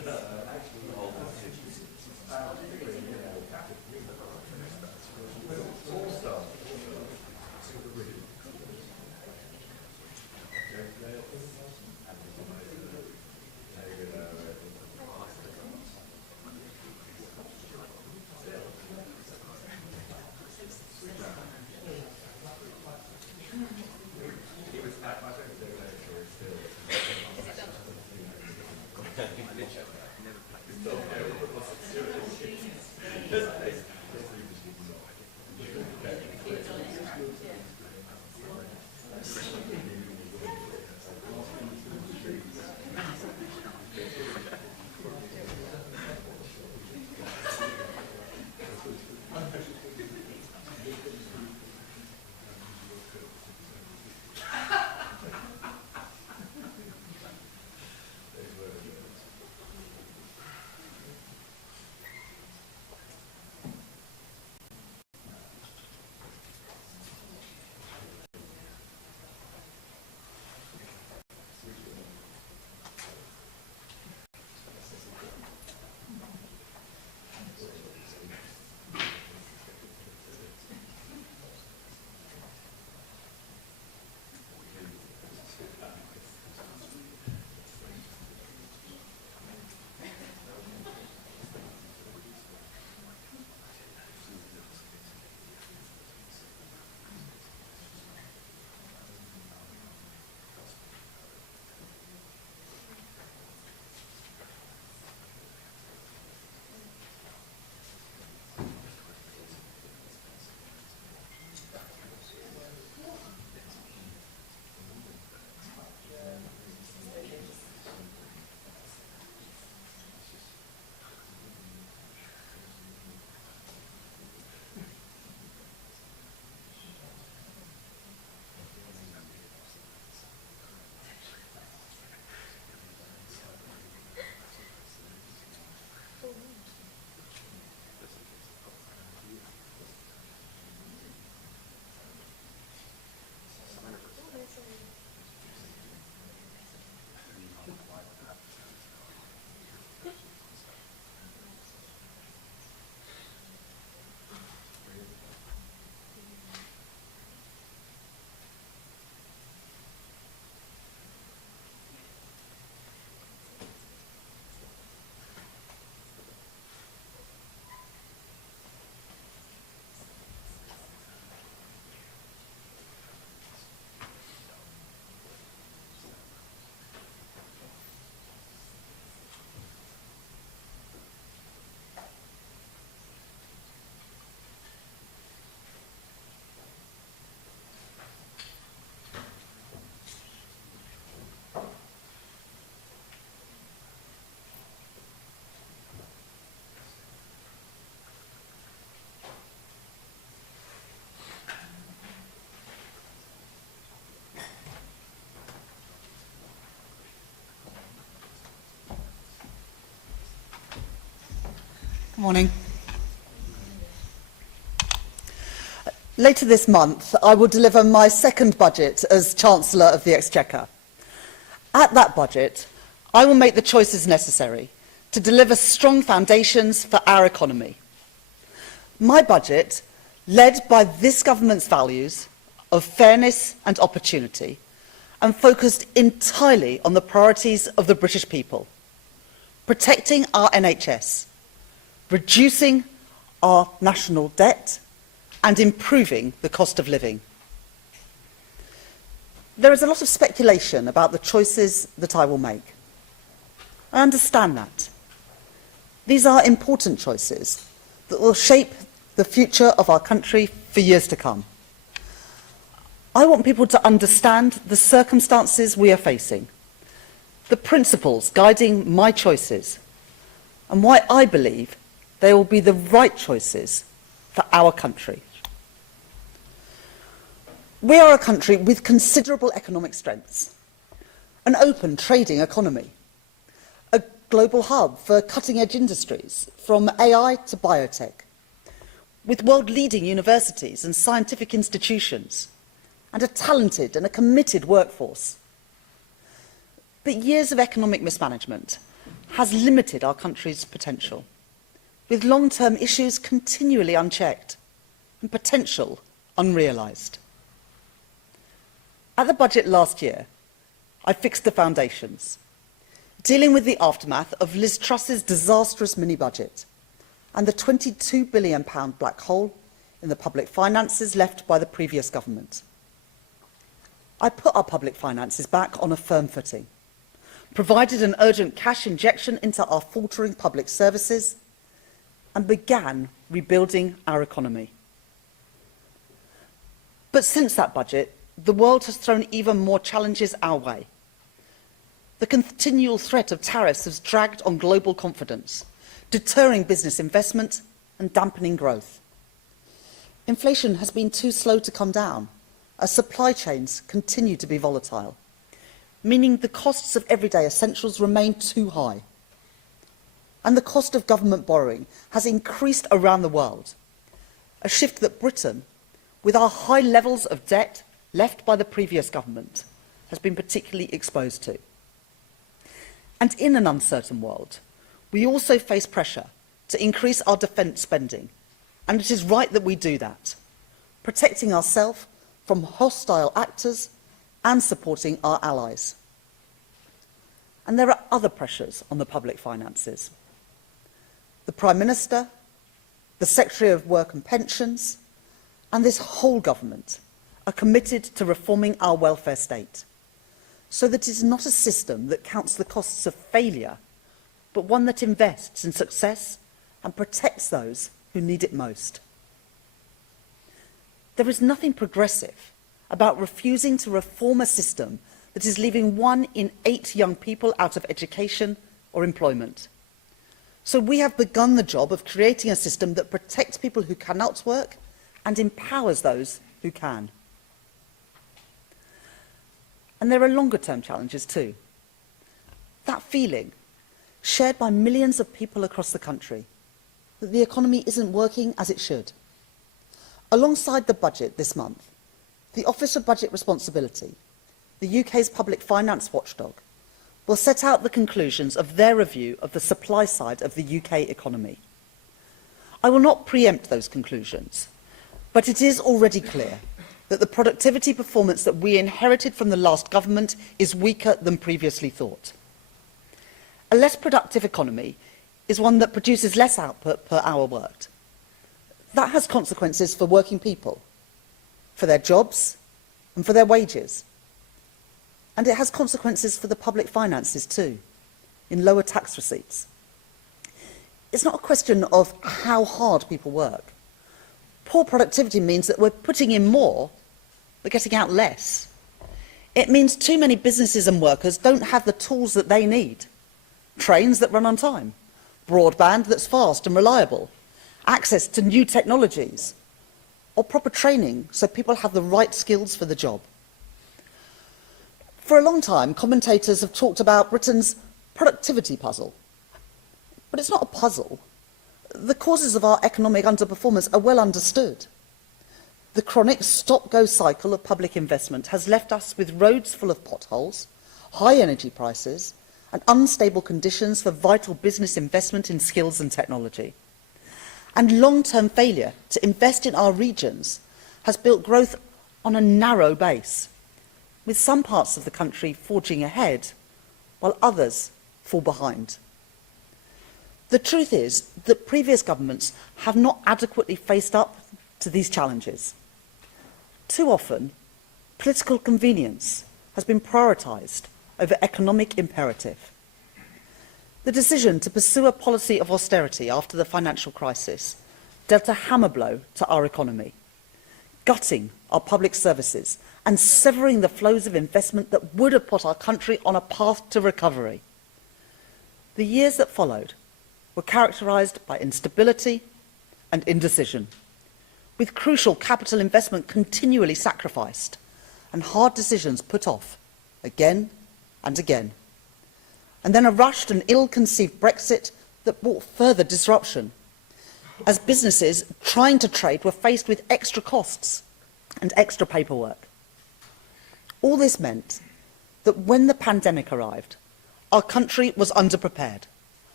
Morning. Later this month, I will deliver my second budget as Chancellor of the Exchequer. At that budget, I will make the choices necessary to deliver strong foundations for our economy. My budget, led by this government's values of fairness and opportunity, and focused entirely on the priorities of the British people: protecting our NHS, reducing our national debt, and improving the cost of living. There is a lot of speculation about the choices that I will make. I understand that. These are important choices that will shape the future of our country for years to come. I want people to understand the circumstances we are facing, the principles guiding my choices, and why I believe they will be the right choices for our country. We are a country with considerable economic strengths, an open trading economy, a global hub for cutting-edge industries, from AI to biotech, with world-leading universities and scientific institutions, and a talented and a committed workforce. But years of economic mismanagement has limited our country's potential, with long-term issues continually unchecked and potential unrealised. At the budget last year, I fixed the foundations, dealing with the aftermath of Liz Truss's disastrous mini-budget and the £22 billion black hole in the public finances left by the previous government. I put our public finances back on a firm footing, provided an urgent cash injection into our faltering public services, and began rebuilding our economy. But since that budget, the world has thrown even more challenges our way. The continual threat of tariffs has dragged on global confidence, deterring business investment and dampening growth. Inflation has been too slow to come down, as supply chains continue to be volatile, meaning the costs of everyday essentials remain too high. And the cost of government borrowing has increased around the world, a shift that Britain, with our high levels of debt left by the previous government, has been particularly exposed to. And in an uncertain world, we also face pressure to increase our defence spending, and it is right that we do that, protecting ourselves from hostile actors and supporting our allies. And there are other pressures on the public finances. The Prime Minister, the Secretary of Work and Pensions, and this whole government are committed to reforming our welfare state, so that it is not a system that counts the costs of failure, but one that invests in success and protects those who need it most. There is nothing progressive about refusing to reform a system that is leaving 1 in 8 young people out of education or employment. So we have begun the job of creating a system that protects people who cannot work and empowers those who can. And there are longer-term challenges too. That feeling, shared by millions of people across the country, that the economy isn't working as it should. Alongside the budget this month, the Office of Budget Responsibility, the UK's public finance watchdog, will set out the conclusions of their review of the supply side of the UK economy. I will not preempt those conclusions, but it is already clear that the productivity performance that we inherited from the last government is weaker than previously thought. A less productive economy is one that produces less output per hour worked. That has consequences for working people, for their jobs and for their wages. And it has consequences for the public finances too, in lower tax receipts. It's not a question of how hard people work. Poor productivity means that we're putting in more, but getting out less. It means too many businesses and workers don't have the tools that they need. Trains that run on time, broadband that's fast and reliable, access to new technologies, or proper training so people have the right skills for the job. For a long time, commentators have talked about Britain's productivity puzzle. But it's not a puzzle. The causes of our economic underperformance are well understood. The chronic stop-go cycle of public investment has left us with roads full of potholes, high energy prices, and unstable conditions for vital business investment in skills and technology. And long-term failure to invest in our regions has built growth on a narrow base, with some parts of the country forging ahead, while others fall behind. The truth is that previous governments have not adequately faced up to these challenges. Too often, political convenience has been prioritised over economic imperative. The decision to pursue a policy of austerity after the financial crisis dealt a hammer blow to our economy, gutting our public services and severing the flows of investment that would have put our country on a path to recovery. The years that followed were characterised by instability and indecision, with crucial capital investment continually sacrificed and hard decisions put off again and again. And then a rushed and ill-conceived Brexit that brought further disruption, as businesses trying to trade were faced with extra costs and extra paperwork. All this meant that when the pandemic arrived, our country was underprepared,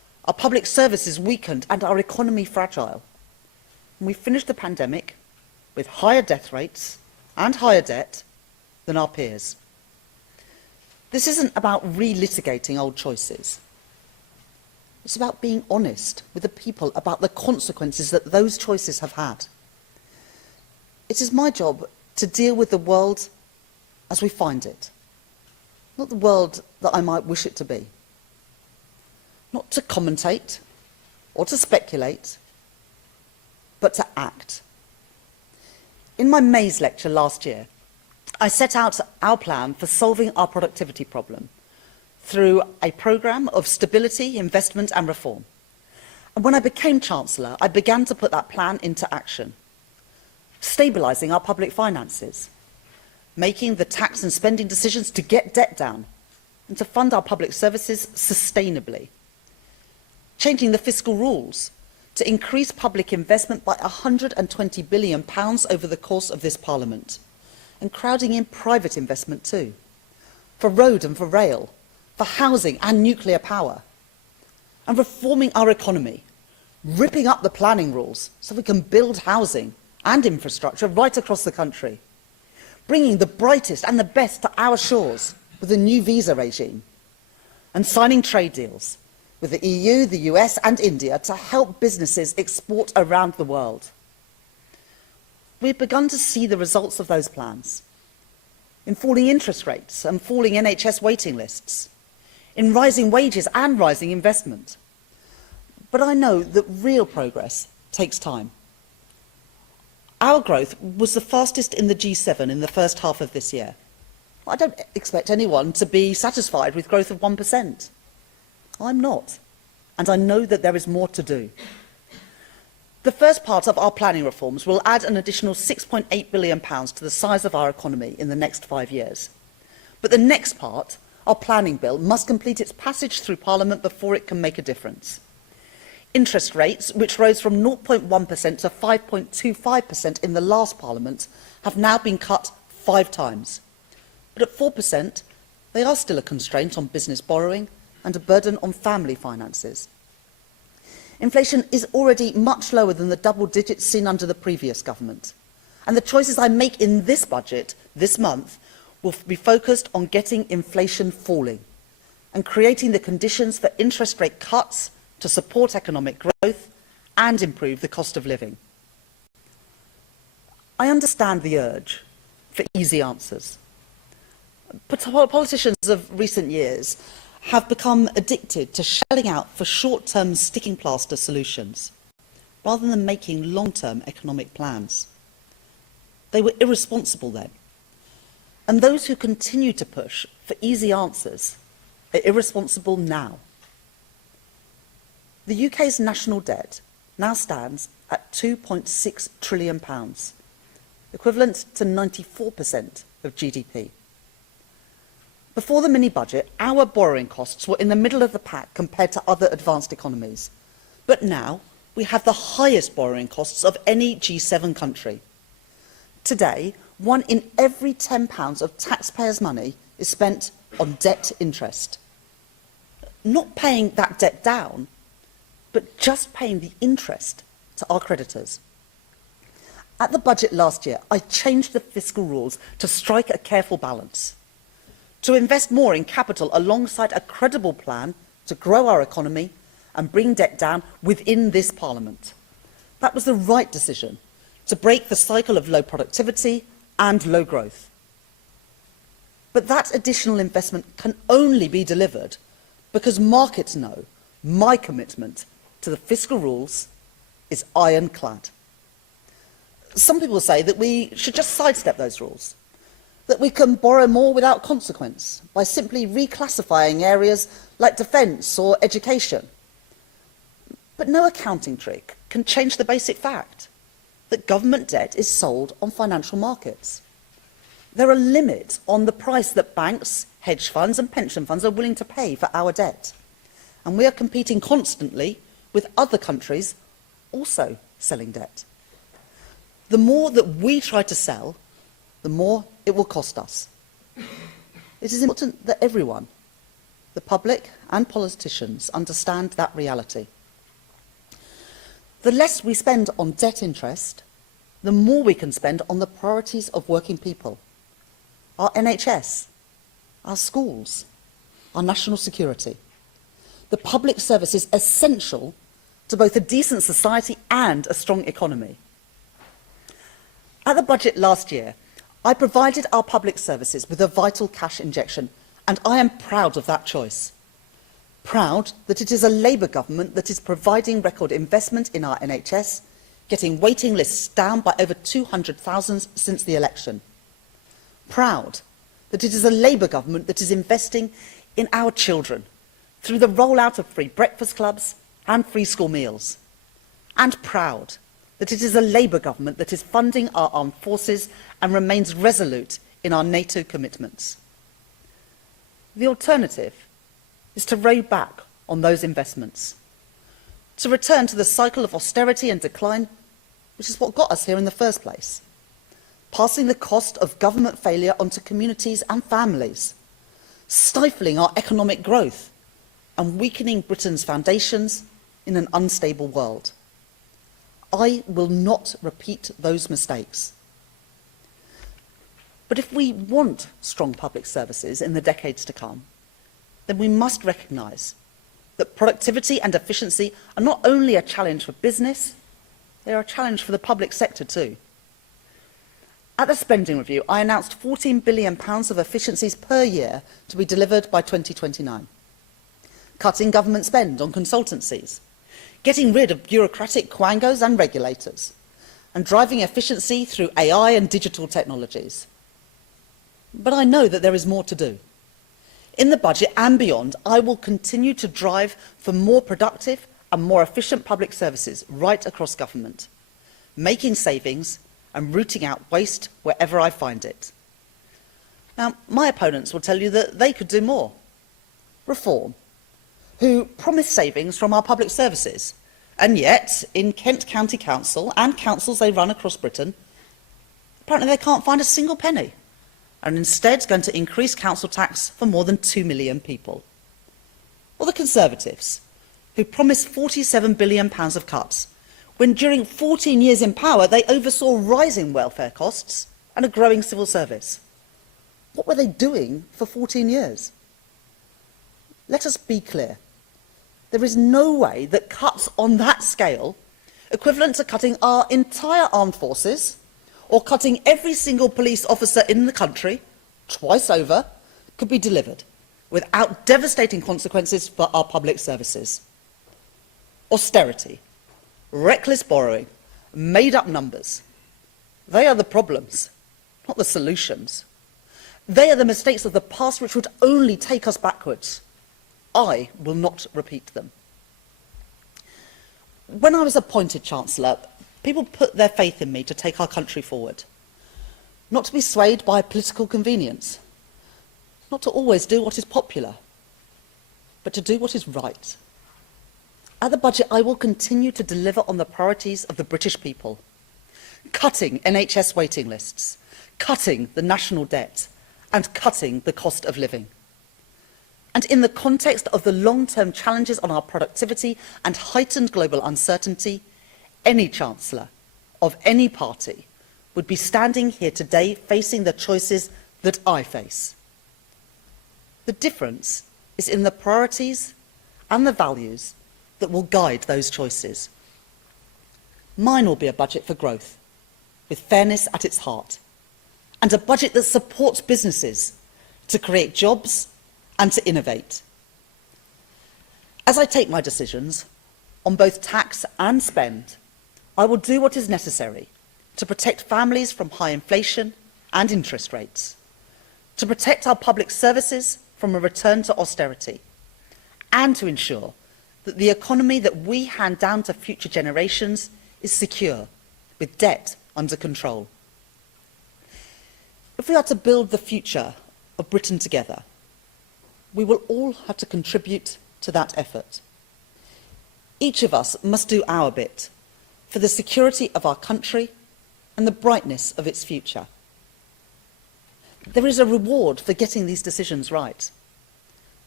our public services weakened and our economy fragile. And we finished the pandemic with higher death rates and higher debt than our peers. This isn't about relitigating old choices. It's about being honest with the people about the consequences that those choices have had. It is my job to deal with the world as we find it, not the world that I might wish it to be. Not to commentate or to speculate, but to act. In my May's lecture last year, I set out our plan for solving our productivity problem through a programme of stability, investment and reform. And when I became Chancellor, I began to put that plan into action, stabilising our public finances, making the tax and spending decisions to get debt down and to fund our public services sustainably, changing the fiscal rules to increase public investment by £120 billion over the course of this Parliament, and crowding in private investment too, for road and for rail, for housing and nuclear power, and reforming our economy, ripping up the planning rules so we can build housing and infrastructure right across the country, bringing the brightest and the best to our shores with a new visa regime, and signing trade deals with the EU, the US and India to help businesses export around the world. We've begun to see the results of those plans in falling interest rates and falling NHS waiting lists, in rising wages and rising investment. But I know that real progress takes time. Our growth was the fastest in the G7 in the first half of this year. I don't expect anyone to be satisfied with growth of 1%. I'm not, and I know that there is more to do. The first part of our planning reforms will add an additional £6.8 billion to the size of our economy in the next 5 years. But the next part, our planning bill, must complete its passage through Parliament before it can make a difference. Interest rates, which rose from 0.1% to 5.25% in the last Parliament, have now been cut 5 times. But at 4%, they are still a constraint on business borrowing and a burden on family finances. Inflation is already much lower than the double digits seen under the previous government. And the choices I make in this budget this month will be focused on getting inflation falling and creating the conditions for interest rate cuts to support economic growth and improve the cost of living. I understand the urge for easy answers. But politicians of recent years have become addicted to shelling out for short-term sticking plaster solutions, rather than making long-term economic plans. They were irresponsible then. And those who continue to push for easy answers are irresponsible now. The UK's national debt now stands at £2.6 trillion, equivalent to 94% of GDP. Before the mini-budget, our borrowing costs were in the middle of the pack compared to other advanced economies. But now we have the highest borrowing costs of any G7 country. Today, 1 in every £10 of taxpayers' money is spent on debt interest. Not paying that debt down, but just paying the interest to our creditors. At the budget last year, I changed the fiscal rules to strike a careful balance, to invest more in capital alongside a credible plan to grow our economy and bring debt down within this Parliament. That was the right decision to break the cycle of low productivity and low growth. But that additional investment can only be delivered because markets know my commitment to the fiscal rules is ironclad. Some people say that we should just sidestep those rules, that we can borrow more without consequence by simply reclassifying areas like defence or education. But no accounting trick can change the basic fact that government debt is sold on financial markets. There are limits on the price that banks, hedge funds and pension funds are willing to pay for our debt. And we are competing constantly with other countries also selling debt. The more that we try to sell, the more it will cost us. It is important that everyone, the public and politicians understand that reality. The less we spend on debt interest, the more we can spend on the priorities of working people. Our NHS, our schools, our national security. The public service is essential to both a decent society and a strong economy. At the budget last year, I provided our public services with a vital cash injection, and I am proud of that choice. Proud that it is a Labour government that is providing record investment in our NHS, getting waiting lists down by over 200,000 since the election. Proud that it is a Labour government that is investing in our children through the rollout of free breakfast clubs and free school meals. And proud that it is a Labour government that is funding our armed forces and remains resolute in our NATO commitments. The alternative is to row back on those investments, to return to the cycle of austerity and decline, which is what got us here in the first place, passing the cost of government failure onto communities and families, stifling our economic growth and weakening Britain's foundations in an unstable world. I will not repeat those mistakes. But if we want strong public services in the decades to come, then we must recognise that productivity and efficiency are not only a challenge for business, they are a challenge for the public sector too. At the spending review, I announced £14 billion of efficiencies per year to be delivered by 2029. Cutting government spend on consultancies, getting rid of bureaucratic quangos and regulators, and driving efficiency through AI and digital technologies. But I know that there is more to do. In the budget and beyond, I will continue to drive for more productive and more efficient public services right across government, making savings and rooting out waste wherever I find it. Now, my opponents will tell you that they could do more. Reform, who promise savings from our public services, and yet, in Kent County Council and councils they run across Britain, apparently they can't find a single penny, and instead going to increase council tax for more than 2 million people. Or the Conservatives, who promised £47 billion of cuts, when during 14 years in power they oversaw rising welfare costs and a growing civil service. What were they doing for 14 years? Let us be clear. There is no way that cuts on that scale, equivalent to cutting our entire armed forces, or cutting every single police officer in the country, twice over, could be delivered without devastating consequences for our public services. Austerity, reckless borrowing, made-up numbers. They are the problems, not the solutions. They are the mistakes of the past which would only take us backwards. I will not repeat them. When I was appointed Chancellor, people put their faith in me to take our country forward, not to be swayed by political convenience, not to always do what is popular, but to do what is right. At the budget, I will continue to deliver on the priorities of the British people, cutting NHS waiting lists, cutting the national debt, and cutting the cost of living. And in the context of the long-term challenges on our productivity and heightened global uncertainty, any Chancellor of any party would be standing here today facing the choices that I face. The difference is in the priorities and the values that will guide those choices. Mine will be a budget for growth, with fairness at its heart, and a budget that supports businesses to create jobs and to innovate. As I take my decisions on both tax and spend, I will do what is necessary to protect families from high inflation and interest rates, to protect our public services from a return to austerity, and to ensure that the economy that we hand down to future generations is secure, with debt under control. If we are to build the future of Britain together, we will all have to contribute to that effort. Each of us must do our bit for the security of our country and the brightness of its future. There is a reward for getting these decisions right.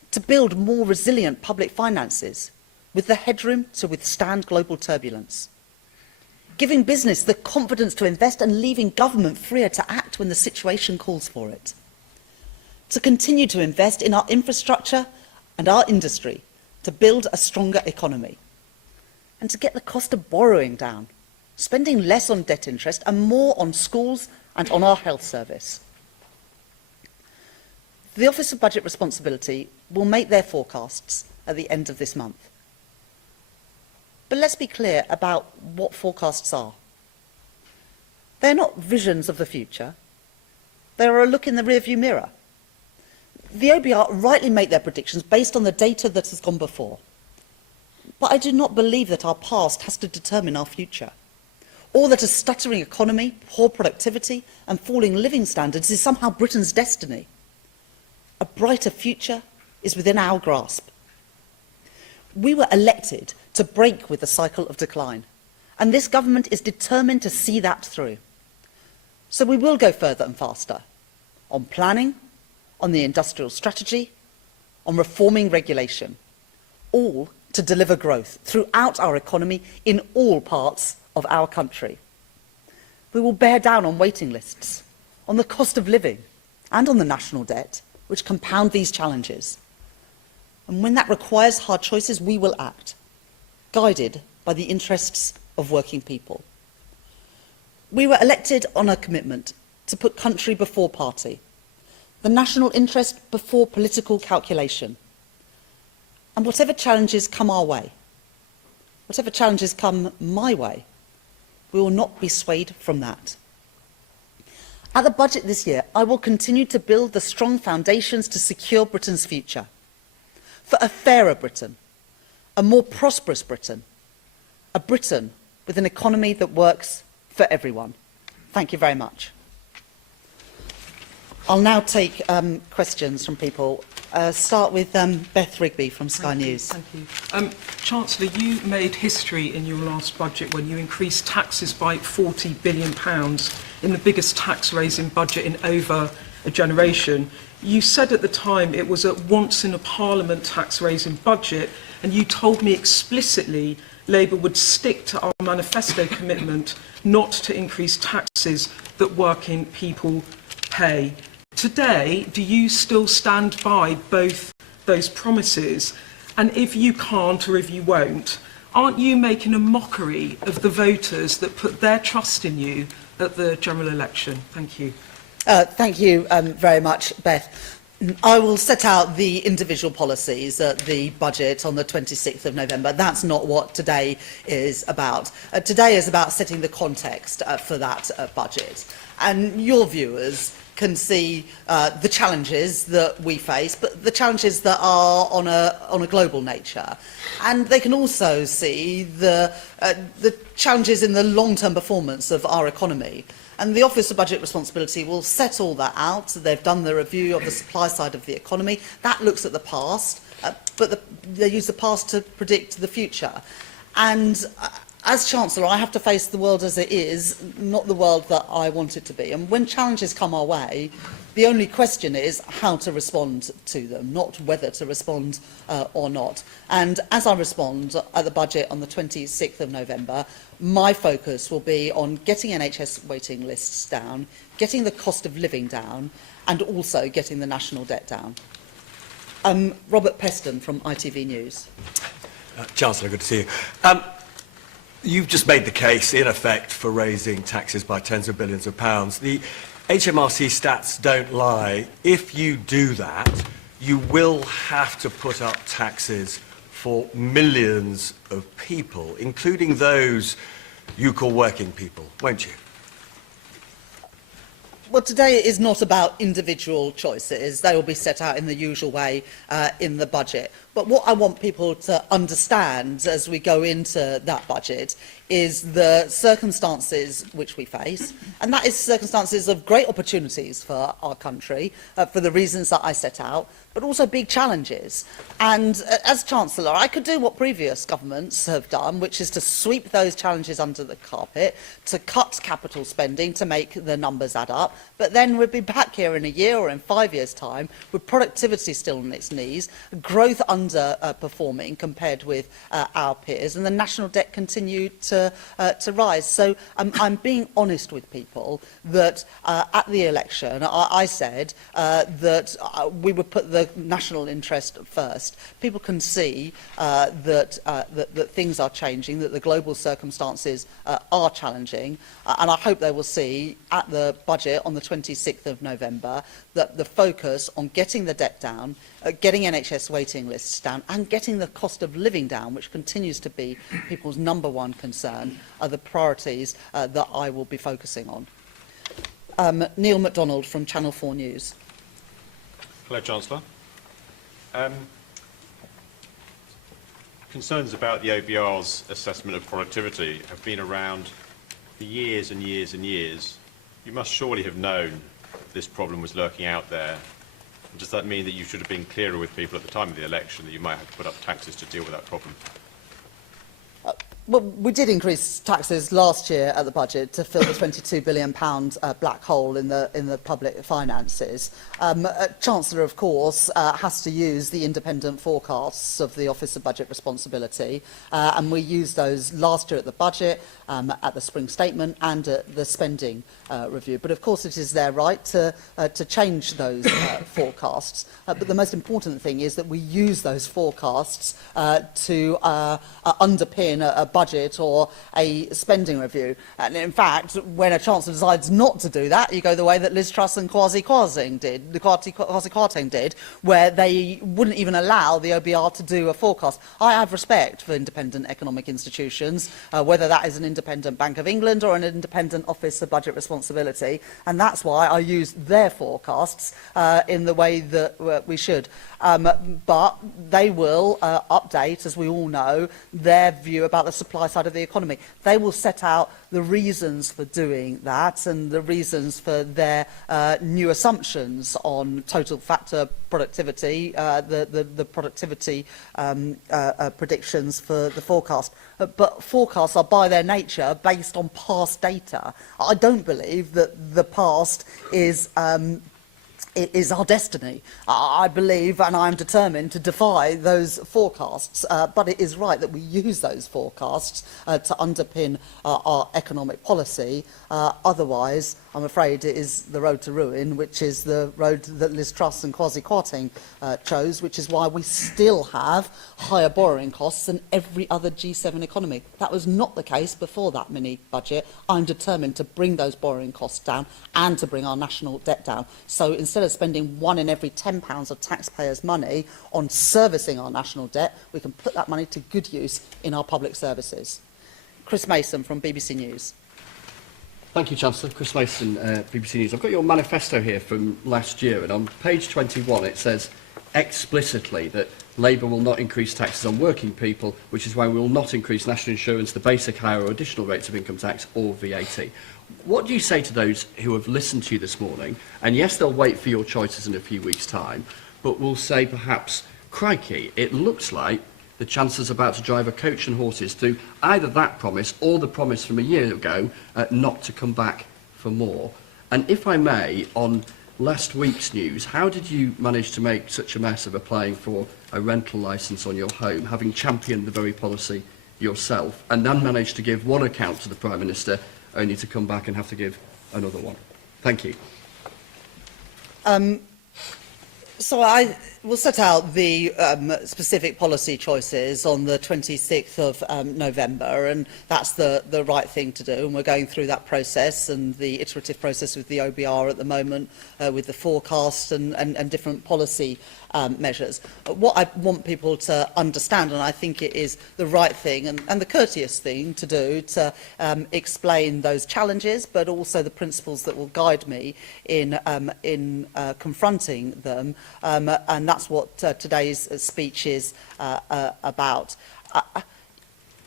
to build more resilient public finances with the headroom to withstand global turbulence, giving business the confidence to invest and leaving government freer to act when the situation calls for it, to continue to invest in our infrastructure and our industry to build a stronger economy, and to get the cost of borrowing down, spending less on debt interest and more on schools and on our health service. The Office of Budget Responsibility will make their forecasts at the end of this month. But let's be clear about what forecasts are. They're not visions of the future. They are a look in the rearview mirror. The OBR rightly make their predictions based on the data that has gone before. But I do not believe that our past has to determine our future, or that a stuttering economy, poor productivity and falling living standards is somehow Britain's destiny. A brighter future is within our grasp. We were elected to break with the cycle of decline, and this government is determined to see that through. So we will go further and faster on planning, on the industrial strategy, on reforming regulation, all to deliver growth throughout our economy in all parts of our country. We will bear down on waiting lists, on the cost of living, and on the national debt, which compound these challenges. And when that requires hard choices, we will act, guided by the interests of working people. We were elected on a commitment to put country before party, the national interest before political calculation. And whatever challenges come our way, whatever challenges come my way, we will not be swayed from that. At the budget this year, I will continue to build the strong foundations to secure Britain's future, for a fairer Britain, a more prosperous Britain, a Britain with an economy that works for everyone. Thank you very much. I'll now take questions from people. Start with Beth Rigby from Sky News. Thank you. Chancellor, you made history in your last budget when you increased taxes by £40 billion in the biggest tax-raising budget in over a generation. You said at the time it was a once-in-a-parliament tax-raising budget, and you told me explicitly Labour would stick to our manifesto commitment not to increase taxes that working people pay. Today, do you still stand by both those promises? And if you can't or if you won't, aren't you making a mockery of the voters that put their trust in you at the general election? Thank you. Thank you very much, Beth. I will set out the individual policies at the budget on the 26th of November. That's not what today is about. Today is about setting the context for that budget. And your viewers can see the challenges that we face, but the challenges that are on a global nature. And they can also see the challenges in the long-term performance of our economy. And the Office of Budget Responsibility will set all that out. So they've done the review of the supply side of the economy. That looks at the past, but they use the past to predict the future. And as Chancellor, I have to face the world as it is, not the world that I want it to be. And when challenges come our way, the only question is how to respond to them, not whether to respond or not. And as I respond at the budget on the 26th of November, my focus will be on getting NHS waiting lists down, getting the cost of living down, and also getting the national debt down. Robert Peston from ITV News. Chancellor, good to see you. You've just made the case, in effect, for raising taxes by tens of billions of pounds. The HMRC stats don't lie. If you do that, you will have to put up taxes for millions of people, including those you call working people, won't you? Well, today is not about individual choices. They will be set out in the usual way in the budget. But what I want people to understand as we go into that budget is the circumstances which we face, and that is circumstances of great opportunities for our country, for the reasons that I set out, but also big challenges. And as Chancellor, I could do what previous governments have done, which is to sweep those challenges under the carpet, to cut capital spending, to make the numbers add up, but then we'd be back here in a year or in 5 years' time with productivity still on its knees, growth underperforming compared with our peers, and the national debt continued to rise. So I'm being honest with people that at the election I said that we would put the national interest first. People can see that things are changing, that the global circumstances are challenging, and I hope they will see at the budget on the 26th of November that the focus on getting the debt down, getting NHS waiting lists down, and getting the cost of living down, which continues to be people's #1 concern, are the priorities that I will be focusing on. Neil MacDonald from Channel 4 News. Hello, Chancellor. Concerns about the OBR's assessment of productivity have been around for years and years and years. You must surely have known this problem was lurking out there. Does that mean that you should have been clearer with people at the time of the election that you might have to put up taxes to deal with that problem? Well, we did increase taxes last year at the budget to fill the £22 billion black hole in the public finances. Chancellor, of course, has to use the independent forecasts of the Office of Budget Responsibility, and we used those last year at the budget, at the spring statement, and at the spending review. But of course, it is their right to change those forecasts. But the most important thing is that we use those forecasts to underpin a budget or a spending review. And in fact, when a Chancellor decides not to do that, you go the way that Liz Truss and Kwasi Kwarteng did, where they wouldn't even allow the OBR to do a forecast. I have respect for independent economic institutions, whether that is an independent Bank of England or an independent Office of Budget Responsibility, and that's why I use their forecasts in the way that we should. But they will update, as we all know, their view about the supply side of the economy. They will set out the reasons for doing that and the reasons for their new assumptions on total factor productivity, the productivity predictions for the forecast. But forecasts are by their nature based on past data. I don't believe that the past is our destiny. I believe, and I am determined to defy those forecasts, but it is right that we use those forecasts to underpin our economic policy. Otherwise, I'm afraid it is the road to ruin, which is the road that Liz Truss and Kwasi Kwarteng chose, which is why we still have higher borrowing costs than every other G7 economy. That was not the case before that mini-budget. I'm determined to bring those borrowing costs down and to bring our national debt down. So instead of spending £1 in every £10 of taxpayers' money on servicing our national debt, we can put that money to good use in our public services. Chris Mason from BBC News. Thank you, Chancellor. Chris Mason, BBC News. I've got your manifesto here from last year, and on page 21 it says explicitly that Labour will not increase taxes on working people, which is why we will not increase national insurance, the basic, higher or additional rates of income tax or VAT. What do you say to those who have listened to you this morning, and yes, they'll wait for your choices in a few weeks' time, but will say perhaps, crikey, it looks like the Chancellor's about to drive a coach and horses through either that promise or the promise from a year ago not to come back for more. And if I may, on last week's news, how did you manage to make such a mess of applying for a rental licence on your home, having championed the very policy yourself, and then managed to give one account to the Prime Minister, only to come back and have to give another one? Thank you. So I will set out the specific policy choices on the 26th of November, and that's the right thing to do. And we're going through that process and the iterative process with the OBR at the moment, with the forecast and different policy measures. What I want people to understand, and I think it is the right thing and the courteous thing to do, to explain those challenges, but also the principles that will guide me in confronting them. And that's what today's speech is about.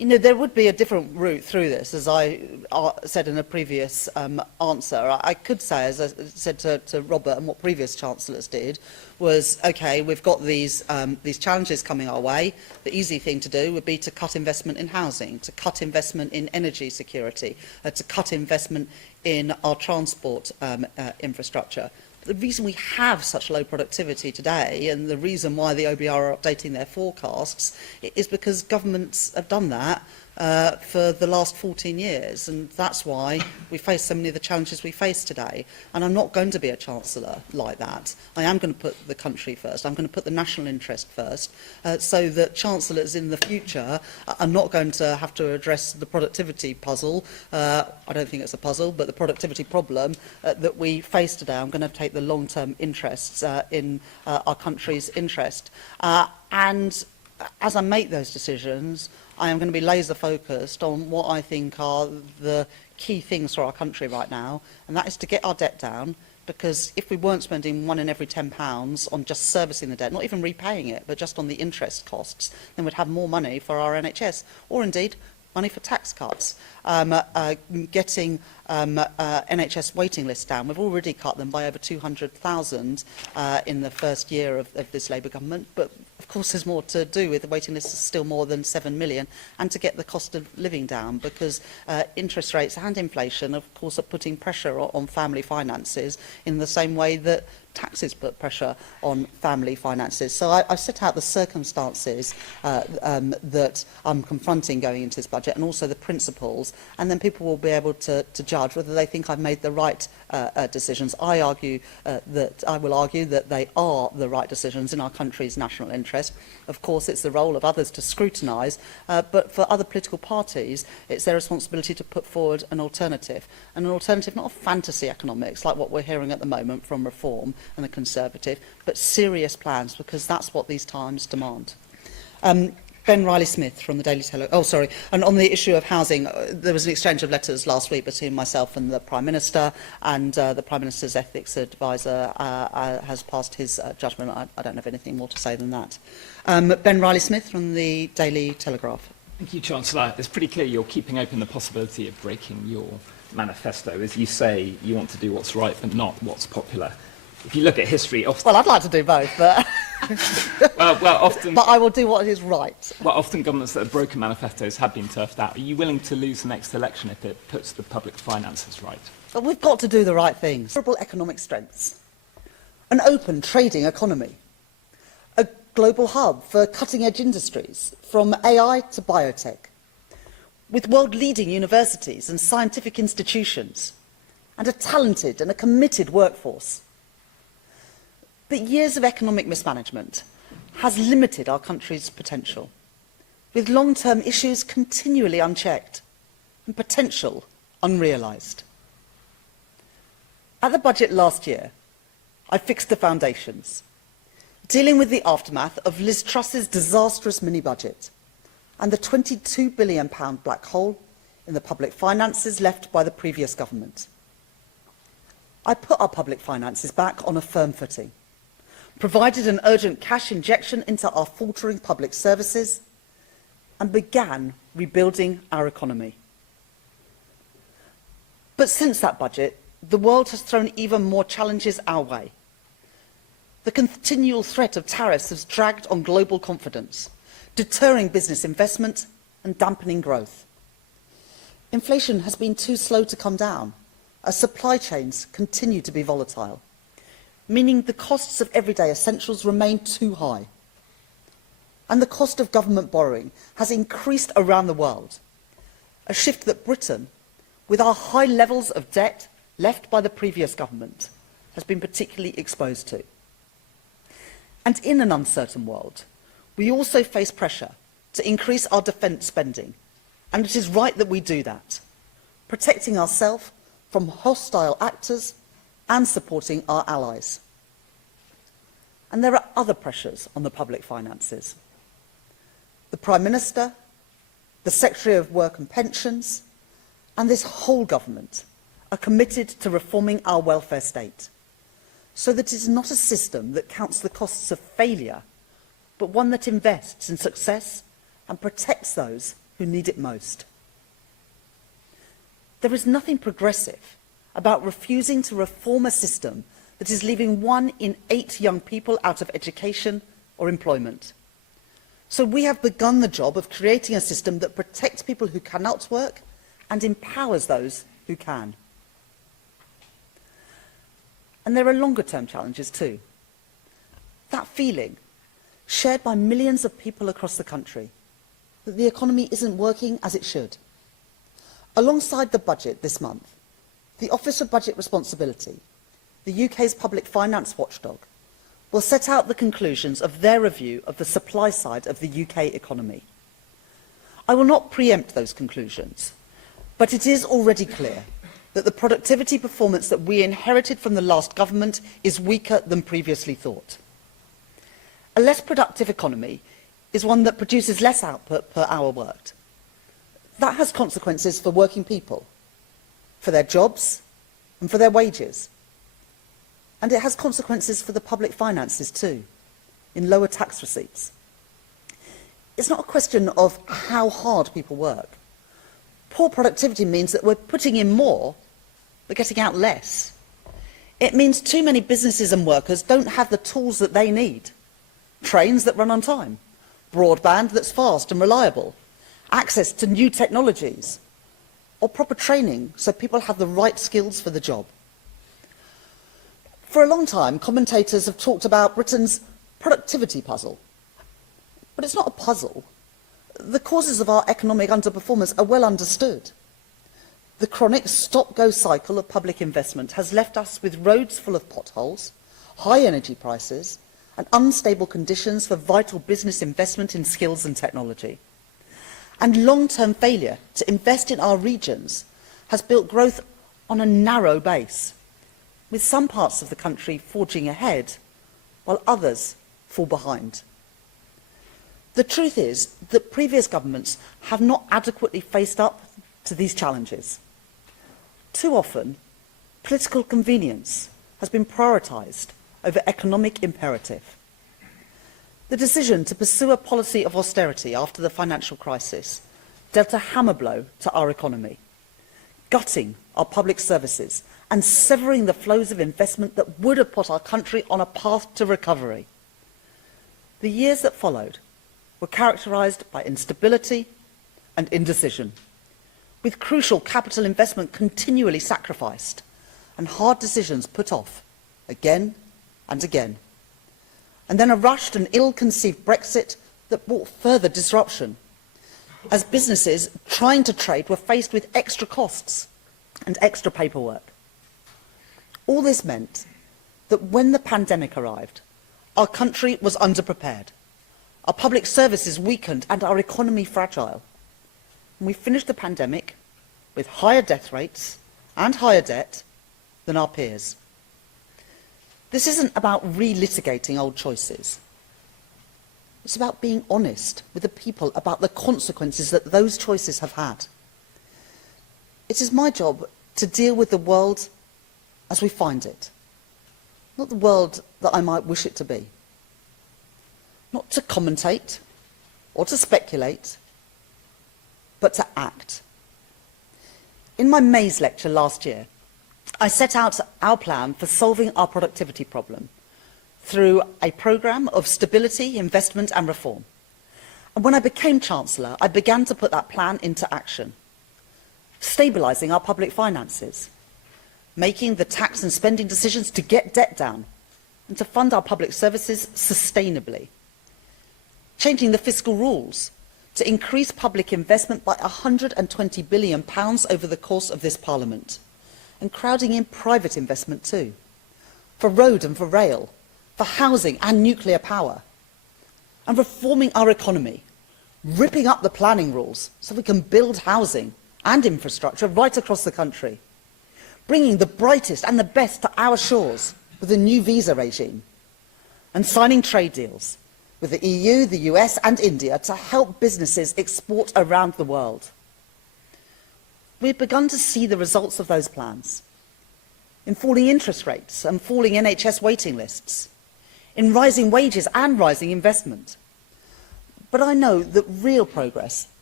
You know, there would be a different route through this, as I said in a previous answer. I could say, as I said to Robert, and what previous chancellors did, was, OK, we've got these challenges coming our way. The easy thing to do would be to cut investment in housing, to cut investment in energy security, to cut investment in our transport infrastructure. The reason we have such low productivity today, and the reason why the OBR are updating their forecasts, is because governments have done that for the last 14 years, and that's why we face so many of the challenges we face today. And I'm not going to be a chancellor like that. I am going to put the country first. I'm going to put the national interest first, so that chancellors in the future are not going to have to address the productivity puzzle. I don't think it's a puzzle, but the productivity problem that we face today. I'm going to take the long-term interests in our country's interest. And as I make those decisions, I am going to be laser focused on what I think are the key things for our country right now, and that is to get our debt down, because if we weren't spending £1 in every £10 on just servicing the debt, not even repaying it, but just on the interest costs, then we'd have more money for our NHS, or indeed money for tax cuts. Getting NHS waiting lists down. We've already cut them by over 200,000 in the first year of this Labour government, but of course there's more to do with the waiting list is still more than 7 million, and to get the cost of living down, because interest rates and inflation of course are putting pressure on family finances in the same way that taxes put pressure on family finances. So I've set out the circumstances that I'm confronting going into this budget, and also the principles, and then people will be able to judge whether they think I've made the right decisions. I will argue that they are the right decisions in our country's national interest. Of course, it's the role of others to scrutinise, but for other political parties, it's their responsibility to put forward an alternative. And an alternative, not of fantasy economics, like what we're hearing at the moment from Reform and the Conservative, but serious plans, because that's what these times demand. Ben Riley-Smith from the Daily Telegraph. Oh, sorry. And on the issue of housing, there was an exchange of letters last week between myself and the Prime Minister, and the Prime Minister's ethics advisor has passed his judgment. I don't have anything more to say than that. Ben Riley-Smith from the Daily Telegraph. Thank you, Chancellor. It's pretty clear you're keeping open the possibility of breaking your manifesto. As you say, you want to do what's right, but not what's popular. If you look at history, often... Well, I'd like to do both, but... often... But I will do what is right. Well, often governments that have broken manifestos have been turfed out. Are you willing to lose the next election if it puts the public finances right? But we've got to do the right things. Durable economic strengths, an open trading economy, a global hub for cutting-edge industries, from AI to biotech, with world-leading universities and scientific institutions, and a talented and a committed workforce. But years of economic mismanagement has limited our country's potential, with long-term issues continually unchecked and potential unrealised. At the budget last year, I fixed the foundations, dealing with the aftermath of Liz Truss's disastrous mini-budget and the £22 billion black hole in the public finances left by the previous government. I put our public finances back on a firm footing, provided an urgent cash injection into our faltering public services, and began rebuilding our economy. But since that budget, the world has thrown even more challenges our way. The continual threat of tariffs has dragged on global confidence, deterring business investment and dampening growth. Inflation has been too slow to come down, as supply chains continue to be volatile, meaning the costs of everyday essentials remain too high. And the cost of government borrowing has increased around the world, a shift that Britain, with our high levels of debt left by the previous government, has been particularly exposed to. And in an uncertain world, we also face pressure to increase our defence spending, and it is right that we do that, protecting ourselves from hostile actors and supporting our allies. And there are other pressures on the public finances. The Prime Minister, the Secretary of Work and Pensions, and this whole government are committed to reforming our welfare state, so that it is not a system that counts the costs of failure, but one that invests in success and protects those who need it most. There is nothing progressive about refusing to reform a system that is leaving 1 in 8 young people out of education or employment. So we have begun the job of creating a system that protects people who cannot work and empowers those who can. And there are longer-term challenges too. That feeling, shared by millions of people across the country, that the economy isn't working as it should. Alongside the budget this month, the Office of Budget Responsibility, the UK's public finance watchdog, will set out the conclusions of their review of the supply side of the UK economy. I will not preempt those conclusions, but it is already clear that the productivity performance that we inherited from the last government is weaker than previously thought. A less productive economy is one that produces less output per hour worked. That has consequences for working people, for their jobs and for their wages. And it has consequences for the public finances too, in lower tax receipts. It's not a question of how hard people work. Poor productivity means that we're putting in more, but getting out less. It means too many businesses and workers don't have the tools that they need. Trains that run on time, broadband that's fast and reliable, access to new technologies, or proper training so people have the right skills for the job. For a long time, commentators have talked about Britain's productivity puzzle. But it's not a puzzle. The causes of our economic underperformance are well understood. The chronic stop-go cycle of public investment has left us with roads full of potholes, high energy prices, and unstable conditions for vital business investment in skills and technology. And long-term failure to invest in our regions has built growth on a narrow base, with some parts of the country forging ahead, while others fall behind. The truth is that previous governments have not adequately faced up to these challenges. Too often, political convenience has been prioritised over economic imperative. The decision to pursue a policy of austerity after the financial crisis dealt a hammer blow to our economy, gutting our public services and severing the flows of investment that would have put our country on a path to recovery. The years that followed were characterised by instability and indecision, with crucial capital investment continually sacrificed and hard decisions put off again and again. And then a rushed and ill-conceived Brexit that brought further disruption, as businesses trying to trade were faced with extra costs and extra paperwork. All this meant that when the pandemic arrived, our country was underprepared, our public services weakened and our economy fragile. And we finished the pandemic with higher death rates and higher debt than our peers. This isn't about relitigating old choices. It's about being honest with the people about the consequences that those choices have had. It is my job to deal with the world as we find it, not the world that I might wish it to be. Not to commentate or to speculate, but to act. In my May's lecture last year, I set out our plan for solving our productivity problem through a programme of stability, investment and reform. And when I became Chancellor, I began to put that plan into action, stabilising our public finances, making the tax and spending decisions to get debt down and to fund our public services sustainably, changing the fiscal rules to increase public investment by £120 billion over the course of this Parliament, and crowding in private investment too, for road and for rail, for housing and nuclear power, and reforming our economy, ripping up the planning rules so we can build housing and infrastructure right across the country, bringing the brightest and the best to our shores with a new visa regime, and signing trade deals with the EU, the US and India to help businesses export around the world. We've begun to see the results of those plans in falling interest rates and falling NHS waiting lists, in rising wages and rising investment. But I know that real progress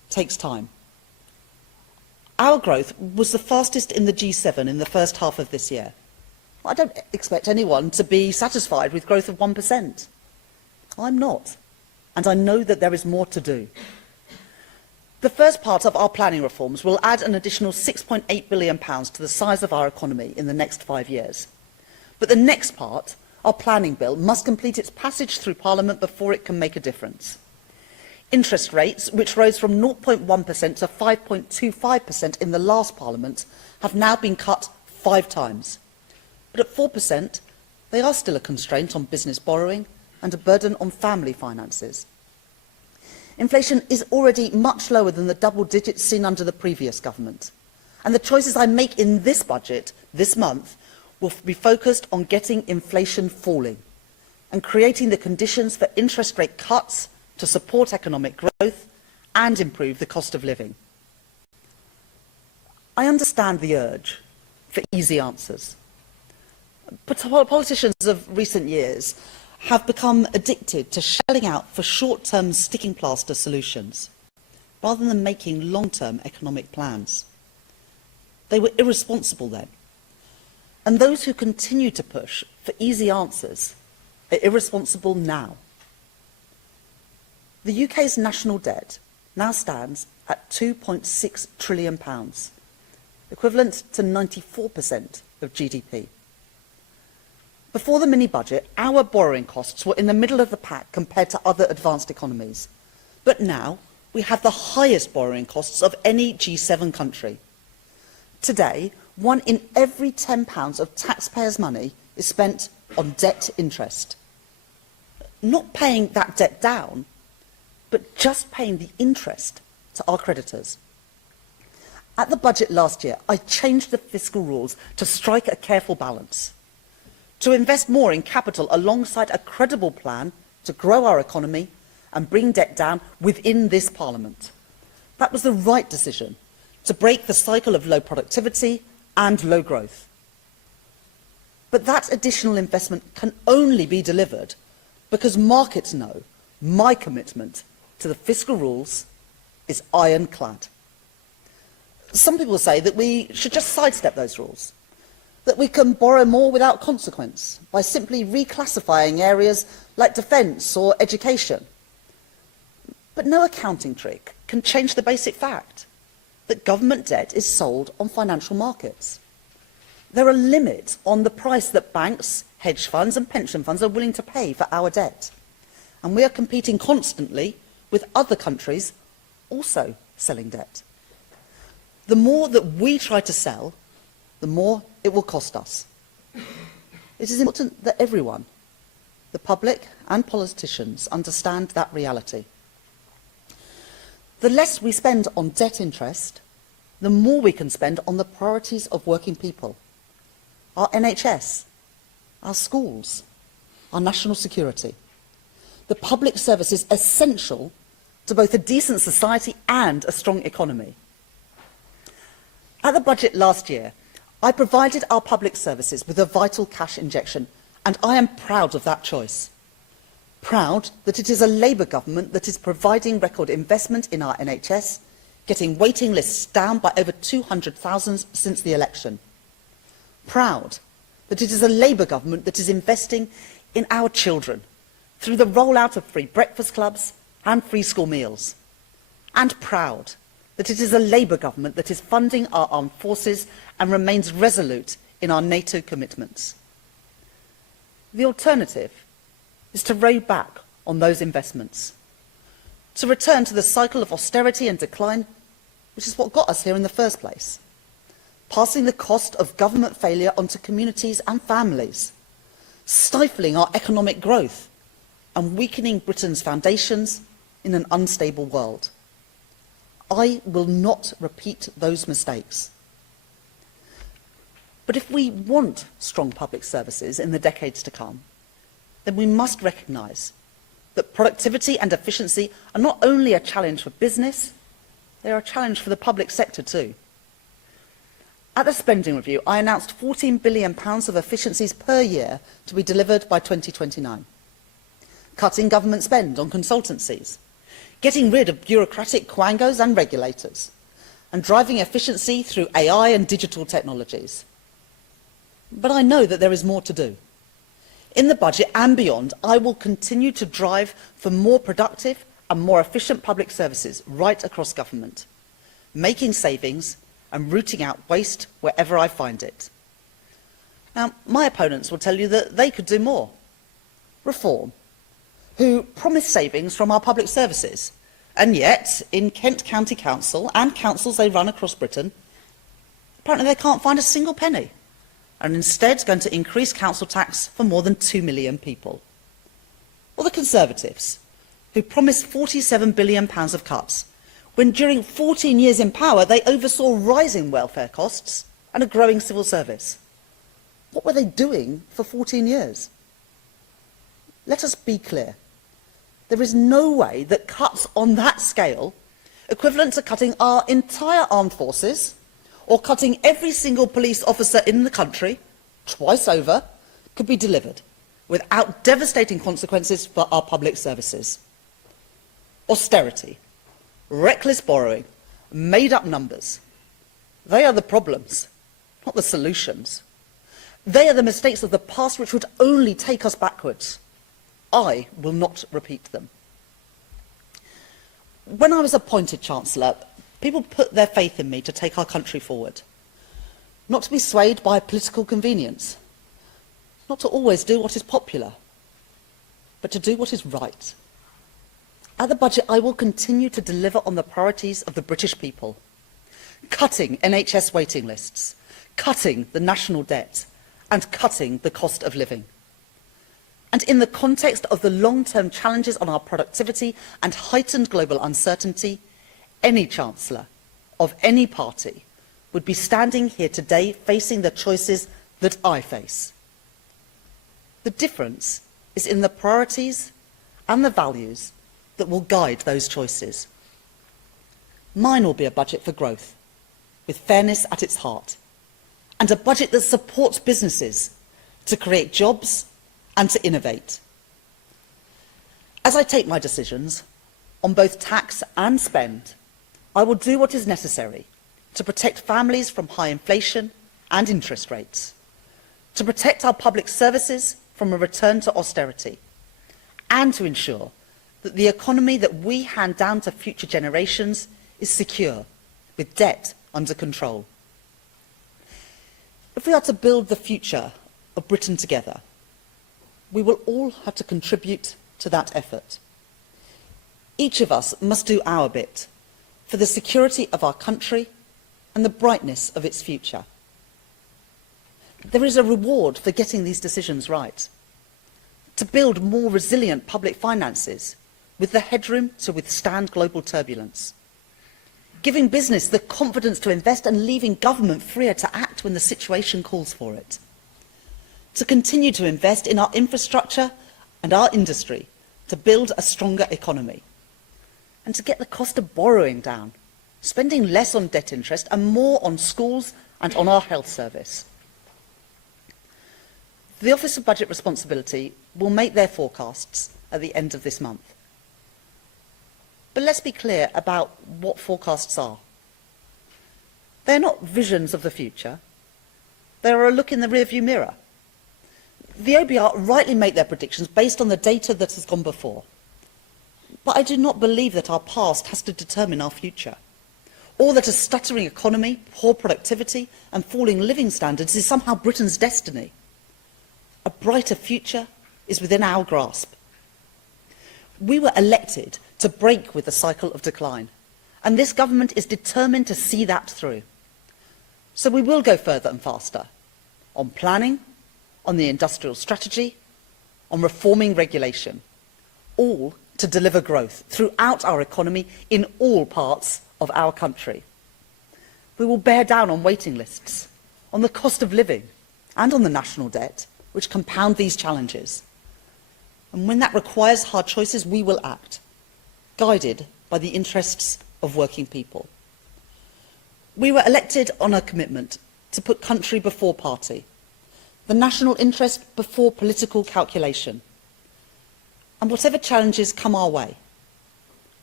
takes time. Our growth was the fastest in the G7 in the first half of this year. I don't expect anyone to be satisfied with growth of 1%. I'm not, and I know that there is more to do. The first part of our planning reforms will add an additional £6.8 billion to the size of our economy in the next 5 years. But the next part, our planning bill, must complete its passage through Parliament before it can make a difference. Interest rates, which rose from 0.1% to 5.25% in the last Parliament, have now been cut 5 times. But at 4%, they are still a constraint on business borrowing and a burden on family finances. Inflation is already much lower than the double digits seen under the previous government. And the choices I make in this budget this month will be focused on getting inflation falling and creating the conditions for interest rate cuts to support economic growth and improve the cost of living. I understand the urge for easy answers. But politicians of recent years have become addicted to shelling out for short-term sticking plaster solutions rather than making long-term economic plans. They were irresponsible then. And those who continue to push for easy answers are irresponsible now. The UK's national debt now stands at £2.6 trillion, equivalent to 94% of GDP. Before the mini-budget, our borrowing costs were in the middle of the pack compared to other advanced economies. But now, we have the highest borrowing costs of any G7 country. Today, 1 in every £10 of taxpayers' money is spent on debt interest. Not paying that debt down, but just paying the interest to our creditors. At the budget last year, I changed the fiscal rules to strike a careful balance, to invest more in capital alongside a credible plan to grow our economy and bring debt down within this Parliament. That was the right decision to break the cycle of low productivity and low growth. But that additional investment can only be delivered because markets know my commitment to the fiscal rules is ironclad. Some people say that we should just sidestep those rules, that we can borrow more without consequence by simply reclassifying areas like defence or education. But no accounting trick can change the basic fact that government debt is sold on financial markets. There are limits on the price that banks, hedge funds and pension funds are willing to pay for our debt. And we are competing constantly with other countries also selling debt. The more that we try to sell, the more it will cost us. It is important that everyone, the public and politicians, understand that reality. The less we spend on debt interest, the more we can spend on the priorities of working people. Our NHS, our schools, our national security. The public service is essential to both a decent society and a strong economy. At the budget last year, I provided our public services with a vital cash injection, and I am proud of that choice. Proud that it is a Labour government that is providing record investment in our NHS, getting waiting lists down by over 200,000 since the election. Proud that it is a Labour government that is investing in our children through the rollout of free breakfast clubs and free school meals. And proud that it is a Labour government that is funding our armed forces and remains resolute in our NATO commitments. The alternative is to row back on those investments, to return to the cycle of austerity and decline, which is what got us here in the first place, passing the cost of government failure onto communities and families, stifling our economic growth and weakening Britain's foundations in an unstable world. I will not repeat those mistakes. But if we want strong public services in the decades to come, then we must recognise that productivity and efficiency are not only a challenge for business, they are a challenge for the public sector too. At the spending review, I announced £14 billion of efficiencies per year to be delivered by 2029. Cutting government spend on consultancies, getting rid of bureaucratic quangos and regulators, and driving efficiency through AI and digital technologies. But I know that there is more to do. In the budget and beyond, I will continue to drive for more productive and more efficient public services right across government, making savings and rooting out waste wherever I find it. Now, my opponents will tell you that they could do more. Reform, who promise savings from our public services, and yet, in Kent County Council and councils they run across Britain, apparently they can't find a single penny, and instead going to increase council tax for more than 2 million people. Or the Conservatives, who promised £47 billion of cuts, when during 14 years in power they oversaw rising welfare costs and a growing civil service. What were they doing for 14 years? Let us be clear. There is no way that cuts on that scale, equivalent to cutting our entire armed forces, or cutting every single police officer in the country, twice over, could be delivered without devastating consequences for our public services. Austerity, reckless borrowing, made-up numbers. They are the problems, not the solutions. They are the mistakes of the past which would only take us backwards. I will not repeat them. When I was appointed Chancellor, people put their faith in me to take our country forward. Not to be swayed by political convenience. Not to always do what is popular, but to do what is right. At the budget, I will continue to deliver on the priorities of the British people. Cutting NHS waiting lists, cutting the national debt, and cutting the cost of living. And in the context of the long-term challenges on our productivity and heightened global uncertainty, any Chancellor of any party would be standing here today facing the choices that I face. The difference is in the priorities and the values that will guide those choices. Mine will be a budget for growth, with fairness at its heart, and a budget that supports businesses to create jobs and to innovate. As I take my decisions on both tax and spend, I will do what is necessary to protect families from high inflation and interest rates, to protect our public services from a return to austerity, and to ensure that the economy that we hand down to future generations is secure, with debt under control. If we are to build the future of Britain together, we will all have to contribute to that effort. Each of us must do our bit for the security of our country and the brightness of its future. There is a reward for getting these decisions right. To build more resilient public finances with the headroom to withstand global turbulence. Giving business the confidence to invest and leaving government freer to act when the situation calls for it. To continue to invest in our infrastructure and our industry to build a stronger economy. And to get the cost of borrowing down, spending less on debt interest and more on schools and on our health service. The Office of Budget Responsibility will make their forecasts at the end of this month. But let's be clear about what forecasts are. They're not visions of the future. They're a look in the rearview mirror. The OBR rightly make their predictions based on the data that has gone before. But I do not believe that our past has to determine our future, or that a stuttering economy, poor productivity and falling living standards is somehow Britain's destiny. A brighter future is within our grasp. We were elected to break with the cycle of decline, and this government is determined to see that through. So we will go further and faster on planning, on the industrial strategy, on reforming regulation, all to deliver growth throughout our economy in all parts of our country. We will bear down on waiting lists, on the cost of living, and on the national debt, which compound these challenges. And when that requires hard choices, we will act, guided by the interests of working people. We were elected on a commitment to put country before party, the national interest before political calculation. And whatever challenges come our way,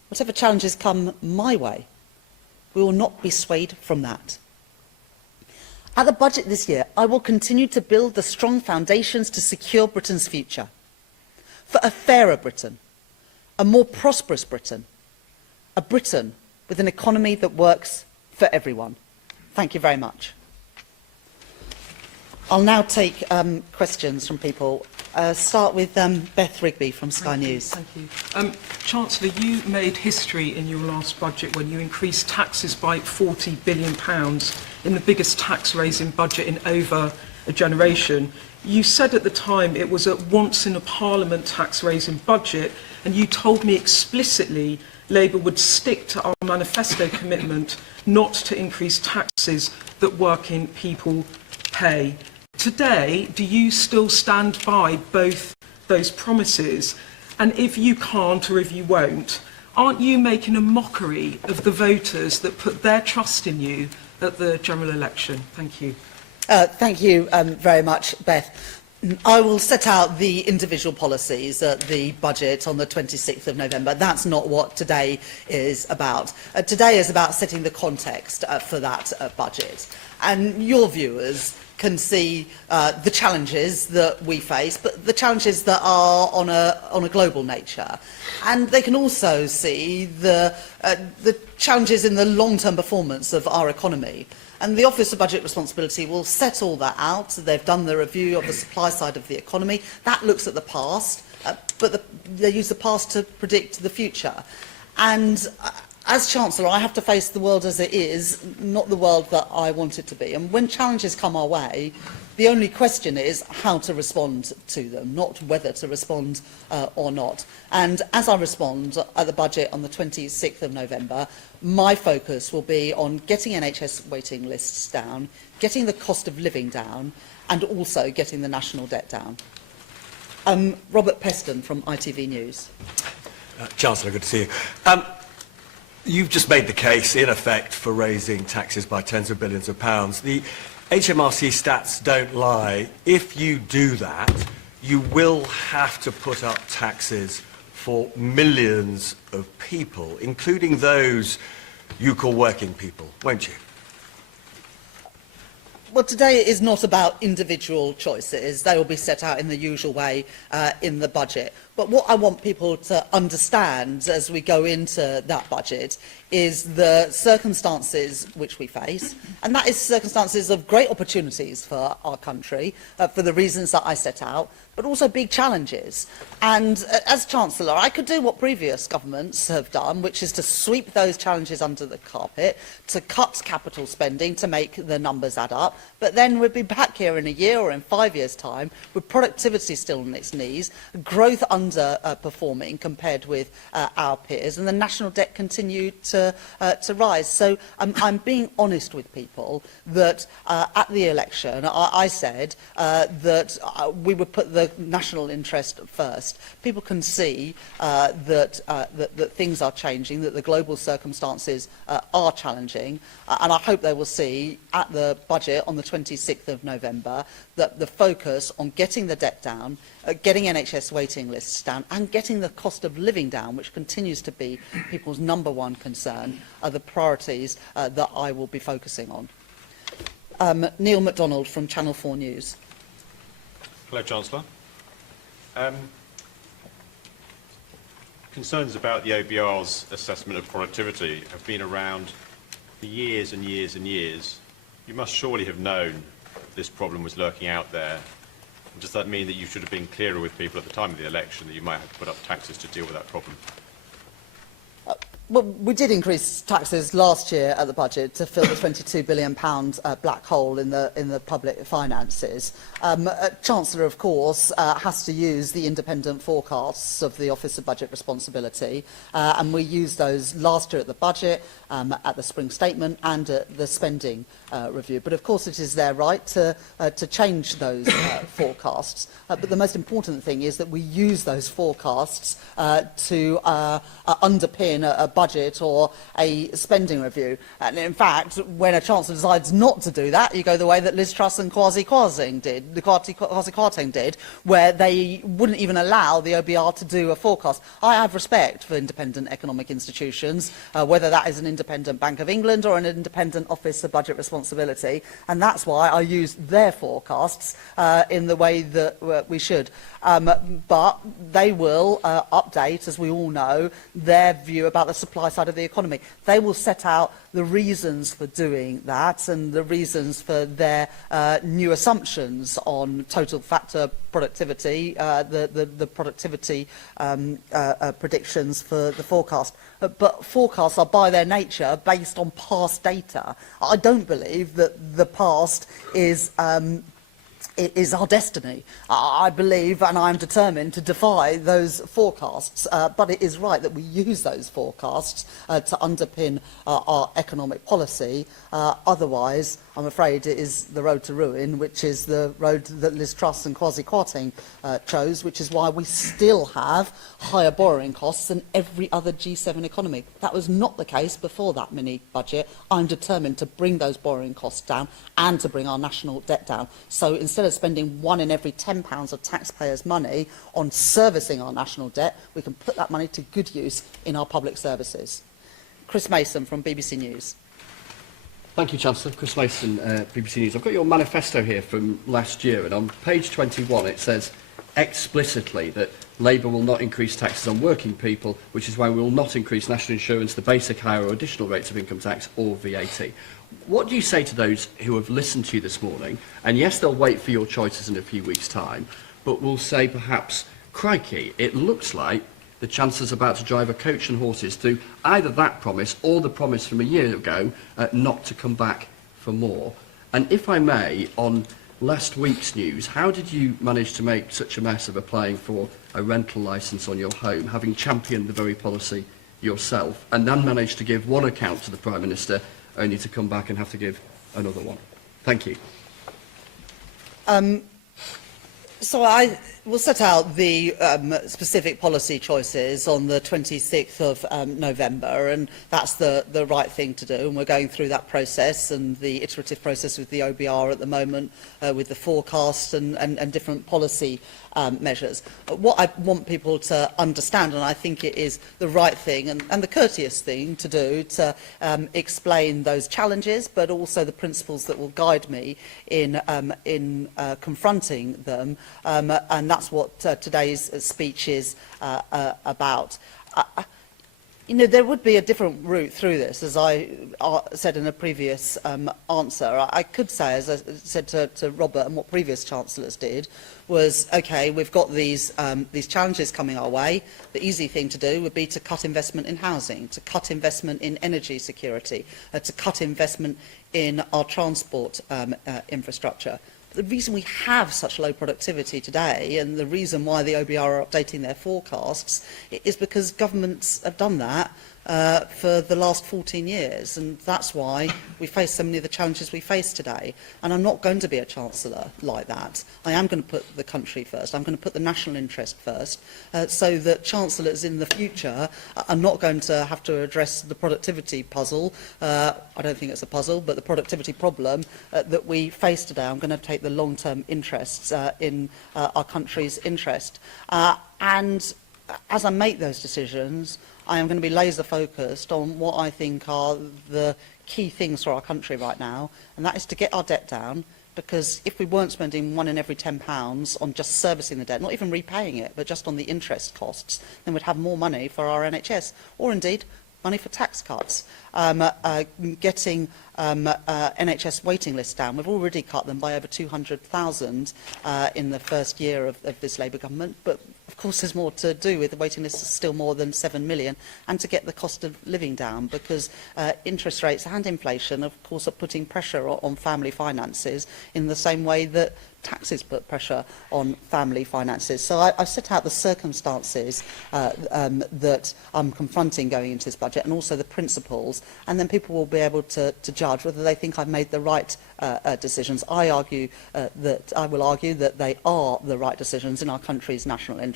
Whatever challenges come my way, we will not be swayed from that. At the budget this year, I will continue to build the strong foundations to secure Britain's future. For a fairer Britain, a more prosperous Britain, a Britain with an economy that works for everyone. Thank you very much. I'll now take questions from people. Start with Beth Rigby from Sky News. Thank you. Chancellor, you made history in your last budget when you increased taxes by £40 billion in the biggest tax-raising budget in over a generation. You said at the time it was a once-in-a-parliament tax-raising budget, and you told me explicitly Labour would stick to our manifesto commitment not to increase taxes that working people pay. Today, do you still stand by both those promises? And if you can't, or if you won't, aren't you making a mockery of the voters that put their trust in you at the general election? Thank you. Thank you very much, Beth. I will set out the individual policies at the budget on the 26th of November. That's not what today is about. Today is about setting the context for that budget. And your viewers can see the challenges that we face, but the challenges that are on a global nature. And they can also see the challenges in the long-term performance of our economy. And the Office of Budget Responsibility will set all that out. They've done the review of the supply side of the economy. That looks at the past, but they use the past to predict the future. And as Chancellor, I have to face the world as it is, not the world that I want it to be. And when challenges come our way, the only question is how to respond to them, not whether to respond or not. And as I respond at the budget on the 26th of November, my focus will be on getting NHS waiting lists down, getting the cost of living down, and also getting the national debt down. Robert Peston from ITV News. Chancellor, good to see you. You've just made the case, in effect, for raising taxes by tens of billions of pounds. The HMRC stats don't lie. If you do that, you will have to put up taxes for millions of people, including those you call working people, won't you? Well, today is not about individual choices. They will be set out in the usual way in the budget. But what I want people to understand as we go into that budget is the circumstances which we face, and that is circumstances of great opportunities for our country, for the reasons that I set out, but also big challenges. And as Chancellor, I could do what previous governments have done, which is to sweep those challenges under the carpet, to cut capital spending, to make the numbers add up, but then we'd be back here in a year or in 5 years' time with productivity still on its knees, growth underperforming compared with our peers, and the national debt continued to rise. So I'm being honest with people that at the election I said that we would put the national interest first. People can see that things are changing, that the global circumstances are challenging, and I hope they will see at the budget on the 26th of November that the focus on getting the debt down, getting NHS waiting lists down, and getting the cost of living down, which continues to be people's number one concern, are the priorities that I will be focusing on. Neil MacDonald from Channel 4 News. Hello, Chancellor. Concerns about the OBR's assessment of productivity have been around for years and years and years. You must surely have known this problem was lurking out there. Does that mean that you should have been clearer with people at the time of the election that you might have to put up taxes to deal with that problem? Well, we did increase taxes last year at the budget to fill the £22 billion black hole in the public finances. Chancellor, of course, has to use the independent forecasts of the Office of Budget Responsibility, and we used those last year at the budget, at the spring statement, and at the spending review. But of course, it is their right to change those forecasts. But the most important thing is that we use those forecasts to underpin a budget or a spending review. And in fact, when a Chancellor decides not to do that, you go the way that Liz Truss and Kwasi Kwarteng did, where they wouldn't even allow the OBR to do a forecast. I have respect for independent economic institutions, whether that is an independent Bank of England or an independent Office of Budget Responsibility, and that's why I use their forecasts in the way that we should. But they will update, as we all know, their view about the supply side of the economy. They will set out the reasons for doing that and the reasons for their new assumptions on total factor productivity, the productivity predictions for the forecast. But forecasts are by their nature based on past data. I don't believe that the past is our destiny. I believe and I'm determined to defy those forecasts, but it is right that we use those forecasts to underpin our economic policy. Otherwise, I'm afraid it is the road to ruin, which is the road that Liz Truss and Kwasi Kwarteng chose, which is why we still have higher borrowing costs than every other G7 economy. That was not the case before that mini budget. I'm determined to bring those borrowing costs down and to bring our national debt down. So instead of spending £1 in every £10 of taxpayers' money on servicing our national debt, we can put that money to good use in our public services. Chris Mason from BBC News. Thank you, Chancellor. Chris Mason, BBC News. I've got your manifesto here from last year, and on page 21 it says explicitly that Labour will not increase taxes on working people, which is why we will not increase national insurance, the basic higher or additional rates of income tax or VAT. What do you say to those who have listened to you this morning, and yes, they'll wait for your choices in a few weeks' time, but will say perhaps, crikey, it looks like the Chancellor's about to drive a coach and horses through either that promise or the promise from a year ago not to come back for more. And if I may, on last week's news, how did you manage to make such a mess of applying for a rental licence on your home, having championed the very policy yourself, and then managed to give one account to the Prime Minister, only to come back and have to give another one? Thank you. So I will set out the specific policy choices on the 26th of November, and that's the right thing to do. And we're going through that process and the iterative process with the OBR at the moment, with the forecast and different policy measures. What I want people to understand, and I think it is the right thing and the courteous thing to do, to explain those challenges, but also the principles that will guide me in confronting them, and that's what today's speech is about. You know, there would be a different route through this, as I said in a previous answer. I could say, as I said to Robert, and what previous Chancellors did, was, OK, we've got these challenges coming our way. The easy thing to do would be to cut investment in housing, to cut investment in energy security, to cut investment in our transport infrastructure. The reason we have such low productivity today, and the reason why the OBR are updating their forecasts, is because governments have done that for the last 14 years, and that's why we face so many of the challenges we face today. And I'm not going to be a Chancellor like that. I am going to put the country first. I'm going to put the national interest first, so that Chancellors in the future are not going to have to address the productivity puzzle. I don't think it's a puzzle, but the productivity problem that we face today. I'm going to take the long-term interests in our country's interest. And as I make those decisions, I am going to be laser focused on what I think are the key things for our country right now, and that is to get our debt down, because if we weren't spending £1 in every £10 on just servicing the debt, not even repaying it, but just on the interest costs, then we'd have more money for our NHS, or indeed money for tax cuts. Getting NHS waiting lists down. We've already cut them by over 200,000 in the first year of this Labour government, but of course there's more to do, with the waiting list is still more than 7 million, and to get the cost of living down, because interest rates and inflation, of course, are putting pressure on family finances in the same way that taxes put pressure on family finances. So I've set out the circumstances that I'm confronting going into this budget, and also the principles, and then people will be able to judge whether they think I've made the right decisions. I will argue that they are the right decisions in our country's national interest.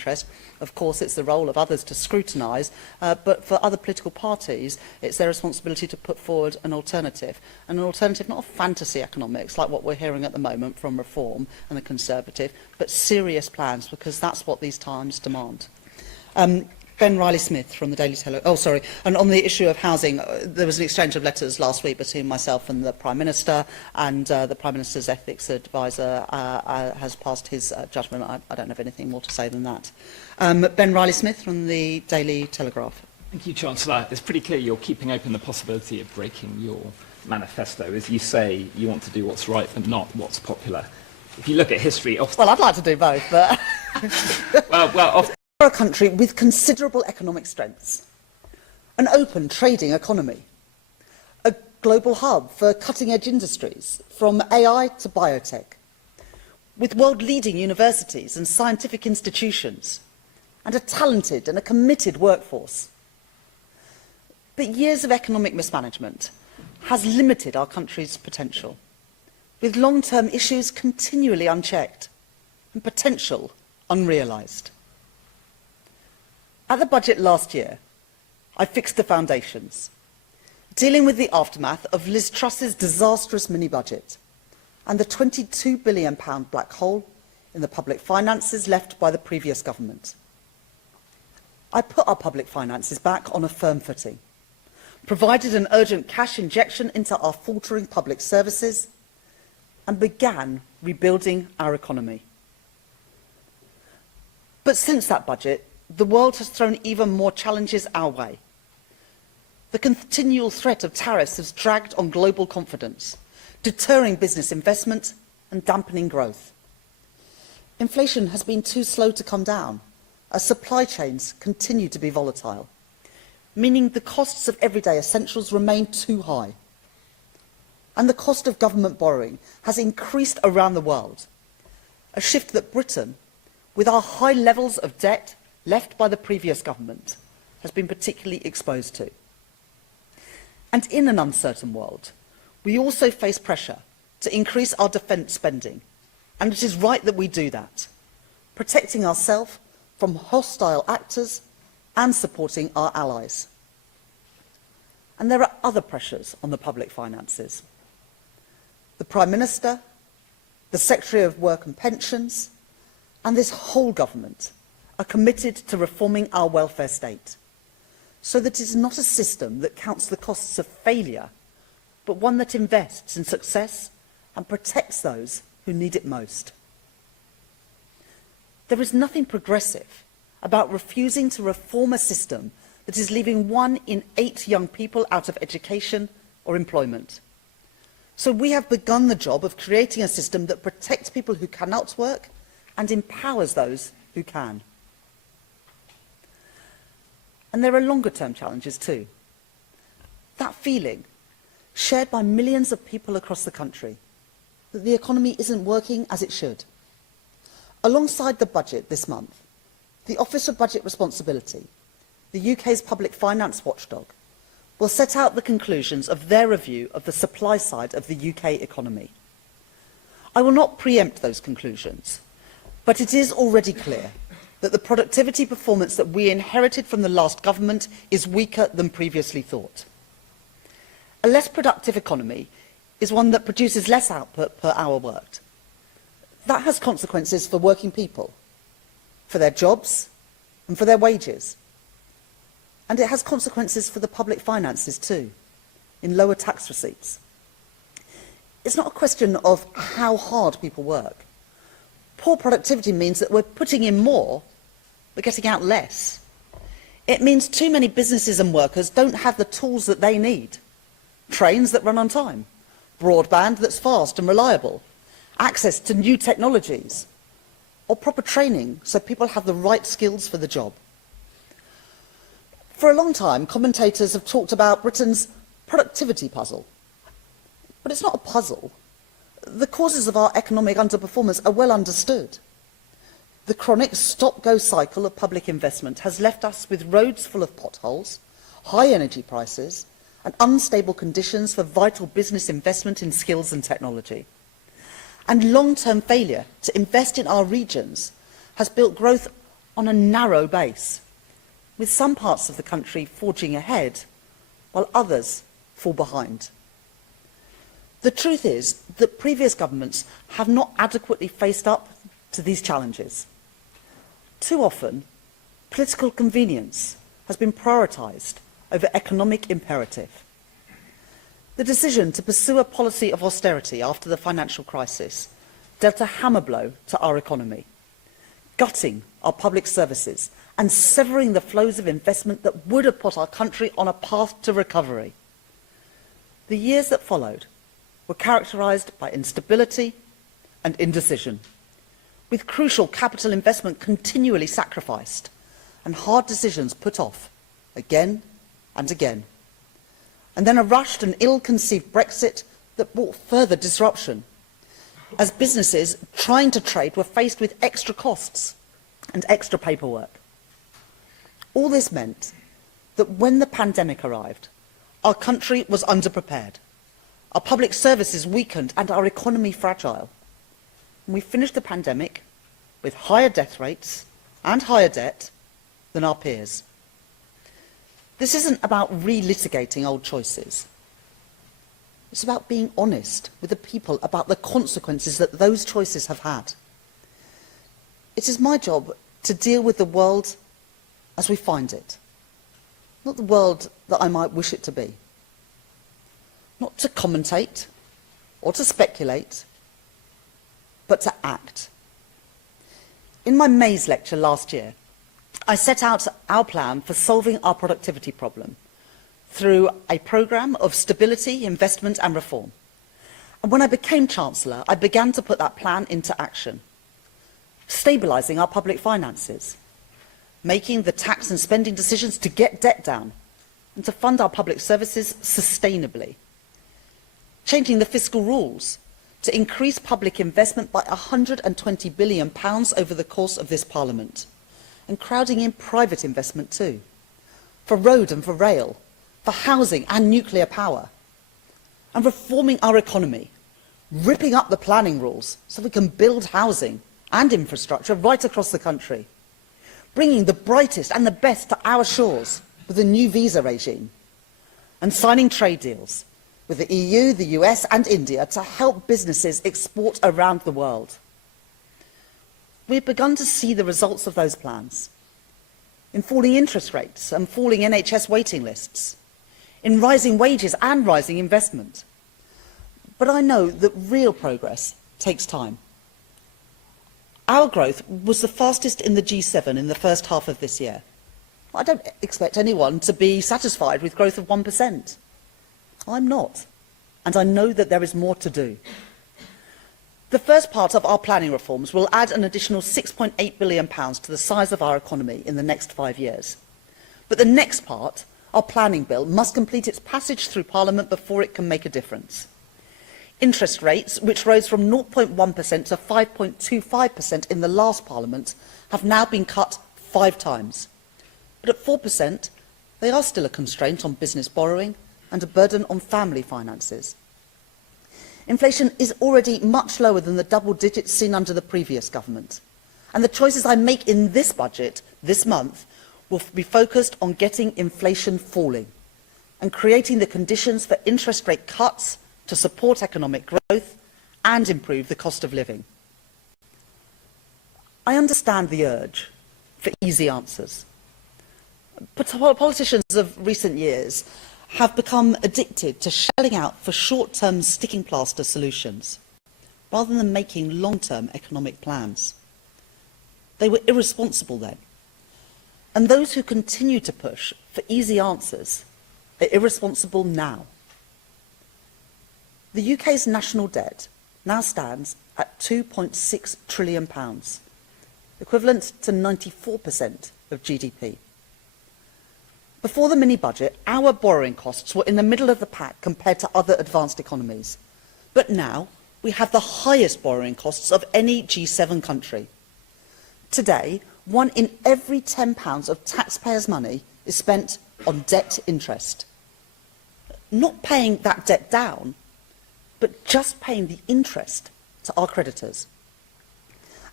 interest. Of course, it's the role of others to scrutinise, but for other political parties, it's their responsibility to put forward an alternative. And an alternative not of fantasy economics, like what we're hearing at the moment from Reform and the Conservative, but serious plans, because that's what these times demand. Ben Riley-Smith from the Daily Telegraph. Oh, sorry. And on the issue of housing, there was an exchange of letters last week between myself and the Prime Minister, and the Prime Minister's ethics advisor has passed his judgment. I don't have anything more to say than that. Ben Riley-Smith from the Daily Telegraph. Thank you, Chancellor. It's pretty clear you're keeping open the possibility of breaking your manifesto. As you say, you want to do what's right but not what's popular. If you look at history... Well, I'd like to do both, but... often a country with considerable economic strengths, an open trading economy, a global hub for cutting-edge industries, from AI to biotech, with world-leading universities and scientific institutions, and a talented and a committed workforce. But years of economic mismanagement has limited our country's potential, with long-term issues continually unchecked and potential unrealised. At the budget last year, I fixed the foundations, dealing with the aftermath of Liz Truss's disastrous mini-budget and the £22 billion black hole in the public finances left by the previous government. I put our public finances back on a firm footing, provided an urgent cash injection into our faltering public services, and began rebuilding our economy. But since that budget, the world has thrown even more challenges our way. The continual threat of tariffs has dragged on global confidence, deterring business investment and dampening growth. Inflation has been too slow to come down, as supply chains continue to be volatile, meaning the costs of everyday essentials remain too high. And the cost of government borrowing has increased around the world, a shift that Britain, with our high levels of debt left by the previous government, has been particularly exposed to. And in an uncertain world, we also face pressure to increase our defence spending, and it is right that we do that, protecting ourselves from hostile actors and supporting our allies. And there are other pressures on the public finances. The Prime Minister, the Secretary of Work and Pensions, and this whole government are committed to reforming our welfare state, so that it is not a system that counts the costs of failure, but one that invests in success and protects those who need it most. There is nothing progressive about refusing to reform a system that is leaving 1 in 8 young people out of education or employment. So we have begun the job of creating a system that protects people who cannot work and empowers those who can. And there are longer-term challenges too. That feeling, shared by millions of people across the country, that the economy isn't working as it should. Alongside the budget this month, the Office of Budget Responsibility, the UK's public finance watchdog, will set out the conclusions of their review of the supply side of the UK economy. I will not preempt those conclusions, but it is already clear that the productivity performance that we inherited from the last government is weaker than previously thought. A less productive economy is one that produces less output per hour worked. That has consequences for working people, for their jobs and for their wages. And it has consequences for the public finances too, in lower tax receipts. It's not a question of how hard people work. Poor productivity means that we're putting in more, but getting out less. It means too many businesses and workers don't have the tools that they need. Trains that run on time, broadband that's fast and reliable, access to new technologies, or proper training so people have the right skills for the job. For a long time, commentators have talked about Britain's productivity puzzle. But it's not a puzzle. The causes of our economic underperformance are well understood. The chronic stop-go cycle of public investment has left us with roads full of potholes, high energy prices, and unstable conditions for vital business investment in skills and technology. And long-term failure to invest in our regions has built growth on a narrow base, with some parts of the country forging ahead while others fall behind. The truth is that previous governments have not adequately faced up to these challenges. Too often, political convenience has been prioritised over economic imperative. The decision to pursue a policy of austerity after the financial crisis dealt a hammer blow to our economy, gutting our public services and severing the flows of investment that would have put our country on a path to recovery. The years that followed were characterised by instability and indecision, with crucial capital investment continually sacrificed and hard decisions put off again and again. And then a rushed and ill-conceived Brexit that brought further disruption, as businesses trying to trade were faced with extra costs and extra paperwork. All this meant that when the pandemic arrived, our country was underprepared, our public services weakened and our economy fragile. And we finished the pandemic with higher death rates and higher debt than our peers. This isn't about relitigating old choices. It's about being honest with the people about the consequences that those choices have had. It is my job to deal with the world as we find it, not the world that I might wish it to be. Not to commentate or to speculate, but to act. In my May's lecture last year, I set out our plan for solving our productivity problem through a programme of stability, investment and reform. And when I became Chancellor, I began to put that plan into action, stabilising our public finances, making the tax and spending decisions to get debt down and to fund our public services sustainably, changing the fiscal rules to increase public investment by £120 billion over the course of this Parliament, and crowding in private investment too, for road and for rail, for housing and nuclear power, and reforming our economy, ripping up the planning rules so we can build housing and infrastructure right across the country, bringing the brightest and the best to our shores with a new visa regime, and signing trade deals with the EU, the US and India to help businesses export around the world. We've begun to see the results of those plans in falling interest rates and falling NHS waiting lists, in rising wages and rising investment. But I know that real progress takes time. Our growth was the fastest in the G7 in the first half of this year. I don't expect anyone to be satisfied with growth of 1%. I'm not, and I know that there is more to do. The first part of our planning reforms will add an additional £6.8 billion to the size of our economy in the next 5 years. But the next part, our planning bill, must complete its passage through Parliament before it can make a difference. Interest rates, which rose from 0.1% to 5.25% in the last Parliament, have now been cut 5 times. But at 4%, they are still a constraint on business borrowing and a burden on family finances. Inflation is already much lower than the double digits seen under the previous government. And the choices I make in this budget this month will be focused on getting inflation falling and creating the conditions for interest rate cuts to support economic growth and improve the cost of living. I understand the urge for easy answers. Politicians of recent years have become addicted to shelling out for short-term sticking plaster solutions, rather than making long-term economic plans. They were irresponsible then, and those who continue to push for easy answers are irresponsible now. The UK's national debt now stands at £2.6 trillion, equivalent to 94% of GDP. Before the mini-budget, our borrowing costs were in the middle of the pack compared to other advanced economies. But now, we have the highest borrowing costs of any G7 country. Today, 1 in every £10 of taxpayers' money is spent on debt interest. Not paying that debt down, but just paying the interest to our creditors.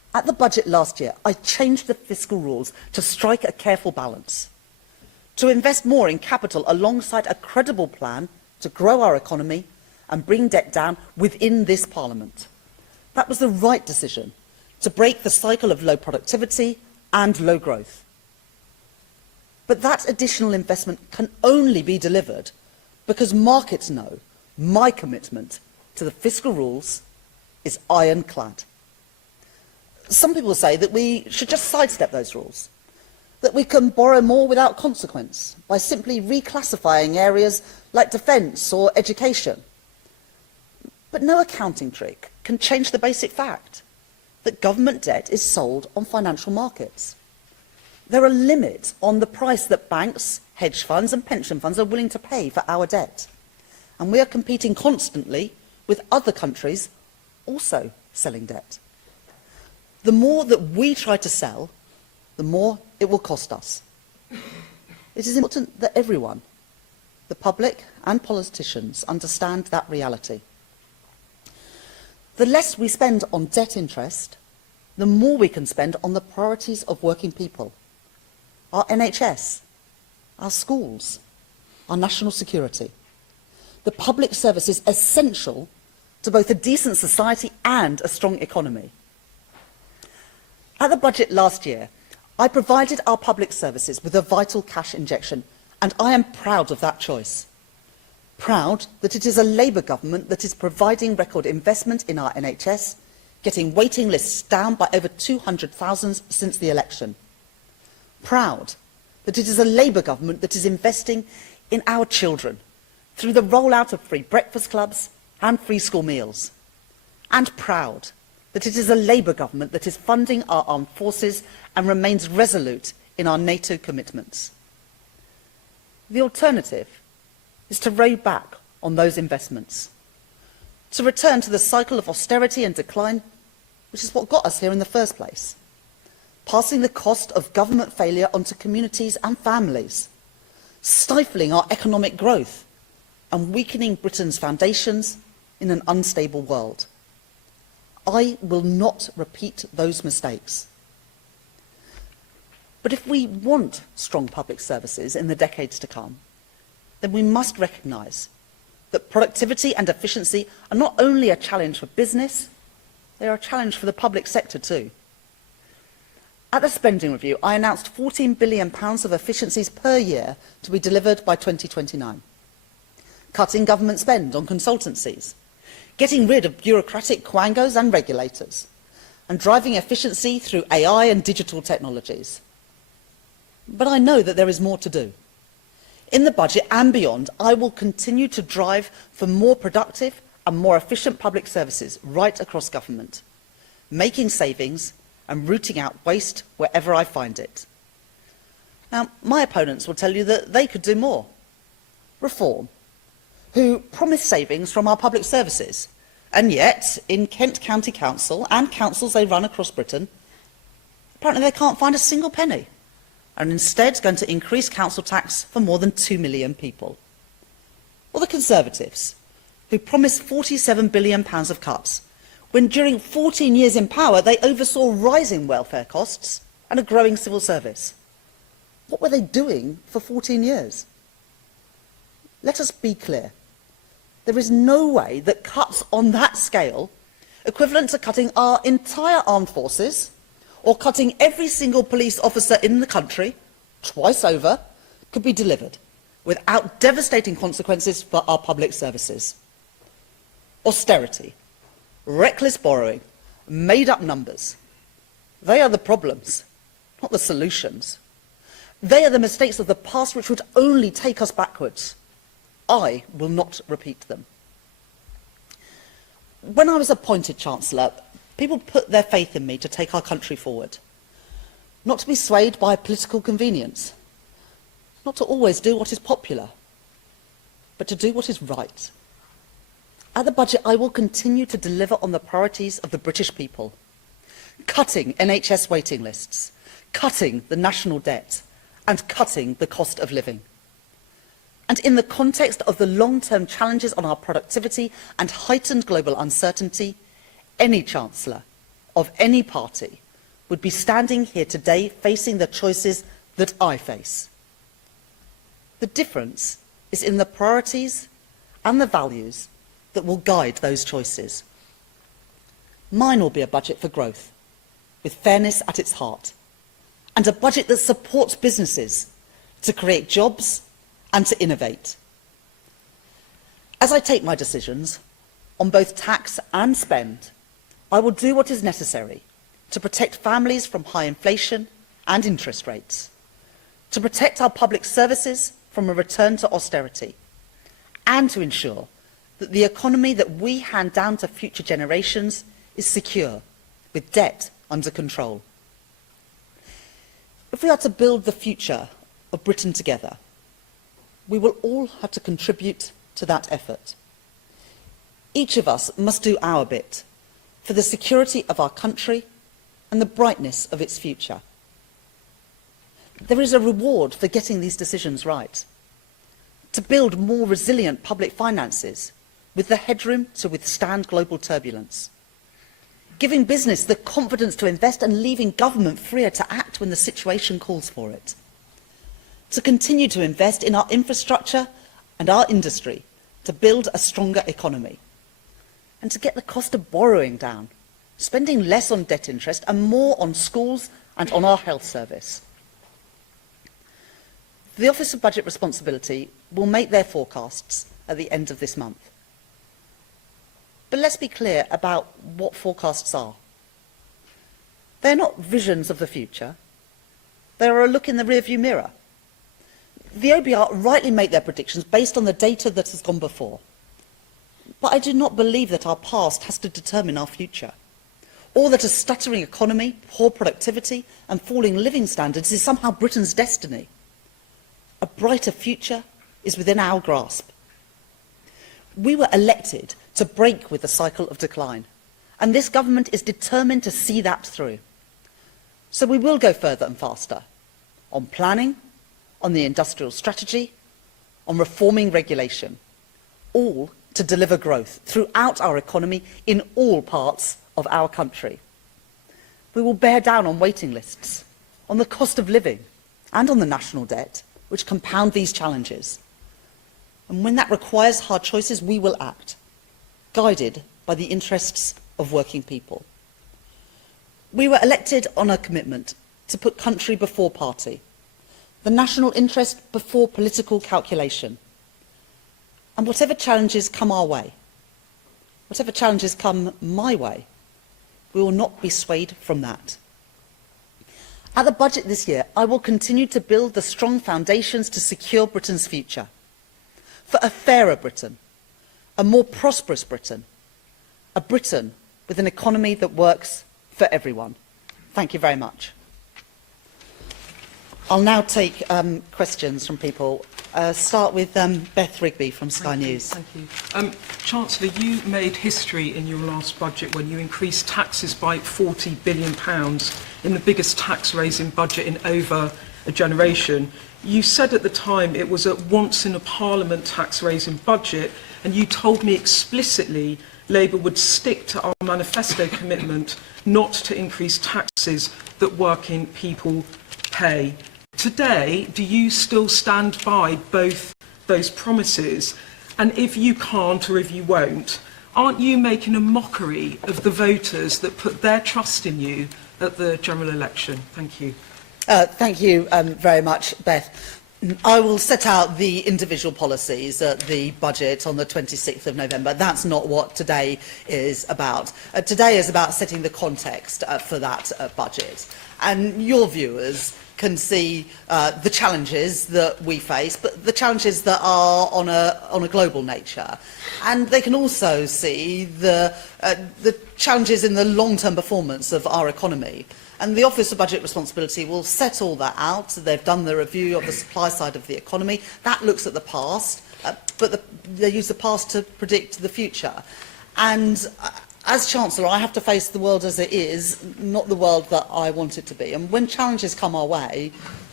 At the budget last year, I changed the fiscal rules to strike a careful balance, to invest more in capital alongside a credible plan to grow our economy and bring debt down within this Parliament. That was the right decision to break the cycle of low productivity and low growth. But that additional investment can only be delivered because markets know my commitment to the fiscal rules is ironclad. Some people say that we should just sidestep those rules, that we can borrow more without consequence by simply reclassifying areas like defence or education. But no accounting trick can change the basic fact that government debt is sold on financial markets. There are limits on the price that banks, hedge funds and pension funds are willing to pay for our debt. And we are competing constantly with other countries also selling debt. The more that we try to sell, the more it will cost us. It is important that everyone, the public and politicians, understand that reality. The less we spend on debt interest, the more we can spend on the priorities of working people. Our NHS, our schools, our national security. The public service is essential to both a decent society and a strong economy. At the budget last year, I provided our public services with a vital cash injection, and I am proud of that choice. Proud that it is a Labour government that is providing record investment in our NHS, getting waiting lists down by over 200,000 since the election. Proud that it is a Labour government that is investing in our children through the rollout of free breakfast clubs and free school meals. And proud that it is a Labour government that is funding our armed forces and remains resolute in our NATO commitments. The alternative is to row back on those investments, to return to the cycle of austerity and decline, which is what got us here in the first place, passing the cost of government failure onto communities and families, stifling our economic growth and weakening Britain's foundations in an unstable world. I will not repeat those mistakes. But if we want strong public services in the decades to come, then we must recognise that productivity and efficiency are not only a challenge for business, they are a challenge for the public sector too. At the spending review, I announced £14 billion of efficiencies per year to be delivered by 2029. Cutting government spend on consultancies, getting rid of bureaucratic quangos and regulators, and driving efficiency through AI and digital technologies. But I know that there is more to do. In the budget and beyond, I will continue to drive for more productive and more efficient public services right across government, making savings and rooting out waste wherever I find it. Now, my opponents will tell you that they could do more. Reform, who promise savings from our public services, and yet, in Kent County Council and councils they run across Britain, apparently they can't find a single penny, and instead going to increase council tax for more than 2 million people. Or the Conservatives, who promised £47 billion of cuts, when during 14 years in power they oversaw rising welfare costs and a growing civil service. What were they doing for 14 years? Let us be clear. There is no way that cuts on that scale, equivalent to cutting our entire armed forces, or cutting every single police officer in the country, twice over, could be delivered without devastating consequences for our public services. Austerity, reckless borrowing, made-up numbers. They are the problems, not the solutions. They are the mistakes of the past which would only take us backwards. I will not repeat them. When I was appointed Chancellor, people put their faith in me to take our country forward, not to be swayed by political convenience, not to always do what is popular, but to do what is right. At the budget, I will continue to deliver on the priorities of the British people, cutting NHS waiting lists, cutting the national debt, and cutting the cost of living. And in the context of the long-term challenges on our productivity and heightened global uncertainty, any Chancellor of any party would be standing here today facing the choices that I face. The difference is in the priorities and the values that will guide those choices. Mine will be a budget for growth, with fairness at its heart, and a budget that supports businesses to create jobs and to innovate. As I take my decisions on both tax and spend, I will do what is necessary to protect families from high inflation and interest rates, to protect our public services from a return to austerity, and to ensure that the economy that we hand down to future generations is secure, with debt under control. If we are to build the future of Britain together, we will all have to contribute to that effort. Each of us must do our bit for the security of our country and the brightness of its future. There is a reward for getting these decisions right. To build more resilient public finances with the headroom to withstand global turbulence. Giving business the confidence to invest and leaving government freer to act when the situation calls for it. To continue to invest in our infrastructure and our industry to build a stronger economy. And to get the cost of borrowing down, spending less on debt interest and more on schools and on our health service. The Office of Budget Responsibility will make their forecasts at the end of this month. But let's be clear about what forecasts are. They're not visions of the future. They're a look in the rearview mirror. The OBR rightly make their predictions based on the data that has gone before. But I do not believe that our past has to determine our future, or that a stuttering economy, poor productivity and falling living standards is somehow Britain's destiny. A brighter future is within our grasp. We were elected to break with the cycle of decline, and this government is determined to see that through. So we will go further and faster on planning, on the industrial strategy, on reforming regulation, all to deliver growth throughout our economy in all parts of our country. We will bear down on waiting lists, on the cost of living, and on the national debt, which compound these challenges. And when that requires hard choices, we will act, guided by the interests of working people. We were elected on a commitment to put country before party, the national interest before political calculation. And whatever challenges come our way, whatever challenges come my way, we will not be swayed from that. At the budget this year, I will continue to build the strong foundations to secure Britain's future, for a fairer Britain, a more prosperous Britain, a Britain with an economy that works for everyone. Thank you very much. I'll now take questions from people. Start with Beth Rigby from Sky News. Thank you. Chancellor, you made history in your last budget when you increased taxes by £40 billion in the biggest tax-raising budget in over a generation. You said at the time it was a once-in-a-parliament tax-raising budget, and you told me explicitly Labour would stick to our manifesto commitment not to increase taxes that working people pay. Today, do you still stand by both those promises? And if you can't, or if you won't, aren't you making a mockery of the voters that put their trust in you at the general election? Thank you. Thank you very much, Beth. I will set out the individual policies at the budget on the 26th of November. That's not what today is about. Today is about setting the context for that budget. And your viewers can see the challenges that we face, but the challenges that are on a global nature. And they can also see the challenges in the long-term performance of our economy. And the Office of Budget Responsibility will set all that out. They've done the review of the supply side of the economy. That looks at the past, but they use the past to predict the future. And as Chancellor, I have to face the world as it is, not the world that I want it to be. And when challenges come our way,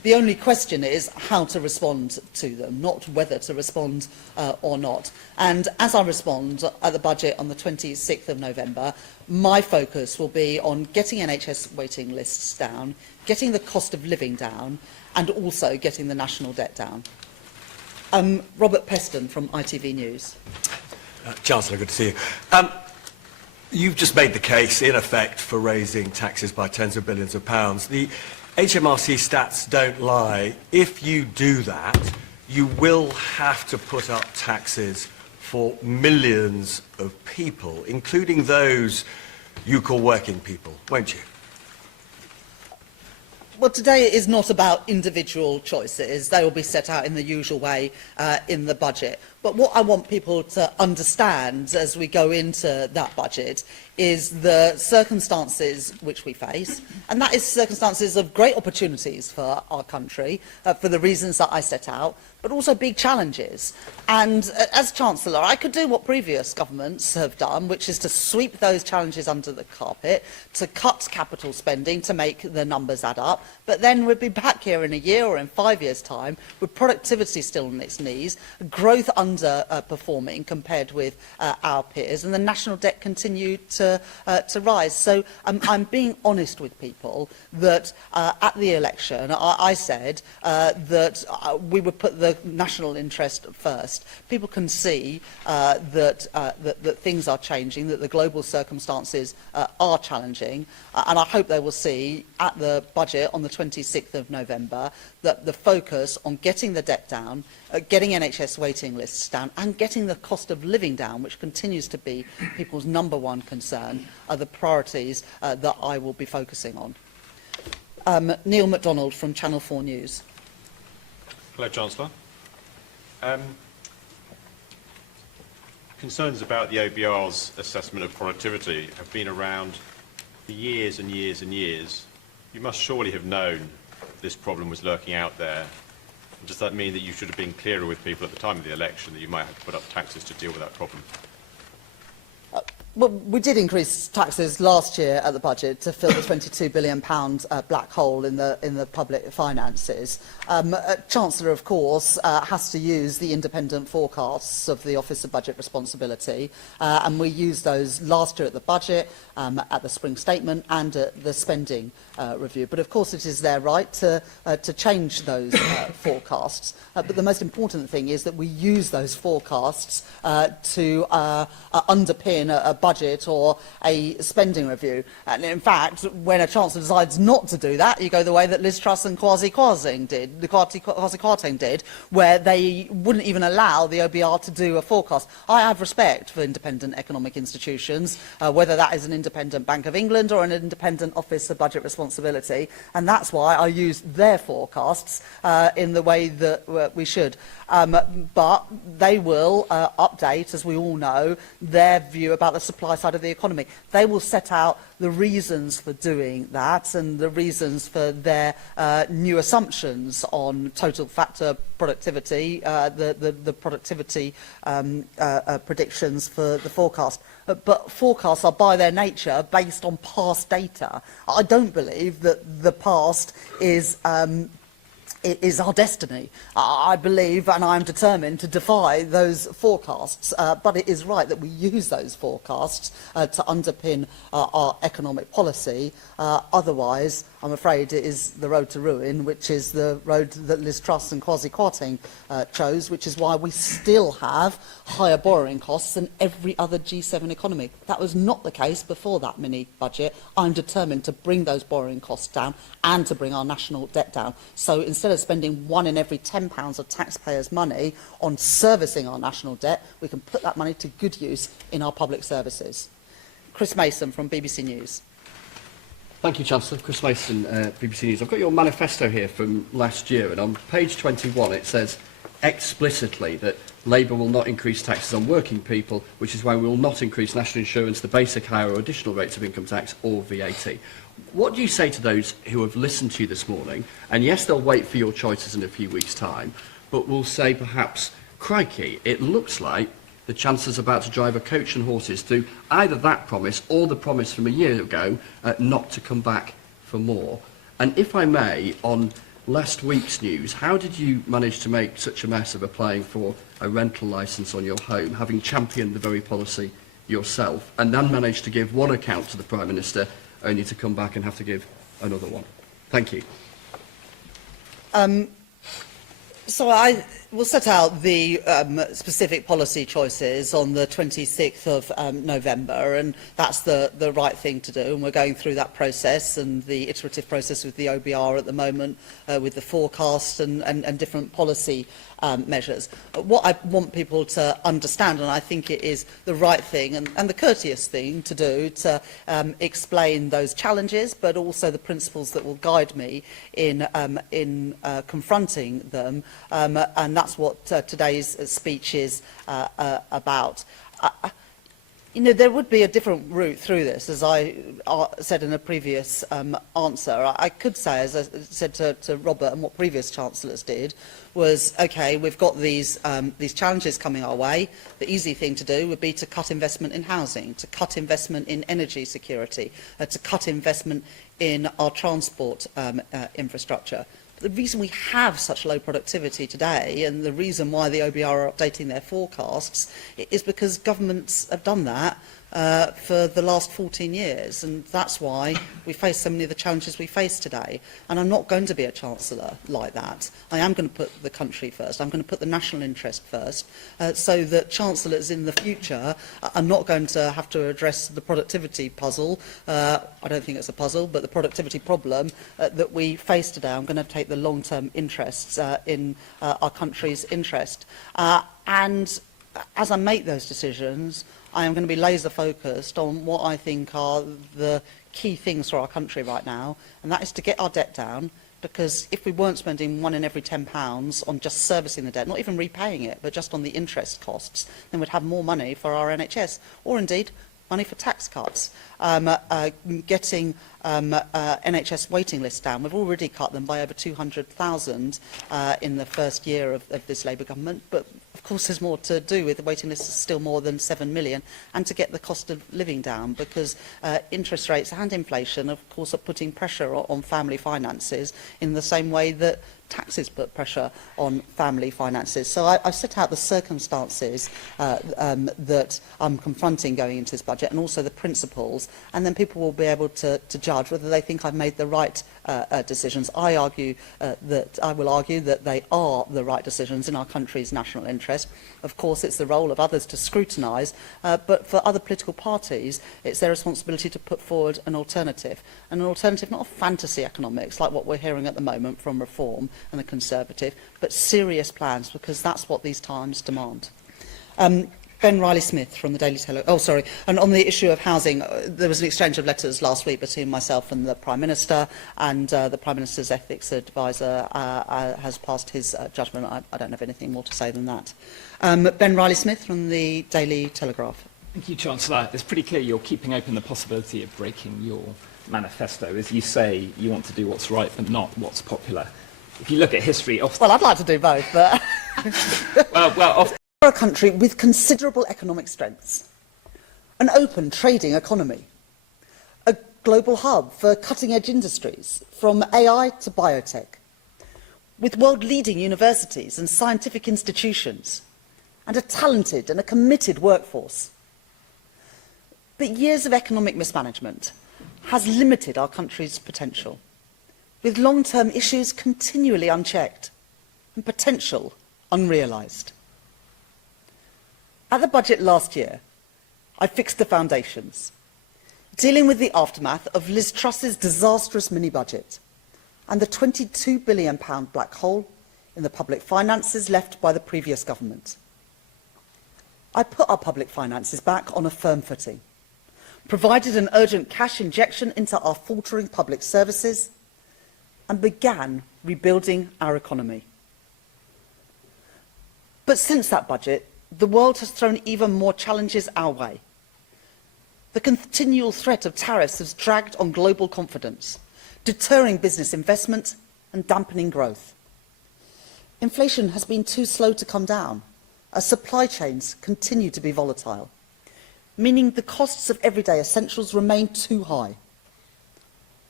The only question is how to respond to them, not whether to respond or not. And as I respond at the budget on the 26th of November, my focus will be on getting NHS waiting lists down, getting the cost of living down, and also getting the national debt down. Robert Peston from ITV News. Chancellor, good to see you. You've just made the case, in effect, for raising taxes by tens of billions of pounds. The HMRC stats don't lie. If you do that, you will have to put up taxes for millions of people, including those you call working people, won't you? Well, today is not about individual choices. They will be set out in the usual way in the budget. But what I want people to understand as we go into that budget is the circumstances which we face, and that is circumstances of great opportunities for our country, for the reasons that I set out, but also big challenges. And as Chancellor, I could do what previous governments have done, which is to sweep those challenges under the carpet, to cut capital spending, to make the numbers add up, but then we'd be back here in a year or in 5 years' time with productivity still on its knees, growth underperforming compared with our peers, and the national debt continued to rise. So I'm being honest with people that at the election I said that we would put the national interest first. People can see that things are changing, that the global circumstances are challenging, and I hope they will see at the budget on the 26th of November that the focus on getting the debt down, getting NHS waiting lists down, and getting the cost of living down, which continues to be people's number one concern, are the priorities that I will be focusing on. Neil MacDonald from Channel 4 News. Hello, Chancellor. Concerns about the OBR's assessment of productivity have been around for years and years and years. You must surely have known this problem was lurking out there. Does that mean that you should have been clearer with people at the time of the election that you might have to put up taxes to deal with that problem? Well, we did increase taxes last year at the budget to fill the £22 billion black hole in the public finances. Chancellor, of course, has to use the independent forecasts of the Office of Budget Responsibility, and we used those last year at the budget, at the spring statement, and at the spending review. But of course, it is their right to change those forecasts. But the most important thing is that we use those forecasts to underpin a budget or a spending review. And in fact, when a Chancellor decides not to do that, you go the way that Liz Truss and Kwasi Kwarteng did, where they wouldn't even allow the OBR to do a forecast. I have respect for independent economic institutions, whether that is an independent Bank of England or an independent Office of Budget Responsibility, and that's why I use their forecasts in the way that we should. But they will update, as we all know, their view about the supply side of the economy. They will set out the reasons for doing that and the reasons for their new assumptions on total factor productivity, the productivity predictions for the forecast. But forecasts are by their nature based on past data. I don't believe that the past is our destiny. I believe, and I'm determined to defy those forecasts, but it is right that we use those forecasts to underpin our economic policy. Otherwise, I'm afraid it is the road to ruin, which is the road that Liz Truss and Kwasi Kwarteng chose, which is why we still have higher borrowing costs than every other G7 economy. That was not the case before that mini-budget. I'm determined to bring those borrowing costs down and to bring our national debt down. So instead of spending £1 in every £10 of taxpayers' money on servicing our national debt, we can put that money to good use in our public services. Chris Mason from BBC News. Thank you, Chancellor. Chris Mason, BBC News. I've got your manifesto here from last year, and on page 21 it says explicitly that Labour will not increase taxes on working people, which is why we will not increase national insurance, the basic, higher or additional rates of income tax or VAT. What do you say to those who have listened to you this morning, and yes, they'll wait for your choices in a few weeks' time, but will say perhaps, crikey, it looks like the Chancellor's about to drive a coach and horses through either that promise or the promise from a year ago not to come back for more. And if I may, on last week's news, how did you manage to make such a mess of applying for a rental licence on your home, having championed the very policy yourself, and then managed to give one account to the Prime Minister, only to come back and have to give another one? Thank you. So I will set out the specific policy choices on the 26th of November, and that's the right thing to do. And we're going through that process and the iterative process with the OBR at the moment, with the forecast and different policy measures. What I want people to understand, and I think it is the right thing and the courteous thing to do, to explain those challenges, but also the principles that will guide me in confronting them. And that's what today's speech is about. You know, there would be a different route through this, as I said in a previous answer. I could say, as I said to Robert, and what previous chancellors did, was, OK, we've got these challenges coming our way. The easy thing to do would be to cut investment in housing, to cut investment in energy security, to cut investment in our transport infrastructure. The reason we have such low productivity today, and the reason why the OBR are updating their forecasts, is because governments have done that for the last 14 years, and that's why we face so many of the challenges we face today. And I'm not going to be a chancellor like that. I am going to put the country first. I'm going to put the national interest first, so that chancellors in the future are not going to have to address the productivity puzzle. I don't think it's a puzzle, but the productivity problem that we face today. I'm going to take the long-term interests in our country's interest. And as I make those decisions, I am going to be laser focused on what I think are the key things for our country right now, and that is to get our debt down, because if we weren't spending £1 in every £10 on just servicing the debt, not even repaying it, but just on the interest costs, then we'd have more money for our NHS, or indeed money for tax cuts. Getting NHS waiting lists down. We've already cut them by over 200,000 in the first year of this Labour government, but of course there's more to do with the waiting list is still more than 7 million, and to get the cost of living down, because interest rates and inflation of course are putting pressure on family finances in the same way that taxes put pressure on family finances. So I've set out the circumstances that I'm confronting going into this budget, and also the principles, and then people will be able to judge whether they think I've made the right decisions. I will argue that they are the right decisions in our country's national interest. Of course, it's the role of others to scrutinise, but for other political parties, it's their responsibility to put forward an alternative not of fantasy economics like what we're hearing at the moment from Reform and the Conservative, but serious plans, because that's what these times demand. Ben Riley-Smith from the Daily Telegraph. Oh, sorry. And on the issue of housing, there was an exchange of letters last week between myself and the Prime Minister, and the Prime Minister's ethics advisor has passed his judgment. I don't have anything more to say than that. Ben Riley-Smith from the Daily Telegraph. Thank you, Chancellor. It's pretty clear you're keeping open the possibility of breaking your manifesto. As you say, you want to do what's right but not what's popular. If you look at history... Well, I'd like to do both, but... We're a country with considerable economic strengths, an open trading economy, a global hub for cutting-edge industries, from AI to biotech, with world-leading universities and scientific institutions, and a talented and a committed workforce. But years of economic mismanagement has limited our country's potential, with long-term issues continually unchecked and potential unrealised. At the budget last year, I fixed the foundations, dealing with the aftermath of Liz Truss's disastrous mini-budget and the £22 billion black hole in the public finances left by the previous government. I put our public finances back on a firm footing, provided an urgent cash injection into our faltering public services, and began rebuilding our economy. But since that budget, the world has thrown even more challenges our way. The continual threat of tariffs has dragged on global confidence, deterring business investment and dampening growth. Inflation has been too slow to come down, as supply chains continue to be volatile, meaning the costs of everyday essentials remain too high.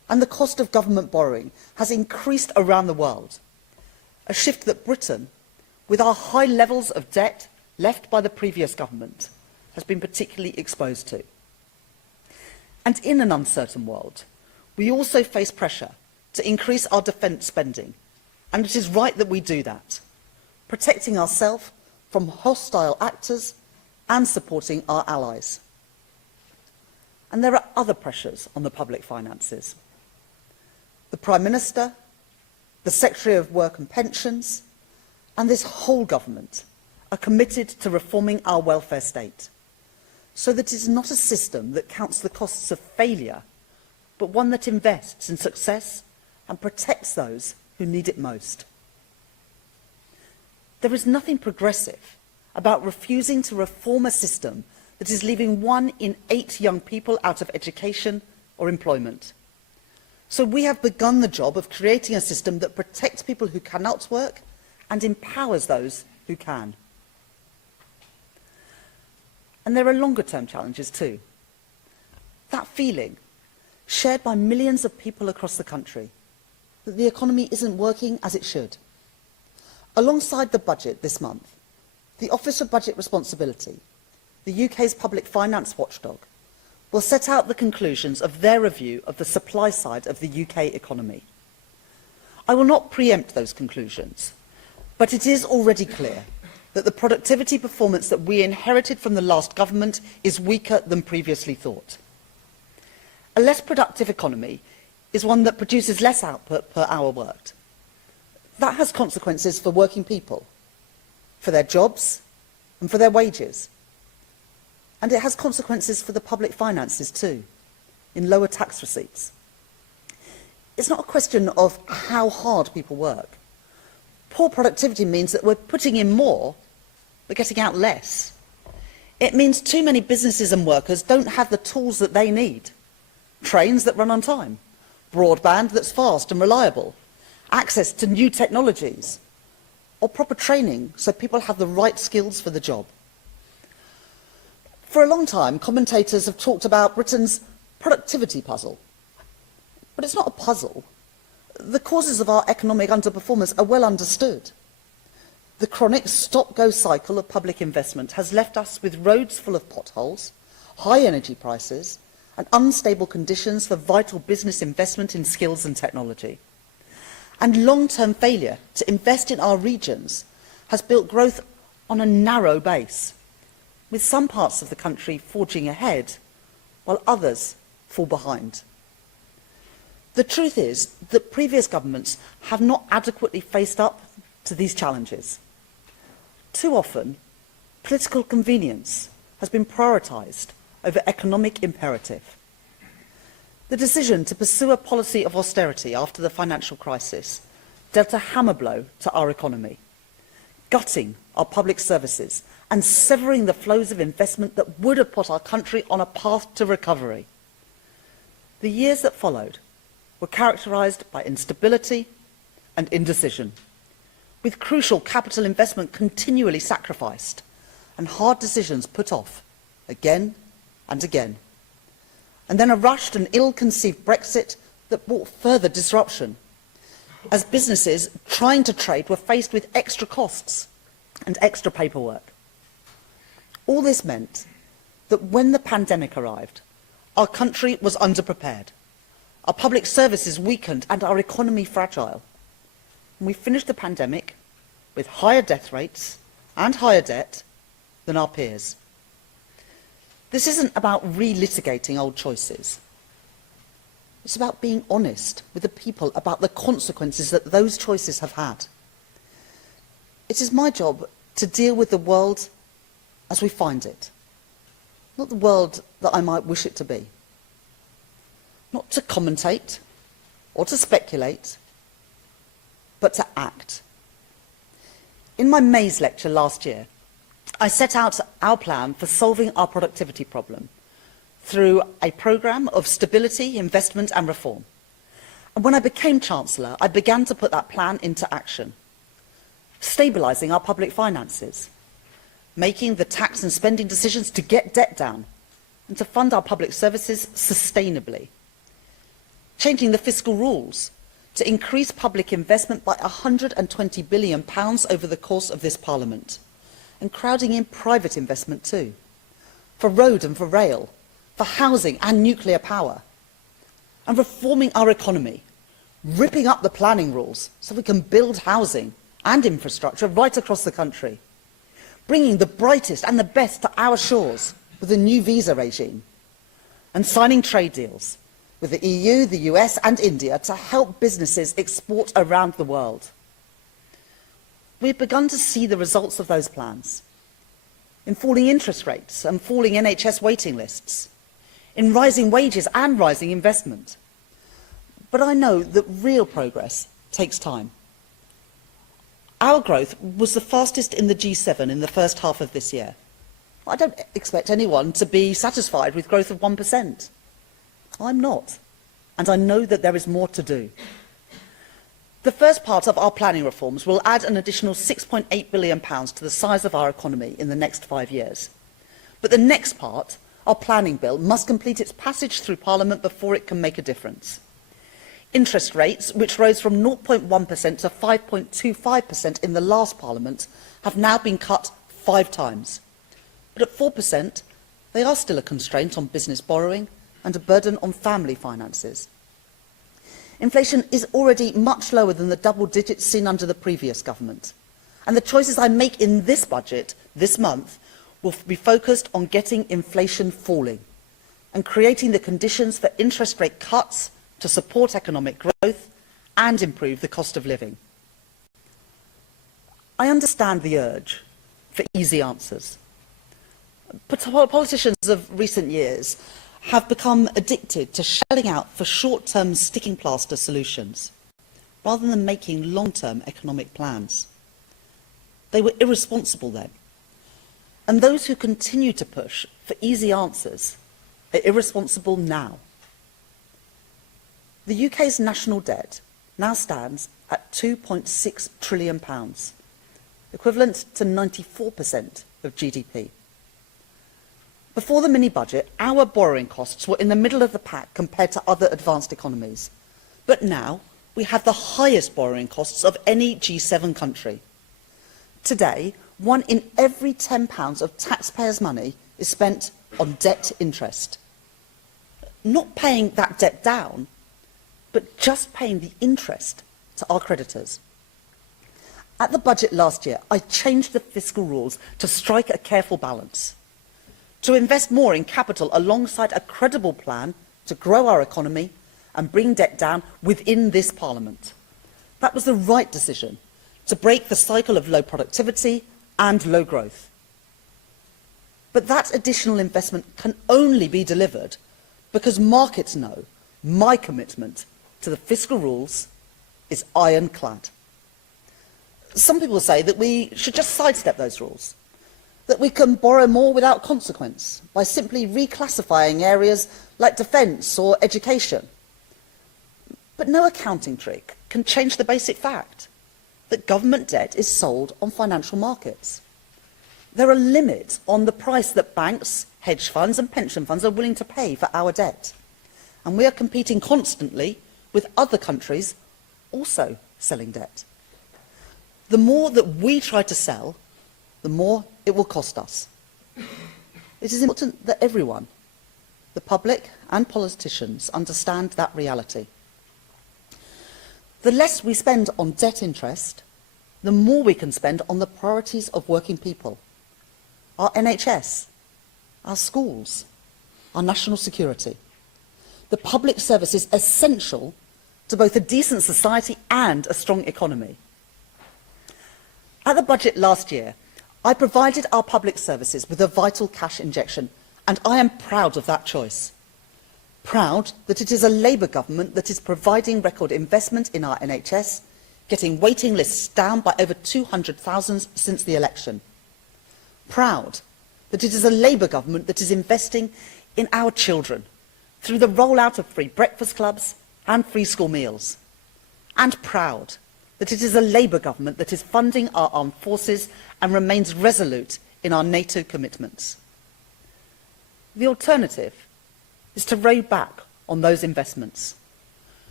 and the cost of government borrowing has increased around the world, a shift that Britain, with our high levels of debt left by the previous government, has been particularly exposed to. And in an uncertain world, we also face pressure to increase our defence spending, and it is right that we do that, protecting ourselves from hostile actors and supporting our allies. And there are other pressures on the public finances. The Prime Minister, the Secretary of Work and Pensions, and this whole government are committed to reforming our welfare state, so that it is not a system that counts the costs of failure, but one that invests in success and protects those who need it most. There is nothing progressive about refusing to reform a system that is leaving 1 in 8 young people out of education or employment. So we have begun the job of creating a system that protects people who cannot work and empowers those who can. And there are longer-term challenges too. That feeling, shared by millions of people across the country, that the economy isn't working as it should. Alongside the budget this month, the Office of Budget Responsibility, the UK's public finance watchdog, will set out the conclusions of their review of the supply side of the UK economy. I will not preempt those conclusions, but it is already clear that the productivity performance that we inherited from the last government is weaker than previously thought. A less productive economy is one that produces less output per hour worked. That has consequences for working people, for their jobs and for their wages. And it has consequences for the public finances too, in lower tax receipts. It's not a question of how hard people work. Poor productivity means that we're putting in more, but getting out less. It means too many businesses and workers don't have the tools that they need. Trains that run on time, broadband that's fast and reliable, access to new technologies, or proper training so people have the right skills for the job. For a long time, commentators have talked about Britain's productivity puzzle. But it's not a puzzle. The causes of our economic underperformance are well understood. The chronic stop-go cycle of public investment has left us with roads full of potholes, high energy prices, and unstable conditions for vital business investment in skills and technology. And long-term failure to invest in our regions has built growth on a narrow base, with some parts of the country forging ahead, while others fall behind. The truth is that previous governments have not adequately faced up to these challenges. Too often, political convenience has been prioritised over economic imperative. The decision to pursue a policy of austerity after the financial crisis dealt a hammer blow to our economy, gutting our public services and severing the flows of investment that would have put our country on a path to recovery. The years that followed were characterised by instability and indecision, with crucial capital investment continually sacrificed and hard decisions put off again and again. And then a rushed and ill-conceived Brexit that brought further disruption, as businesses trying to trade were faced with extra costs and extra paperwork. All this meant that when the pandemic arrived, our country was underprepared, our public services weakened and our economy fragile. And we finished the pandemic with higher death rates and higher debt than our peers. This isn't about relitigating old choices. It's about being honest with the people about the consequences that those choices have had. It is my job to deal with the world as we find it, not the world that I might wish it to be. Not to commentate or to speculate, but to act. In my May's lecture last year, I set out our plan for solving our productivity problem through a programme of stability, investment and reform. And when I became Chancellor, I began to put that plan into action, stabilising our public finances, making the tax and spending decisions to get debt down and to fund our public services sustainably, changing the fiscal rules to increase public investment by £120 billion over the course of this Parliament, and crowding in private investment too, for road and for rail, for housing and nuclear power, and reforming our economy, ripping up the planning rules so we can build housing and infrastructure right across the country, bringing the brightest and the best to our shores with a new visa regime, and signing trade deals with the EU, the US and India to help businesses export around the world. We've begun to see the results of those plans in falling interest rates and falling NHS waiting lists, in rising wages and rising investment. But I know that real progress takes time. Our growth was the fastest in the G7 in the first half of this year. I don't expect anyone to be satisfied with growth of 1%. I'm not, and I know that there is more to do. The first part of our planning reforms will add an additional £6.8 billion to the size of our economy in the next 5 years. But the next part, our planning bill, must complete its passage through Parliament before it can make a difference. Interest rates, which rose from 0.1% to 5.25% in the last Parliament, have now been cut 5 times. But at 4%, they are still a constraint on business borrowing and a burden on family finances. Inflation is already much lower than the double digits seen under the previous government. And the choices I make in this budget this month will be focused on getting inflation falling and creating the conditions for interest rate cuts to support economic growth and improve the cost of living. I understand the urge for easy answers. But politicians of recent years have become addicted to shelling out for short-term sticking plaster solutions rather than making long-term economic plans. They were irresponsible then. And those who continue to push for easy answers are irresponsible now. The UK's national debt now stands at £2.6 trillion, equivalent to 94% of GDP. Before the mini-budget, our borrowing costs were in the middle of the pack compared to other advanced economies. But now we have the highest borrowing costs of any G7 country. Today, 1 in every £10 of taxpayers' money is spent on debt interest. Not paying that debt down, but just paying the interest to our creditors. At the budget last year, I changed the fiscal rules to strike a careful balance, to invest more in capital alongside a credible plan to grow our economy and bring debt down within this Parliament. That was the right decision to break the cycle of low productivity and low growth. But that additional investment can only be delivered because markets know my commitment to the fiscal rules is ironclad. Some people say that we should just sidestep those rules, that we can borrow more without consequence by simply reclassifying areas like defence or education. But no accounting trick can change the basic fact that government debt is sold on financial markets. There are limits on the price that banks, hedge funds and pension funds are willing to pay for our debt. And we are competing constantly with other countries also selling debt. The more that we try to sell, the more it will cost us. It is important that everyone, the public and politicians, understand that reality. The less we spend on debt interest, the more we can spend on the priorities of working people, our NHS, our schools, our national security. The public service is essential to both a decent society and a strong economy. At the budget last year, I provided our public services with a vital cash injection, and I am proud of that choice. Proud that it is a Labour government that is providing record investment in our NHS, getting waiting lists down by over 200,000 since the election. Proud that it is a Labour government that is investing in our children through the rollout of free breakfast clubs and free school meals. And proud that it is a Labour government that is funding our armed forces and remains resolute in our NATO commitments. The alternative is to row back on those investments,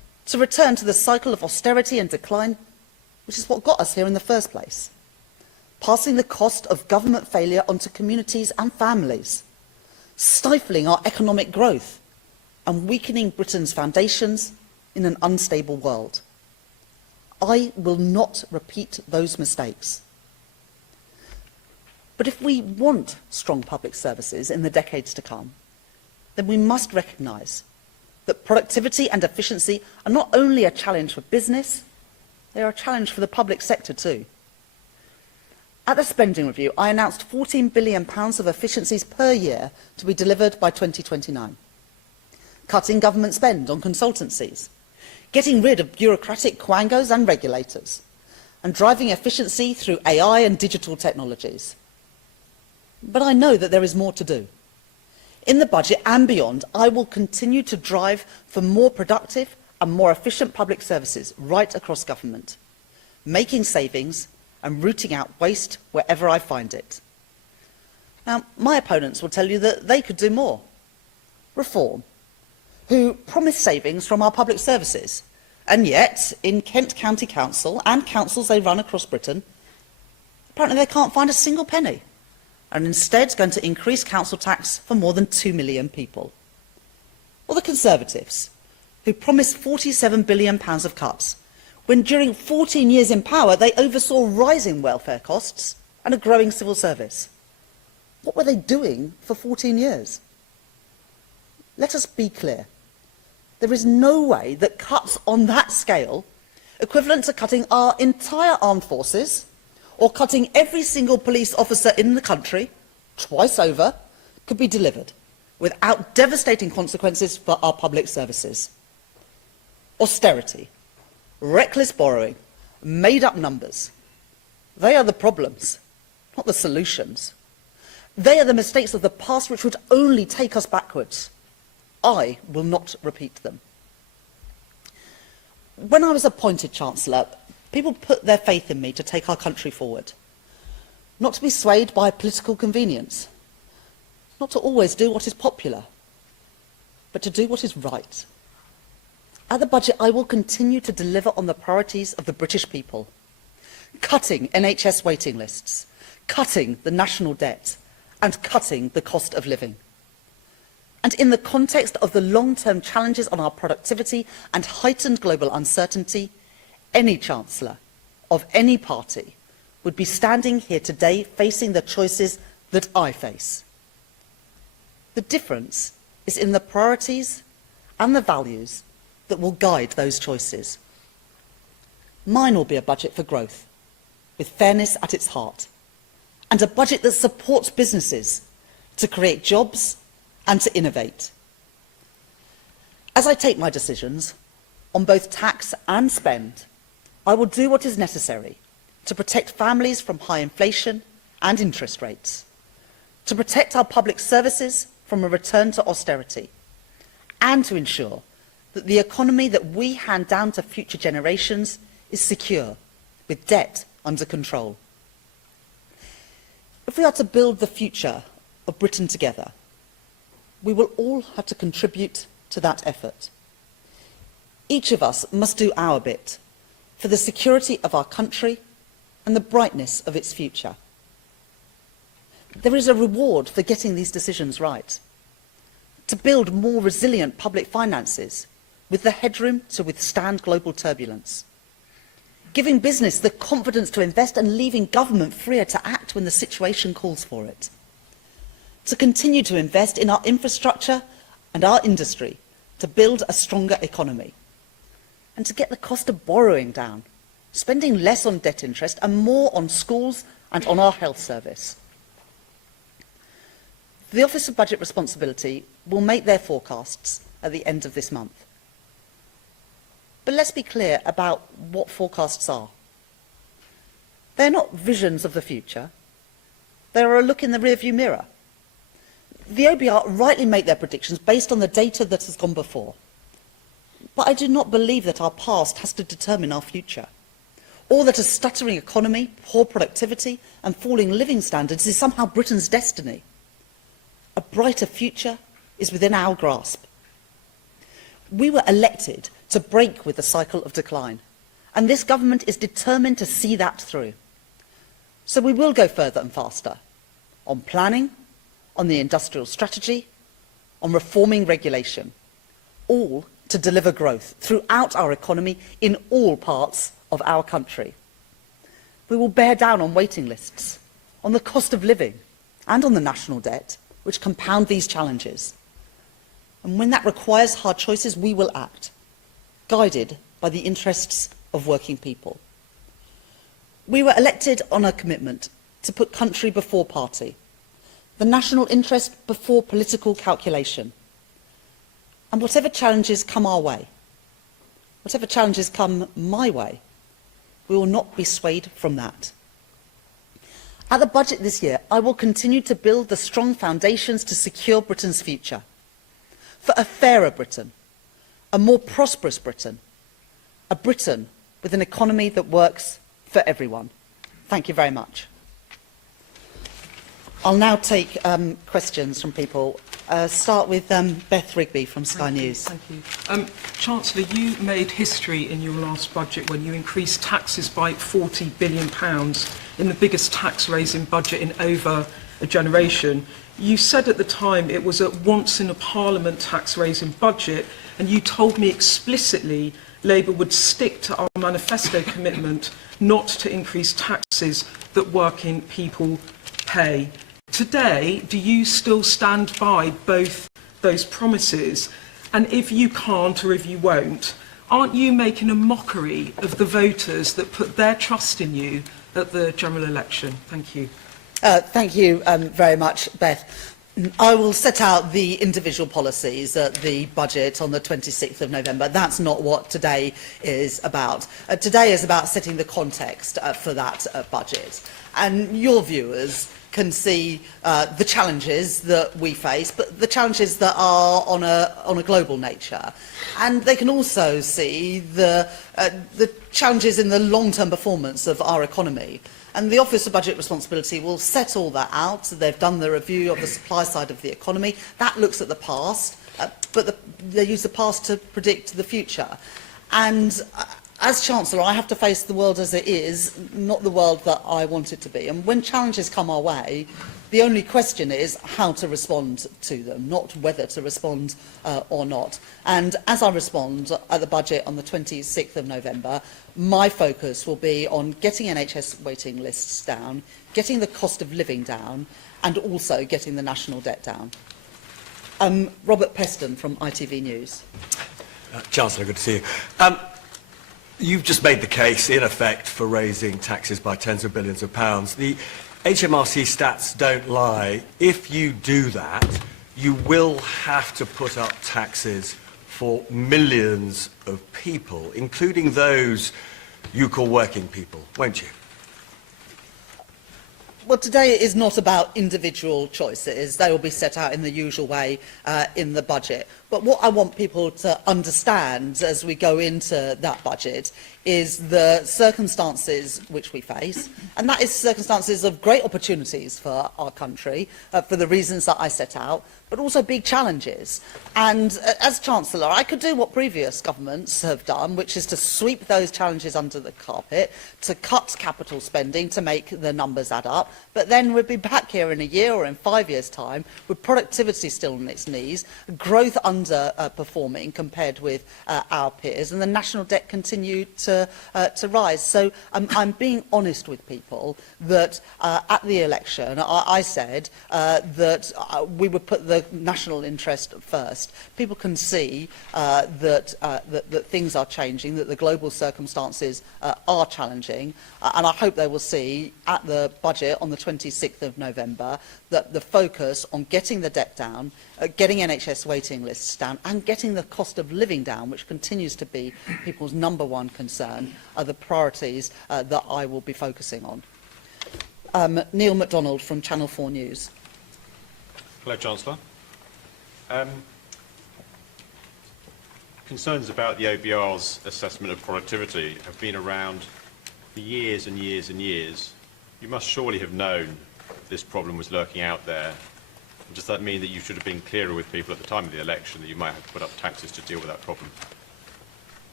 to return to the cycle of austerity and decline, which is what got us here in the first place, passing the cost of government failure onto communities and families, stifling our economic growth and weakening Britain's foundations in an unstable world. I will not repeat those mistakes. But if we want strong public services in the decades to come, then we must recognise that productivity and efficiency are not only a challenge for business, they are a challenge for the public sector too. At the spending review, I announced £14 billion of efficiencies per year to be delivered by 2029. Cutting government spend on consultancies, getting rid of bureaucratic quangos and regulators, and driving efficiency through AI and digital technologies. But I know that there is more to do. In the budget and beyond, I will continue to drive for more productive and more efficient public services right across government, making savings and rooting out waste wherever I find it. Now, my opponents will tell you that they could do more. Reform, who promise savings from our public services, and yet, in Kent County Council and councils they run across Britain, apparently they can't find a single penny, and instead going to increase council tax for more than 2 million people. Or the Conservatives, who promised £47 billion of cuts, when during 14 years in power they oversaw rising welfare costs and a growing civil service. What were they doing for 14 years? Let us be clear. There is no way that cuts on that scale, equivalent to cutting our entire armed forces, or cutting every single police officer in the country, twice over, could be delivered without devastating consequences for our public services. Austerity, reckless borrowing, made-up numbers. They are the problems, not the solutions. They are the mistakes of the past which would only take us backwards. I will not repeat them. When I was appointed Chancellor, people put their faith in me to take our country forward, not to be swayed by political convenience, not to always do what is popular, but to do what is right. At the budget, I will continue to deliver on the priorities of the British people, cutting NHS waiting lists, cutting the national debt, and cutting the cost of living. And in the context of the long-term challenges on our productivity and heightened global uncertainty, any Chancellor of any party would be standing here today facing the choices that I face. The difference is in the priorities and the values that will guide those choices. Mine will be a budget for growth, with fairness at its heart, and a budget that supports businesses to create jobs and to innovate. As I take my decisions on both tax and spend, I will do what is necessary to protect families from high inflation and interest rates, to protect our public services from a return to austerity, and to ensure that the economy that we hand down to future generations is secure, with debt under control. If we are to build the future of Britain together, we will all have to contribute to that effort. Each of us must do our bit for the security of our country and the brightness of its future. There is a reward for getting these decisions right. To build more resilient public finances with the headroom to withstand global turbulence. Giving business the confidence to invest and leaving government freer to act when the situation calls for it. To continue to invest in our infrastructure and our industry to build a stronger economy. And to get the cost of borrowing down, spending less on debt interest and more on schools and on our health service. The Office of Budget Responsibility will make their forecasts at the end of this month. But let's be clear about what forecasts are. They're not visions of the future. They're a look in the rearview mirror. The OBR rightly make their predictions based on the data that has gone before. But I do not believe that our past has to determine our future, or that a stuttering economy, poor productivity and falling living standards is somehow Britain's destiny. A brighter future is within our grasp. We were elected to break with the cycle of decline. And this government is determined to see that through. So we will go further and faster on planning, on the industrial strategy, on reforming regulation, all to deliver growth throughout our economy in all parts of our country. We will bear down on waiting lists, on the cost of living, and on the national debt, which compound these challenges. And when that requires hard choices, we will act, guided by the interests of working people. We were elected on a commitment to put country before party, the national interest before political calculation. And whatever challenges come our way, whatever challenges come my way, we will not be swayed from that. At the budget this year, I will continue to build the strong foundations to secure Britain's future, for a fairer Britain, a more prosperous Britain, a Britain with an economy that works for everyone. Thank you very much. I'll now take questions from people. Start with Beth Rigby from Sky News. Thank you. Chancellor, you made history in your last budget when you increased taxes by £40 billion in the biggest tax-raising budget in over a generation. You said at the time it was a once-in-a-parliament tax-raising budget, and you told me explicitly Labour would stick to our manifesto commitment not to increase taxes that working people pay. Today, do you still stand by both those promises? And if you can't, or if you won't, aren't you making a mockery of the voters that put their trust in you at the general election? Thank you. Thank you very much, Beth. I will set out the individual policies at the budget on the 26th of November. That's not what today is about. Today is about setting the context for that budget. And your viewers can see the challenges that we face, but the challenges that are on a global nature. And they can also see the challenges in the long-term performance of our economy. And the Office of Budget Responsibility will set all that out. So they've done the review of the supply side of the economy. That looks at the past, but they use the past to predict the future. And as Chancellor, I have to face the world as it is, not the world that I want it to be. And when challenges come our way, the only question is how to respond to them, not whether to respond or not. And as I respond at the budget on the 26th of November, my focus will be on getting NHS waiting lists down, getting the cost of living down, and also getting the national debt down. Robert Peston from ITV News. Chancellor, good to see you. You've just made the case, in effect, for raising taxes by tens of billions of pounds. The HMRC stats don't lie. If you do that, you will have to put up taxes for millions of people, including those you call working people, won't you? Well, today is not about individual choices. They will be set out in the usual way in the budget. But what I want people to understand as we go into that budget is the circumstances which we face, and that is circumstances of great opportunities for our country, for the reasons that I set out, but also big challenges. And as Chancellor, I could do what previous governments have done, which is to sweep those challenges under the carpet, to cut capital spending to make the numbers add up, but then we'd be back here in a year or in 5 years' time with productivity still on its knees, growth underperforming compared with our peers, and the national debt continued to rise. So I'm being honest with people that at the election I said that we would put the national interest first. People can see that things are changing, that the global circumstances are challenging, and I hope they will see at the budget on the 26th of November that the focus on getting the debt down, getting NHS waiting lists down, and getting the cost of living down, which continues to be people's #1 concern, are the priorities that I will be focusing on. Neil MacDonald from Channel 4 News. Hello, Chancellor. Concerns about the OBR's assessment of productivity have been around for years and years and years. You must surely have known this problem was lurking out there. Does that mean that you should have been clearer with people at the time of the election that you might have to put up taxes to deal with that problem?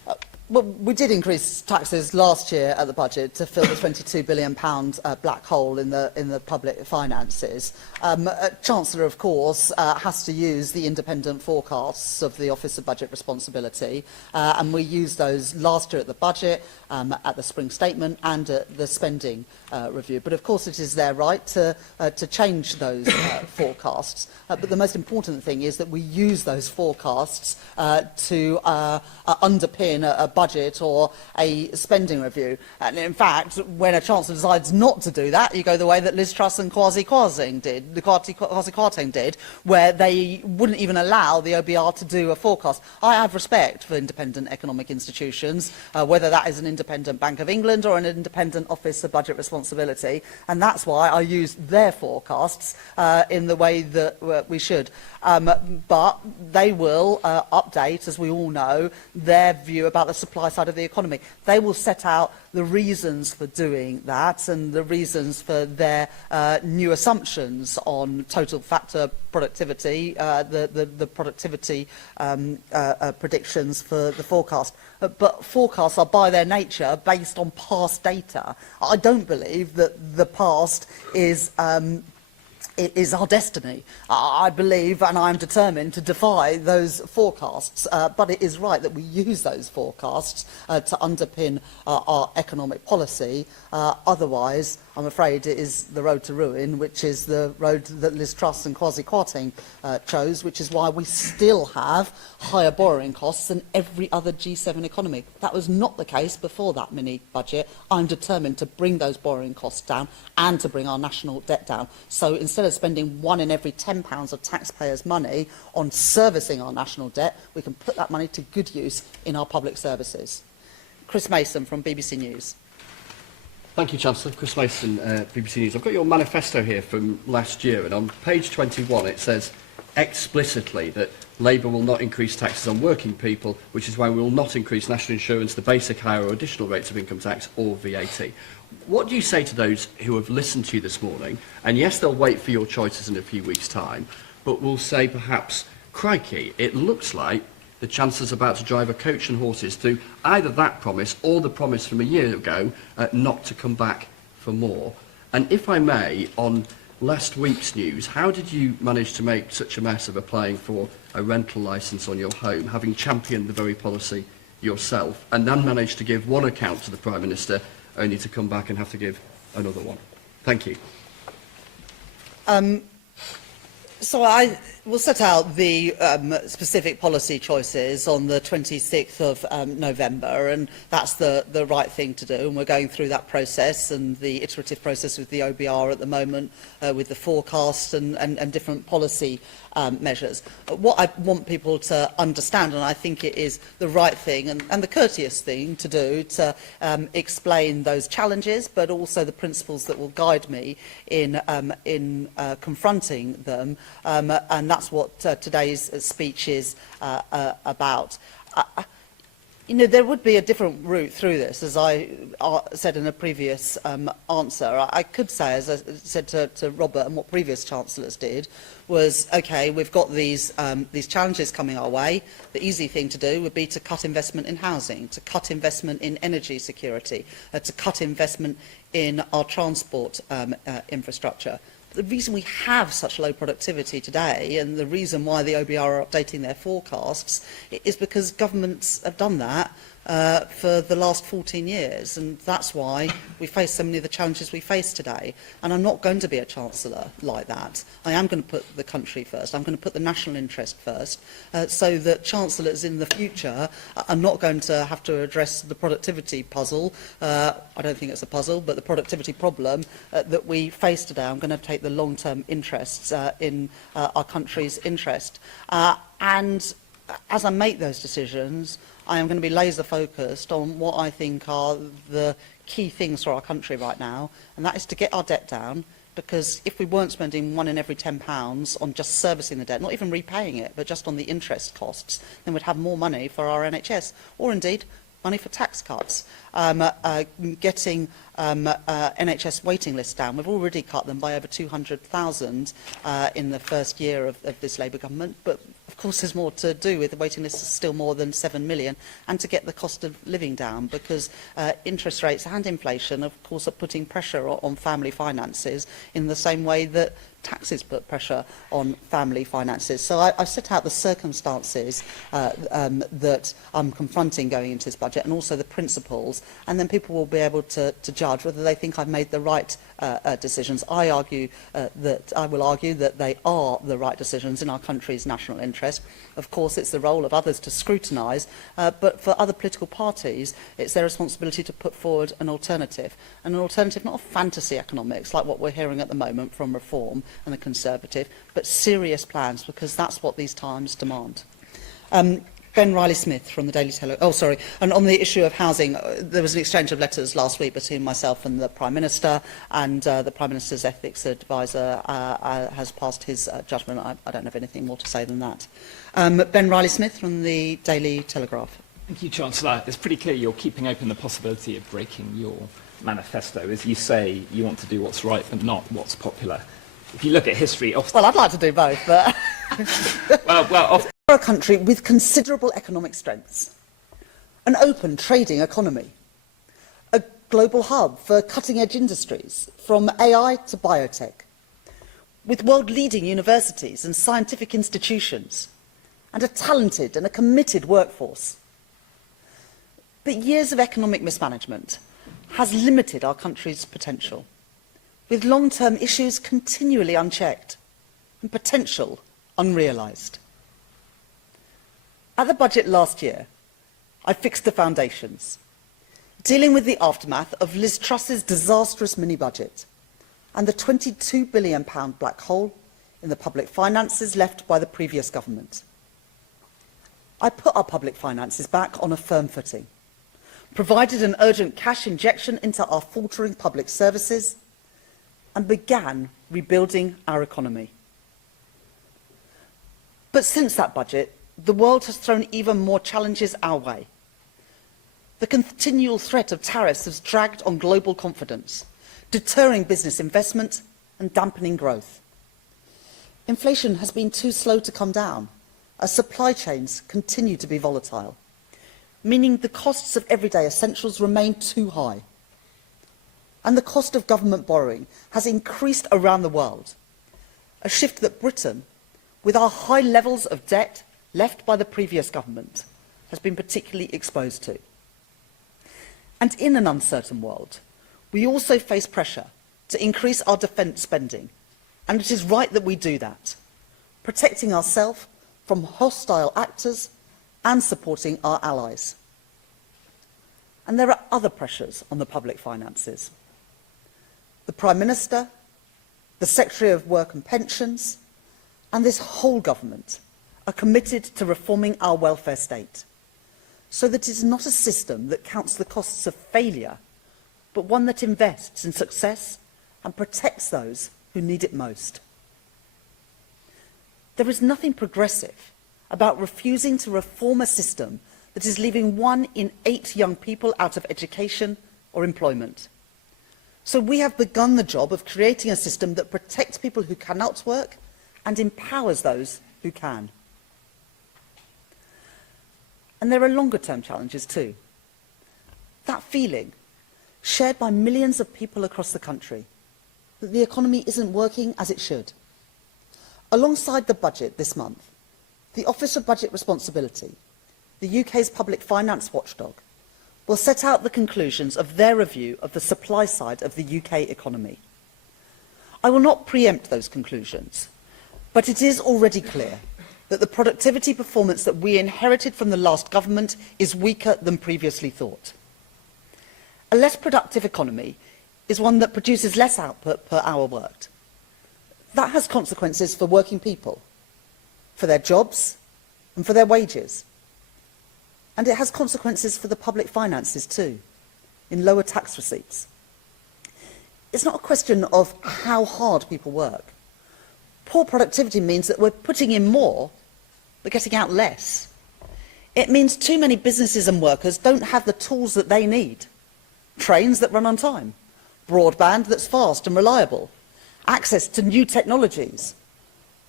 Well, we did increase taxes last year at the budget to fill the £22 billion black hole in the public finances. Chancellor, of course, has to use the independent forecasts of the Office of Budget Responsibility, and we used those last year at the budget, at the spring statement, and at the spending review. But of course, it is their right to change those forecasts. But the most important thing is that we use those forecasts to underpin a budget or a spending review. And in fact, when a Chancellor decides not to do that, you go the way that Liz Truss and Kwasi Kwarteng did, where they wouldn't even allow the OBR to do a forecast. I have respect for independent economic institutions, whether that is an independent Bank of England or an independent Office of Budget Responsibility, and that's why I use their forecasts in the way that we should. But they will update, as we all know, their view about the supply side of the economy. They will set out the reasons for doing that and the reasons for their new assumptions on total factor productivity, the productivity predictions for the forecast. But forecasts are by their nature based on past data. I don't believe that the past is our destiny. I believe and I'm determined to defy those forecasts, but it is right that we use those forecasts to underpin our economic policy. Otherwise, I'm afraid it is the road to ruin, which is the road that Liz Truss and Kwasi Kwarteng chose, which is why we still have higher borrowing costs than every other G7 economy. That was not the case before that mini-budget. I'm determined to bring those borrowing costs down and to bring our national debt down. So instead of spending £1 in every £10 of taxpayers' money on servicing our national debt, we can put that money to good use in our public services. Chris Mason from BBC News. Thank you, Chancellor. Chris Mason, BBC News. I've got your manifesto here from last year, and on page 21 it says explicitly that Labour will not increase taxes on working people, which is why we will not increase national insurance, the basic, higher or additional rates of income tax or VAT. What do you say to those who have listened to you this morning, and yes, they'll wait for your choices in a few weeks' time, but will say perhaps, crikey, it looks like the Chancellor's about to drive a coach and horses through either that promise or the promise from a year ago not to come back for more. And if I may, on last week's news, how did you manage to make such a mess of applying for a rental licence on your home, having championed the very policy yourself, and then managed to give one account to the Prime Minister, only to come back and have to give another one? Thank you. So I will set out the specific policy choices on the 26th of November, and that's the right thing to do. And we're going through that process and the iterative process with the OBR at the moment, with the forecast and different policy measures. What I want people to understand, and I think it is the right thing and the courteous thing to do, to explain those challenges, but also the principles that will guide me in confronting them. And that's what today's speech is about. You know, there would be a different route through this, as I said in a previous answer. I could say, as I said to Robert, and what previous Chancellors did, was, OK, we've got these challenges coming our way. The easy thing to do would be to cut investment in housing, to cut investment in energy security, to cut investment in our transport infrastructure. The reason we have such low productivity today, and the reason why the OBR are updating their forecasts, is because governments have done that for the last 14 years, and that's why we face so many of the challenges we face today. And I'm not going to be a Chancellor like that. I am going to put the country first. I'm going to put the national interest first, so that Chancellors in the future are not going to have to address the productivity puzzle. I don't think it's a puzzle, but the productivity problem that we face today. I'm going to take the long-term interests in our country's interest. And as I make those decisions, I am going to be laser focused on what I think are the key things for our country right now, and that is to get our debt down, because if we weren't spending £1 in every £10 on just servicing the debt, not even repaying it, but just on the interest costs, then we'd have more money for our NHS, or indeed money for tax cuts. Getting NHS waiting lists down. We've already cut them by over 200,000 in the first year of this Labour government, but Of course, there's more to do with the waiting list is still more than 7 million, and to get the cost of living down, because interest rates and inflation, of course, are putting pressure on family finances in the same way that taxes put pressure on family finances. So I've set out the circumstances that I'm confronting going into this budget, and also the principles, and then people will be able to judge whether they think I've made the right decisions. I will argue that they are the right decisions in our country's national interest. Of course, it's the role of others to scrutinise, but for other political parties, it's their responsibility to put forward an alternative. And an alternative, not of fantasy economics, like what we're hearing at the moment from Reform and the Conservative, but serious plans, because that's what these times demand. Ben Riley-Smith from the Daily Telegraph. Oh, sorry. And on the issue of housing, there was an exchange of letters last week between myself and the Prime Minister, and the Prime Minister's ethics advisor has passed his judgment. I don't have anything more to say than that. Ben Riley-Smith from the Daily Telegraph. Thank you, Chancellor. It's pretty clear you're keeping open the possibility of breaking your manifesto. As you say, you want to do what's right but not what's popular. If you look at history... Well, I'd like to do both, but... We're a country with considerable economic strengths, an open trading economy, a global hub for cutting-edge industries, from AI to biotech, with world-leading universities and scientific institutions, and a talented and a committed workforce. But years of economic mismanagement has limited our country's potential, with long-term issues continually unchecked and potential unrealised. At the budget last year, I fixed the foundations, dealing with the aftermath of Liz Truss's disastrous mini-budget and the £22 billion black hole in the public finances left by the previous government. I put our public finances back on a firm footing, provided an urgent cash injection into our faltering public services, and began rebuilding our economy. But since that budget, the world has thrown even more challenges our way. The continual threat of tariffs has dragged on global confidence, deterring business investment and dampening growth. Inflation has been too slow to come down, as supply chains continue to be volatile, meaning the costs of everyday essentials remain too high. And the cost of government borrowing has increased around the world, a shift that Britain, with our high levels of debt left by the previous government, has been particularly exposed to. And in an uncertain world, we also face pressure to increase our defence spending, and it is right that we do that, protecting ourselves from hostile actors and supporting our allies. And there are other pressures on the public finances. The Prime Minister, the Secretary of Work and Pensions, and this whole government are committed to reforming our welfare state, so that it is not a system that counts the costs of failure, but one that invests in success and protects those who need it most. There is nothing progressive about refusing to reform a system that is leaving 1 in 8 young people out of education or employment. So we have begun the job of creating a system that protects people who cannot work and empowers those who can. And there are longer-term challenges too. That feeling, shared by millions of people across the country, that the economy isn't working as it should. Alongside the budget this month, the Office of Budget Responsibility, the UK's public finance watchdog, will set out the conclusions of their review of the supply side of the UK economy. I will not preempt those conclusions, but it is already clear that the productivity performance that we inherited from the last government is weaker than previously thought. A less productive economy is one that produces less output per hour worked. That has consequences for working people, for their jobs and for their wages. And it has consequences for the public finances too, in lower tax receipts. It's not a question of how hard people work. Poor productivity means that we're putting in more, but getting out less. It means too many businesses and workers don't have the tools that they need. Trains that run on time, broadband that's fast and reliable, access to new technologies,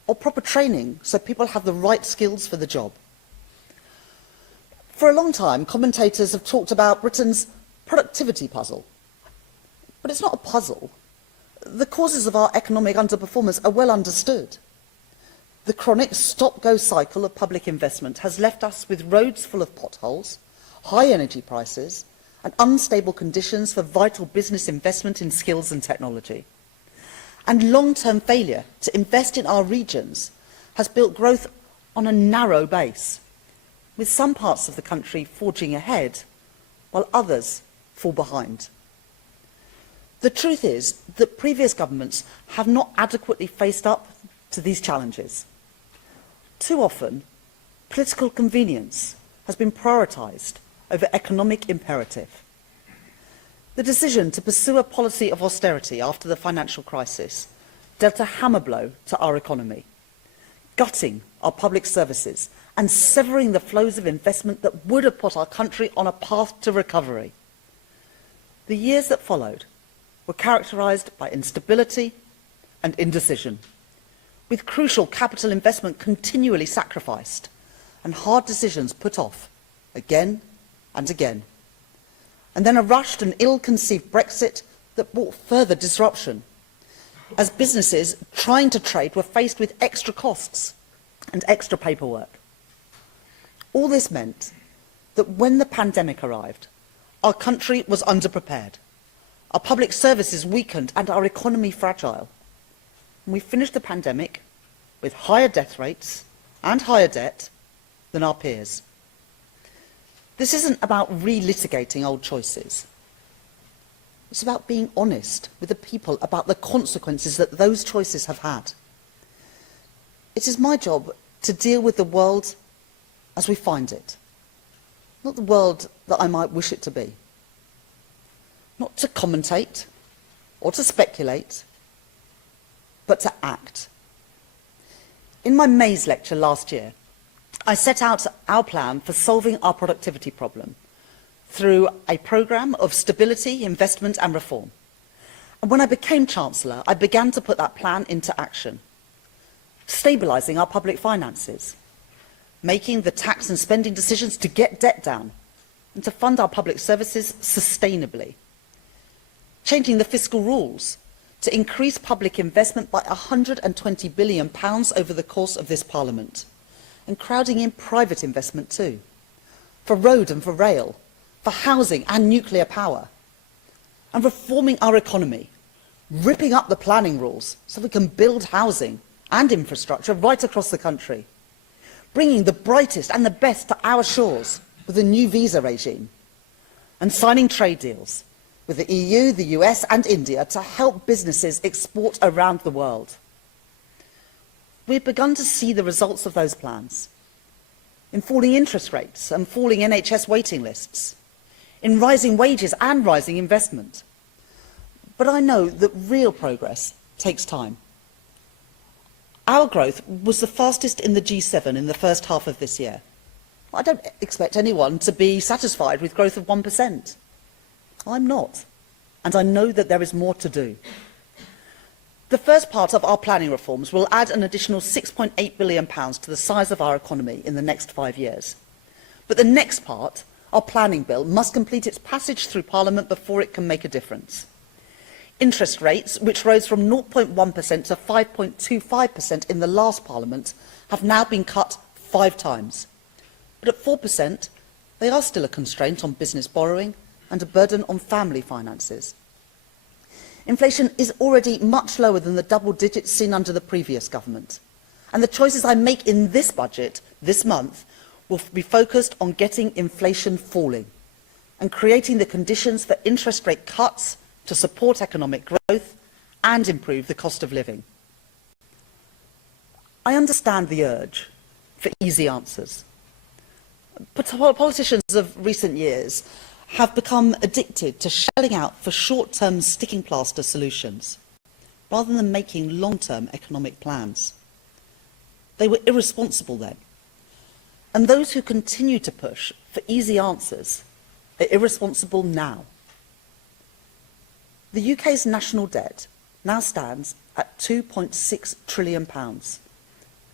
or proper training so people have the right skills for the job. For a long time, commentators have talked about Britain's productivity puzzle. But it's not a puzzle. The causes of our economic underperformance are well understood. The chronic stop-go cycle of public investment has left us with roads full of potholes, high energy prices, and unstable conditions for vital business investment in skills and technology. And long-term failure to invest in our regions has built growth on a narrow base, with some parts of the country forging ahead, while others fall behind. The truth is that previous governments have not adequately faced up to these challenges. Too often, political convenience has been prioritised over economic imperative. The decision to pursue a policy of austerity after the financial crisis dealt a hammer blow to our economy, gutting our public services and severing the flows of investment that would have put our country on a path to recovery. The years that followed were characterised by instability and indecision, with crucial capital investment continually sacrificed and hard decisions put off again and again. And then a rushed and ill-conceived Brexit that brought further disruption, as businesses trying to trade were faced with extra costs and extra paperwork. All this meant that when the pandemic arrived, our country was underprepared, our public services weakened and our economy fragile. And we finished the pandemic with higher death rates and higher debt than our peers. This isn't about relitigating old choices. It's about being honest with the people about the consequences that those choices have had. It is my job to deal with the world as we find it, not the world that I might wish it to be. Not to commentate or to speculate, but to act. In my May's lecture last year, I set out our plan for solving our productivity problem through a programme of stability, investment and reform. And when I became Chancellor, I began to put that plan into action, stabilising our public finances, making the tax and spending decisions to get debt down and to fund our public services sustainably, changing the fiscal rules to increase public investment by £120 billion over the course of this Parliament, and crowding in private investment too, for road and for rail, for housing and nuclear power, and reforming our economy, ripping up the planning rules so we can build housing and infrastructure right across the country, bringing the brightest and the best to our shores with a new visa regime, and signing trade deals with the EU, the US and India to help businesses export around the world. We've begun to see the results of those plans in falling interest rates and falling NHS waiting lists, in rising wages and rising investment. But I know that real progress takes time. Our growth was the fastest in the G7 in the first half of this year. I don't expect anyone to be satisfied with growth of 1%. I'm not, and I know that there is more to do. The first part of our planning reforms will add an additional £6.8 billion to the size of our economy in the next 5 years. But the next part, our planning bill, must complete its passage through Parliament before it can make a difference. Interest rates, which rose from 0.1% to 5.25% in the last Parliament, have now been cut 5 times. But at 4%, they are still a constraint on business borrowing and a burden on family finances. Inflation is already much lower than the double digits seen under the previous government. And the choices I make in this budget this month will be focused on getting inflation falling and creating the conditions for interest rate cuts to support economic growth and improve the cost of living. I understand the urge for easy answers. But politicians of recent years have become addicted to shelling out for short-term sticking plaster solutions, rather than making long-term economic plans. They were irresponsible then, and those who continue to push for easy answers are irresponsible now. The UK's national debt now stands at £2.6 trillion,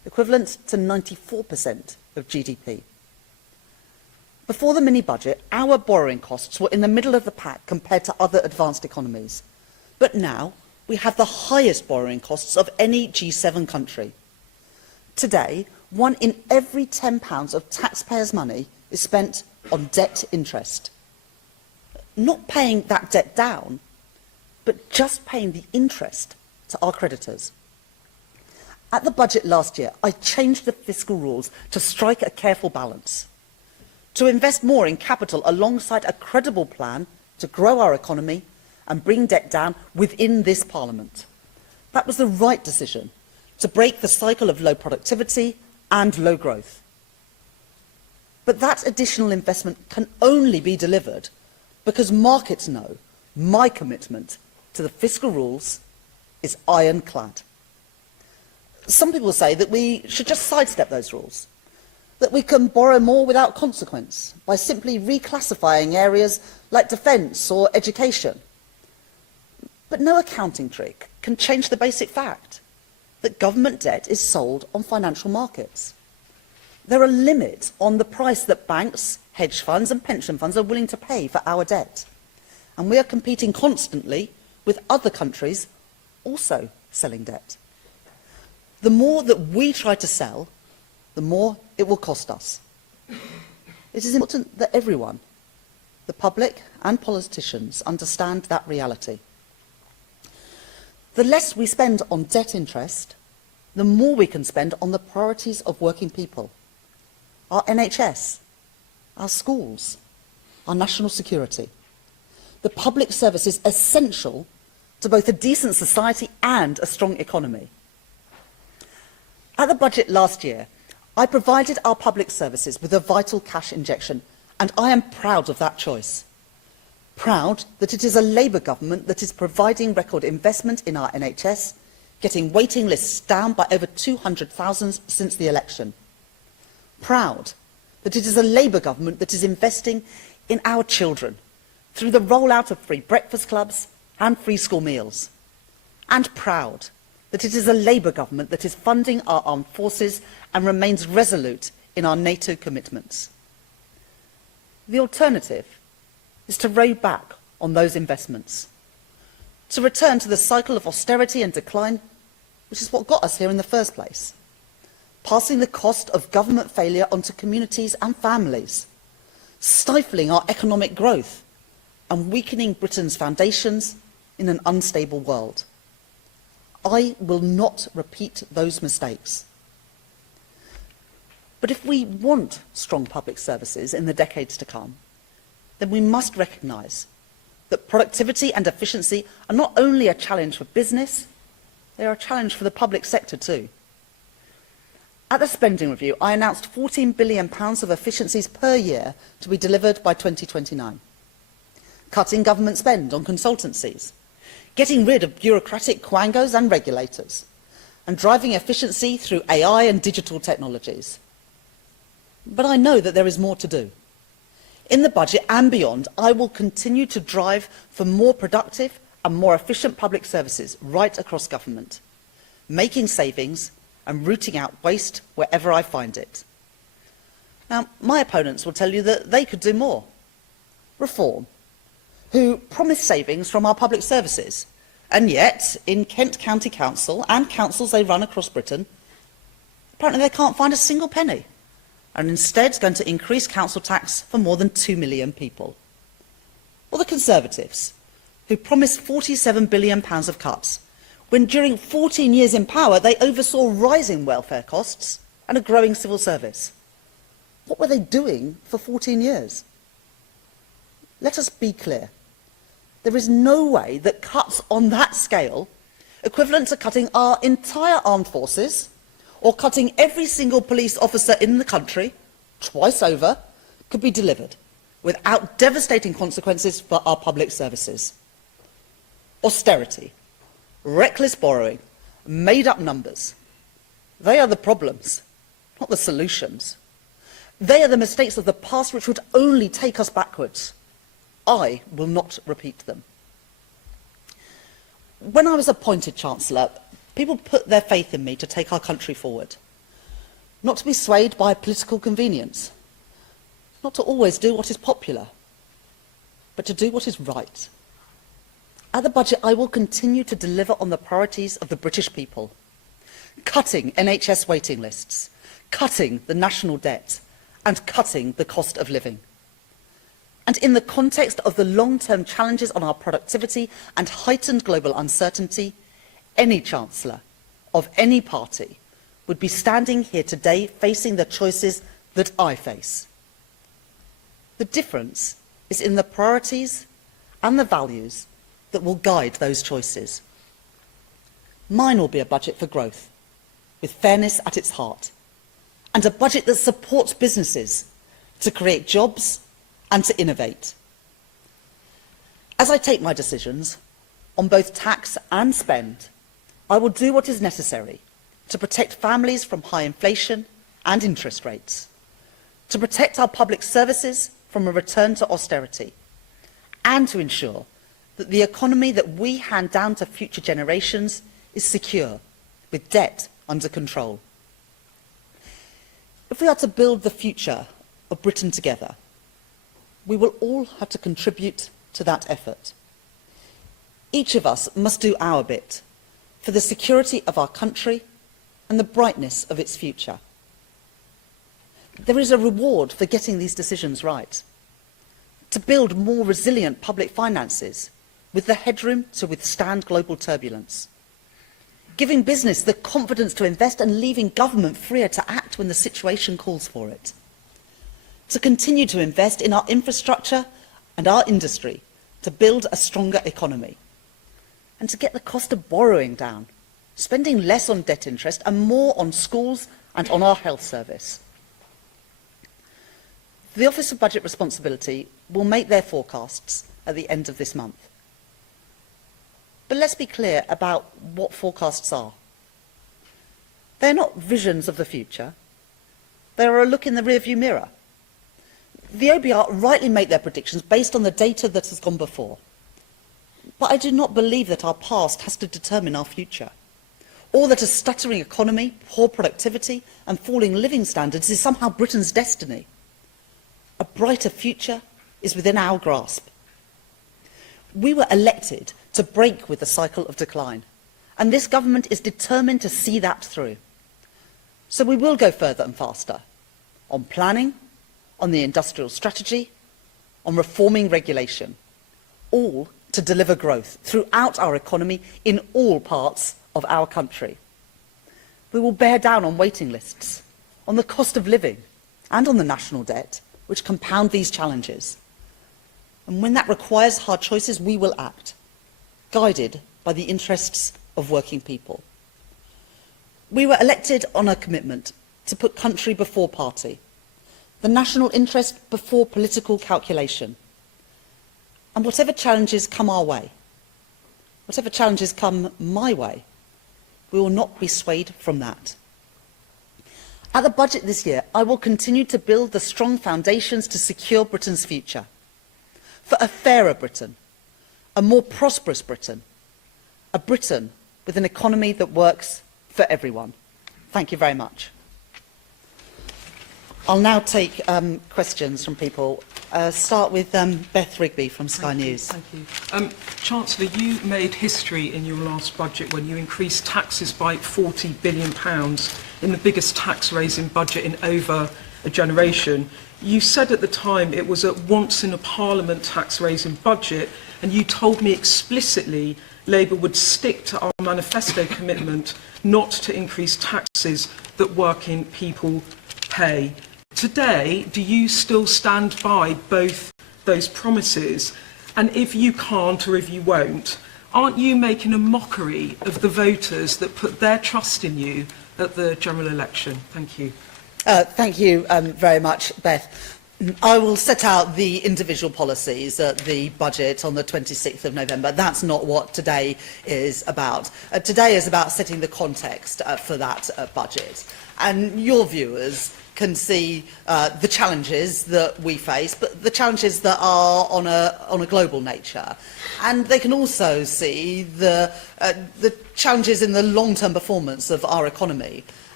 equivalent to 94% of GDP. Before the mini-budget, our borrowing costs were in the middle of the pack compared to other advanced economies. But now, we have the highest borrowing costs of any G7 country. Today, 1 in every £10 of taxpayers' money is spent on debt interest. Not paying that debt down, but just paying the interest to our creditors. At the budget last year, I changed the fiscal rules to strike a careful balance, to invest more in capital alongside a credible plan to grow our economy and bring debt down within this Parliament. That was the right decision, to break the cycle of low productivity and low growth. But that additional investment can only be delivered because markets know my commitment to the fiscal rules is ironclad. Some people say that we should just sidestep those rules, that we can borrow more without consequence by simply reclassifying areas like defence or education. But no accounting trick can change the basic fact that government debt is sold on financial markets. There are limits on the price that banks, hedge funds and pension funds are willing to pay for our debt. And we are competing constantly with other countries also selling debt. The more that we try to sell, the more it will cost us. It is important that everyone, the public and politicians, understand that reality. The less we spend on debt interest, the more we can spend on the priorities of working people. Our NHS, our schools, our national security. The public service is essential to both a decent society and a strong economy. At the budget last year, I provided our public services with a vital cash injection, and I am proud of that choice. Proud that it is a Labour government that is providing record investment in our NHS, getting waiting lists down by over 200,000 since the election. Proud that it is a Labour government that is investing in our children through the rollout of free breakfast clubs and free school meals. And proud that it is a Labour government that is funding our armed forces and remains resolute in our NATO commitments. The alternative is to row back on those investments, to return to the cycle of austerity and decline, which is what got us here in the first place, passing the cost of government failure onto communities and families, stifling our economic growth and weakening Britain's foundations in an unstable world. I will not repeat those mistakes. But if we want strong public services in the decades to come, then we must recognise that productivity and efficiency are not only a challenge for business, they are a challenge for the public sector too. At the spending review, I announced £14 billion of efficiencies per year to be delivered by 2029. Cutting government spend on consultancies, getting rid of bureaucratic quangos and regulators, and driving efficiency through AI and digital technologies. But I know that there is more to do. In the budget and beyond, I will continue to drive for more productive and more efficient public services right across government, making savings and rooting out waste wherever I find it. Now, my opponents will tell you that they could do more. Reform, who promise savings from our public services, and yet, in Kent County Council and councils they run across Britain, apparently they can't find a single penny, and instead going to increase council tax for more than 2 million people. Or the Conservatives, who promised £47 billion of cuts, when during 14 years in power they oversaw rising welfare costs and a growing civil service. What were they doing for 14 years? Let us be clear. There is no way that cuts on that scale, equivalent to cutting our entire armed forces, or cutting every single police officer in the country, twice over, could be delivered without devastating consequences for our public services. Austerity, reckless borrowing, made-up numbers. They are the problems, not the solutions. They are the mistakes of the past which would only take us backwards. I will not repeat them. When I was appointed Chancellor, people put their faith in me to take our country forward. not to be swayed by political convenience, not to always do what is popular, but to do what is right. At the budget, I will continue to deliver on the priorities of the British people, cutting NHS waiting lists, cutting the national debt, and cutting the cost of living. And in the context of the long-term challenges on our productivity and heightened global uncertainty, any Chancellor of any party would be standing here today facing the choices that I face. The difference is in the priorities and the values that will guide those choices. Mine will be a budget for growth, with fairness at its heart, and a budget that supports businesses to create jobs and to innovate. As I take my decisions on both tax and spend, I will do what is necessary to protect families from high inflation and interest rates, to protect our public services from a return to austerity, and to ensure that the economy that we hand down to future generations is secure, with debt under control. If we are to build the future of Britain together, we will all have to contribute to that effort. Each of us must do our bit for the security of our country and the brightness of its future. There is a reward for getting these decisions right. To build more resilient public finances with the headroom to withstand global turbulence. Giving business the confidence to invest and leaving government freer to act when the situation calls for it. To continue to invest in our infrastructure and our industry to build a stronger economy. And to get the cost of borrowing down, spending less on debt interest and more on schools and on our health service. The Office of Budget Responsibility will make their forecasts at the end of this month. But let's be clear about what forecasts are. They're not visions of the future. They are a look in the rearview mirror. The OBR rightly make their predictions based on the data that has gone before. But I do not believe that our past has to determine our future, or that a stuttering economy, poor productivity and falling living standards is somehow Britain's destiny. A brighter future is within our grasp. We were elected to break with the cycle of decline, and this government is determined to see that through. So we will go further and faster on planning, on the industrial strategy, on reforming regulation, all to deliver growth throughout our economy in all parts of our country. We will bear down on waiting lists, on the cost of living, and on the national debt, which compound these challenges. And when that requires hard choices, we will act, guided by the interests of working people. We were elected on a commitment to put country before party, the national interest before political calculation. And whatever challenges come our way, whatever challenges come my way, we will not be swayed from that. At the budget this year, I will continue to build the strong foundations to secure Britain's future, for a fairer Britain, a more prosperous Britain, a Britain with an economy that works for everyone. Thank you very much. I'll now take questions from people. Start with Beth Rigby from Sky News. Thank you. Chancellor, you made history in your last budget when you increased taxes by £40 billion in the biggest tax-raising budget in over a generation. You said at the time it was a once-in-a-parliament tax-raising budget, and you told me explicitly Labour would stick to our manifesto commitment not to increase taxes that working people pay. Today, do you still stand by both those promises? And if you can't or if you won't, aren't you making a mockery of the voters that put their trust in you at the general election? Thank you. Thank you very much, Beth. I will set out the individual policies at the budget on the 26th of November. That's not what today is about. Today is about setting the context for that budget. And your viewers can see the challenges that we face, but the challenges that are on a global nature. And they can also see the challenges in the long-term performance of our economy.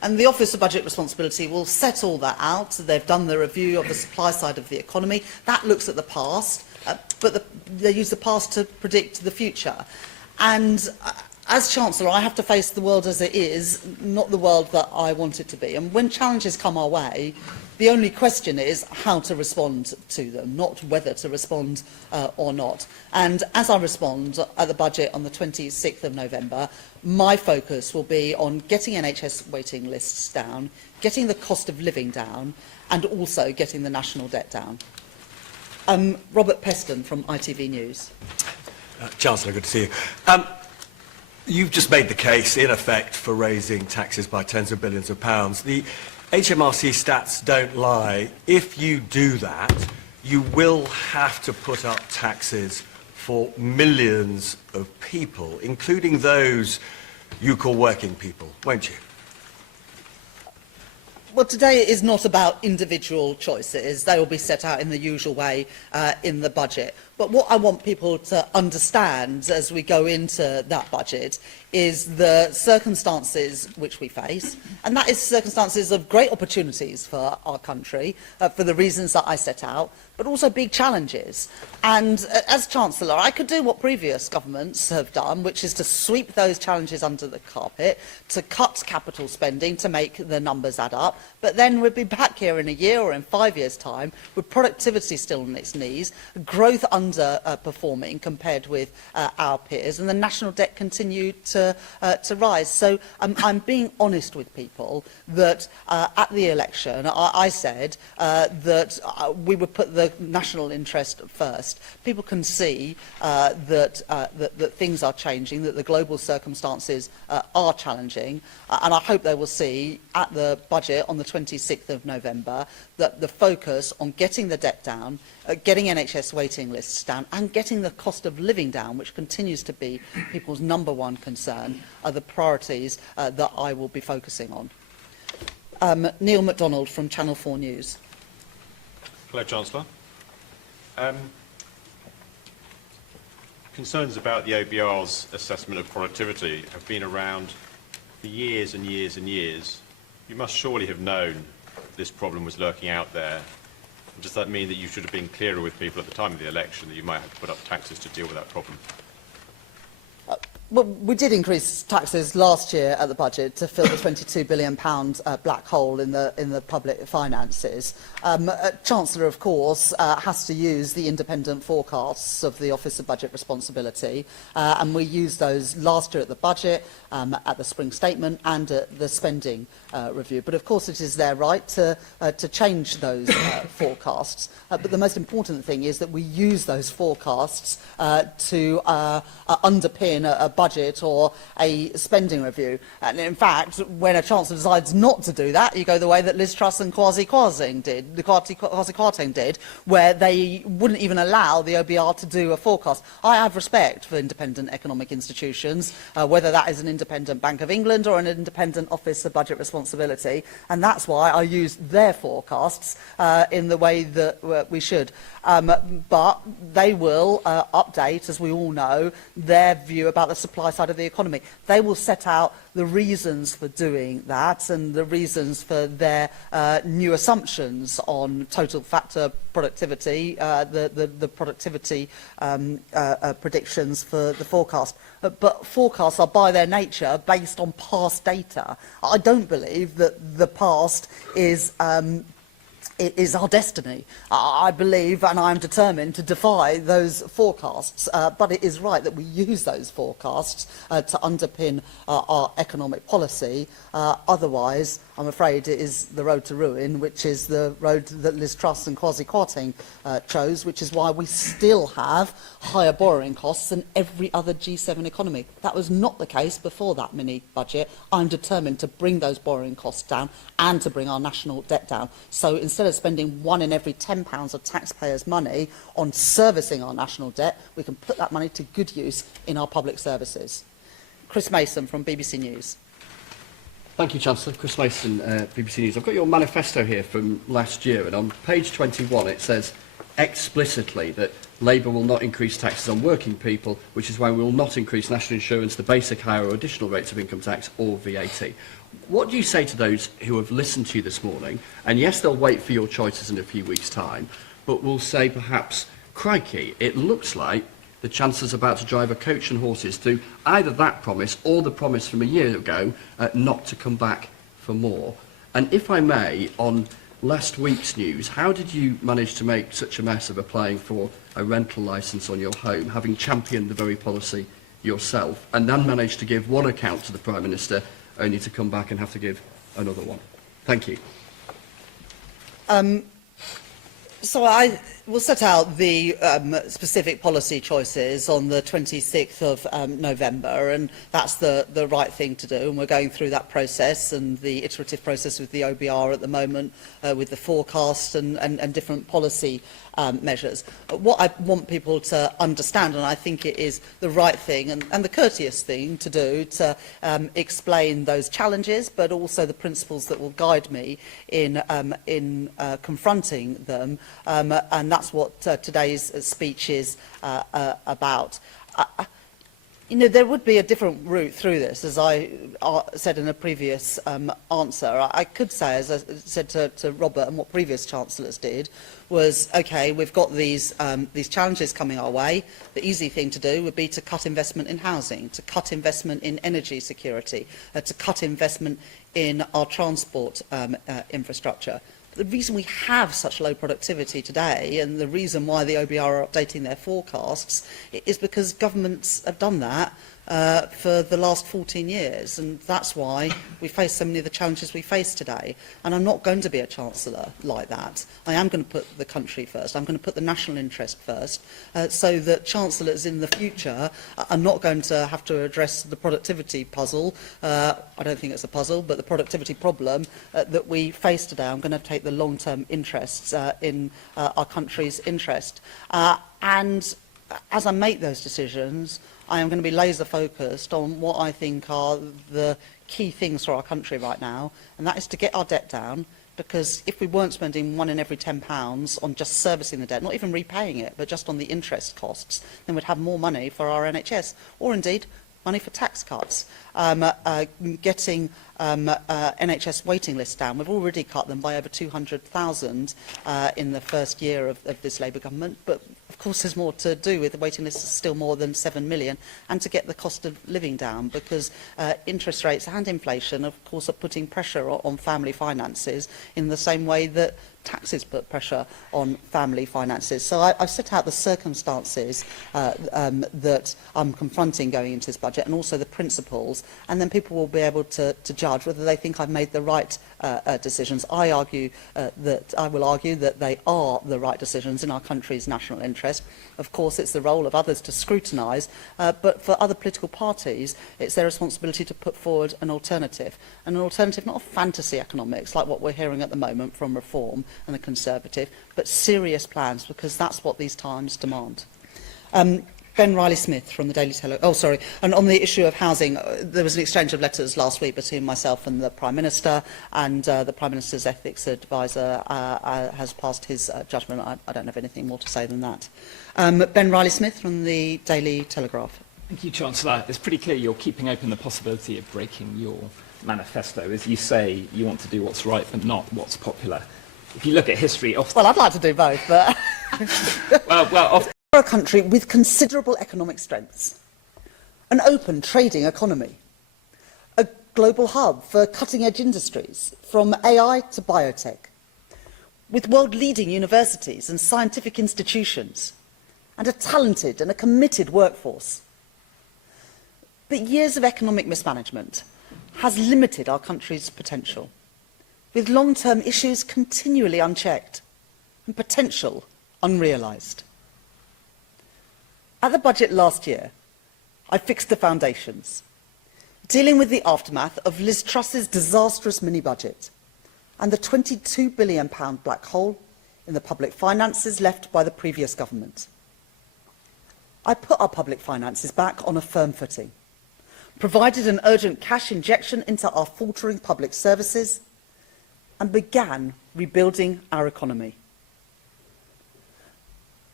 And the Office of Budget Responsibility will set all that out. So they've done the review of the supply side of the economy. That looks at the past, but they use the past to predict the future. And as Chancellor, I have to face the world as it is, not the world that I want it to be. And when challenges come our way, the only question is how to respond to them, not whether to respond or not. And as I respond at the budget on the 26th of November, my focus will be on getting NHS waiting lists down, getting the cost of living down, and also getting the national debt down. Robert Peston from ITV News. Chancellor, good to see you. You've just made the case, in effect, for raising taxes by tens of billions of pounds. The HMRC stats don't lie. If you do that, you will have to put up taxes for millions of people, including those you call working people, won't you? Well, today is not about individual choices. They will be set out in the usual way in the budget. But what I want people to understand as we go into that budget is the circumstances which we face, and that is circumstances of great opportunities for our country, for the reasons that I set out, but also big challenges. And as Chancellor, I could do what previous governments have done, which is to sweep those challenges under the carpet, to cut capital spending to make the numbers add up, but then we'd be back here in a year or in 5 years' time with productivity still on its knees, growth underperforming compared with our peers, and the national debt continued to rise. So I'm being honest with people that at the election I said that we would put the national interest first. People can see that things are changing, that the global circumstances are challenging, and I hope they will see at the budget on the 26th of November that the focus on getting the debt down, getting NHS waiting lists down, and getting the cost of living down, which continues to be people's #1 concern, are the priorities that I will be focusing on. Neil MacDonald from Channel 4 News. Hello, Chancellor. Concerns about the OBR's assessment of productivity have been around for years and years and years. You must surely have known this problem was lurking out there. Does that mean that you should have been clearer with people at the time of the election that you might have to put up taxes to deal with that problem? Well, we did increase taxes last year at the budget to fill the £22 billion black hole in the public finances. Chancellor, of course, has to use the independent forecasts of the Office of Budget Responsibility, and we used those last year at the budget, at the spring statement, and at the spending review. But of course, it is their right to change those forecasts. But the most important thing is that we use those forecasts to underpin a budget or a spending review. And in fact, when a Chancellor decides not to do that, you go the way that Liz Truss and Kwasi Kwarteng did, where they wouldn't even allow the OBR to do a forecast. I have respect for independent economic institutions, whether that is an independent Bank of England or an independent Office of Budget Responsibility, and that's why I use their forecasts in the way that we should. But they will update, as we all know, their view about the supply side of the economy. They will set out the reasons for doing that and the reasons for their new assumptions on total factor productivity, the productivity predictions for the forecast. But forecasts are by their nature based on past data. I don't believe that the past is our destiny. I believe, and I'm determined to defy those forecasts, but it is right that we use those forecasts to underpin our economic policy. Otherwise, I'm afraid it is the road to ruin, which is the road that Liz Truss and Kwasi Kwarteng chose, which is why we still have higher borrowing costs than every other G7 economy. That was not the case before that mini-budget. I'm determined to bring those borrowing costs down and to bring our national debt down. So instead of spending £1 in every £10 of taxpayers' money on servicing our national debt, we can put that money to good use in our public services. Chris Mason from BBC News. Thank you, Chancellor. Chris Mason, BBC News. I've got your manifesto here from last year, and on page 21 it says, explicitly that Labour will not increase taxes on working people, which is why we will not increase national insurance, the basic higher or additional rates of income tax or VAT. What do you say to those who have listened to you this morning, and yes, they'll wait for your choices in a few weeks' time, but will say perhaps, crikey, it looks like the Chancellor's about to drive a coach and horses through either that promise or the promise from a year ago not to come back for more. And if I may, on last week's news, how did you manage to make such a mess of applying for a rental licence on your home, having championed the very policy yourself, and then managed to give one account to the Prime Minister, only to come back and have to give another one? Thank you. So I will set out the specific policy choices on the 26th of November, and that's the right thing to do. And we're going through that process and the iterative process with the OBR at the moment, with the forecast and different policy measures. What I want people to understand, and I think it is the right thing and the courteous thing to do, to explain those challenges, but also the principles that will guide me in confronting them. And that's what today's speech is about. You know, there would be a different route through this, as I said in a previous answer. I could say, as I said to Robert, and what previous chancellors did, was, OK, we've got these challenges coming our way. The easy thing to do would be to cut investment in housing, to cut investment in energy security, to cut investment in our transport infrastructure. The reason we have such low productivity today, and the reason why the OBR are updating their forecasts, is because governments have done that for the last 14 years, and that's why we face so many of the challenges we face today. And I'm not going to be a chancellor like that. I am going to put the country first. I'm going to put the national interest first, so that chancellors in the future are not going to have to address the productivity puzzle. I don't think it's a puzzle, but the productivity problem that we face today. I'm going to take the long-term interests in our country's interest. And as I make those decisions, I am going to be laser focused on what I think are the key things for our country right now, and that is to get our debt down, because if we weren't spending £1 in every £10 on just servicing the debt, not even repaying it, but just on the interest costs, then we'd have more money for our NHS, or indeed money for tax cuts. Getting NHS waiting lists down. We've already cut them by over 200,000 in the first year of this Labour government, but of course there's more to do with the waiting list is still more than 7 million, and to get the cost of living down, because interest rates and inflation of course are putting pressure on family finances in the same way that taxes put pressure on family finances. So I've set out the circumstances that I'm confronting going into this budget, and also the principles, and then people will be able to judge whether they think I've made the right decisions. I will argue that they are the right decisions in our country's national interest. Of course, it's the role of others to scrutinise, but for other political parties, it's their responsibility to put forward an alternative. And an alternative, not of fantasy economics, like what we're hearing at the moment from Reform and the Conservative, but serious plans, because that's what these times demand. Ben Riley-Smith from the Daily Telegraph. Oh, sorry. And on the issue of housing, there was an exchange of letters last week between myself and the Prime Minister, and the Prime Minister's ethics advisor has passed his judgment. I don't have anything more to say than that. Ben Riley-Smith from the Daily Telegraph. Thank you, Chancellor. It's pretty clear you're keeping open the possibility of breaking your manifesto. As you say, you want to do what's right but not what's popular. If you look at history... Well, I'd like to do both, but... well, We're a country with considerable economic strengths, an open trading economy, a global hub for cutting-edge industries, from AI to biotech, with world-leading universities and scientific institutions, and a talented and a committed workforce. But years of economic mismanagement has limited our country's potential, with long-term issues continually unchecked and potential unrealised. At the budget last year, I fixed the foundations, dealing with the aftermath of Liz Truss's disastrous mini-budget and the £22 billion black hole in the public finances left by the previous government. I put our public finances back on a firm footing, provided an urgent cash injection into our faltering public services, and began rebuilding our economy.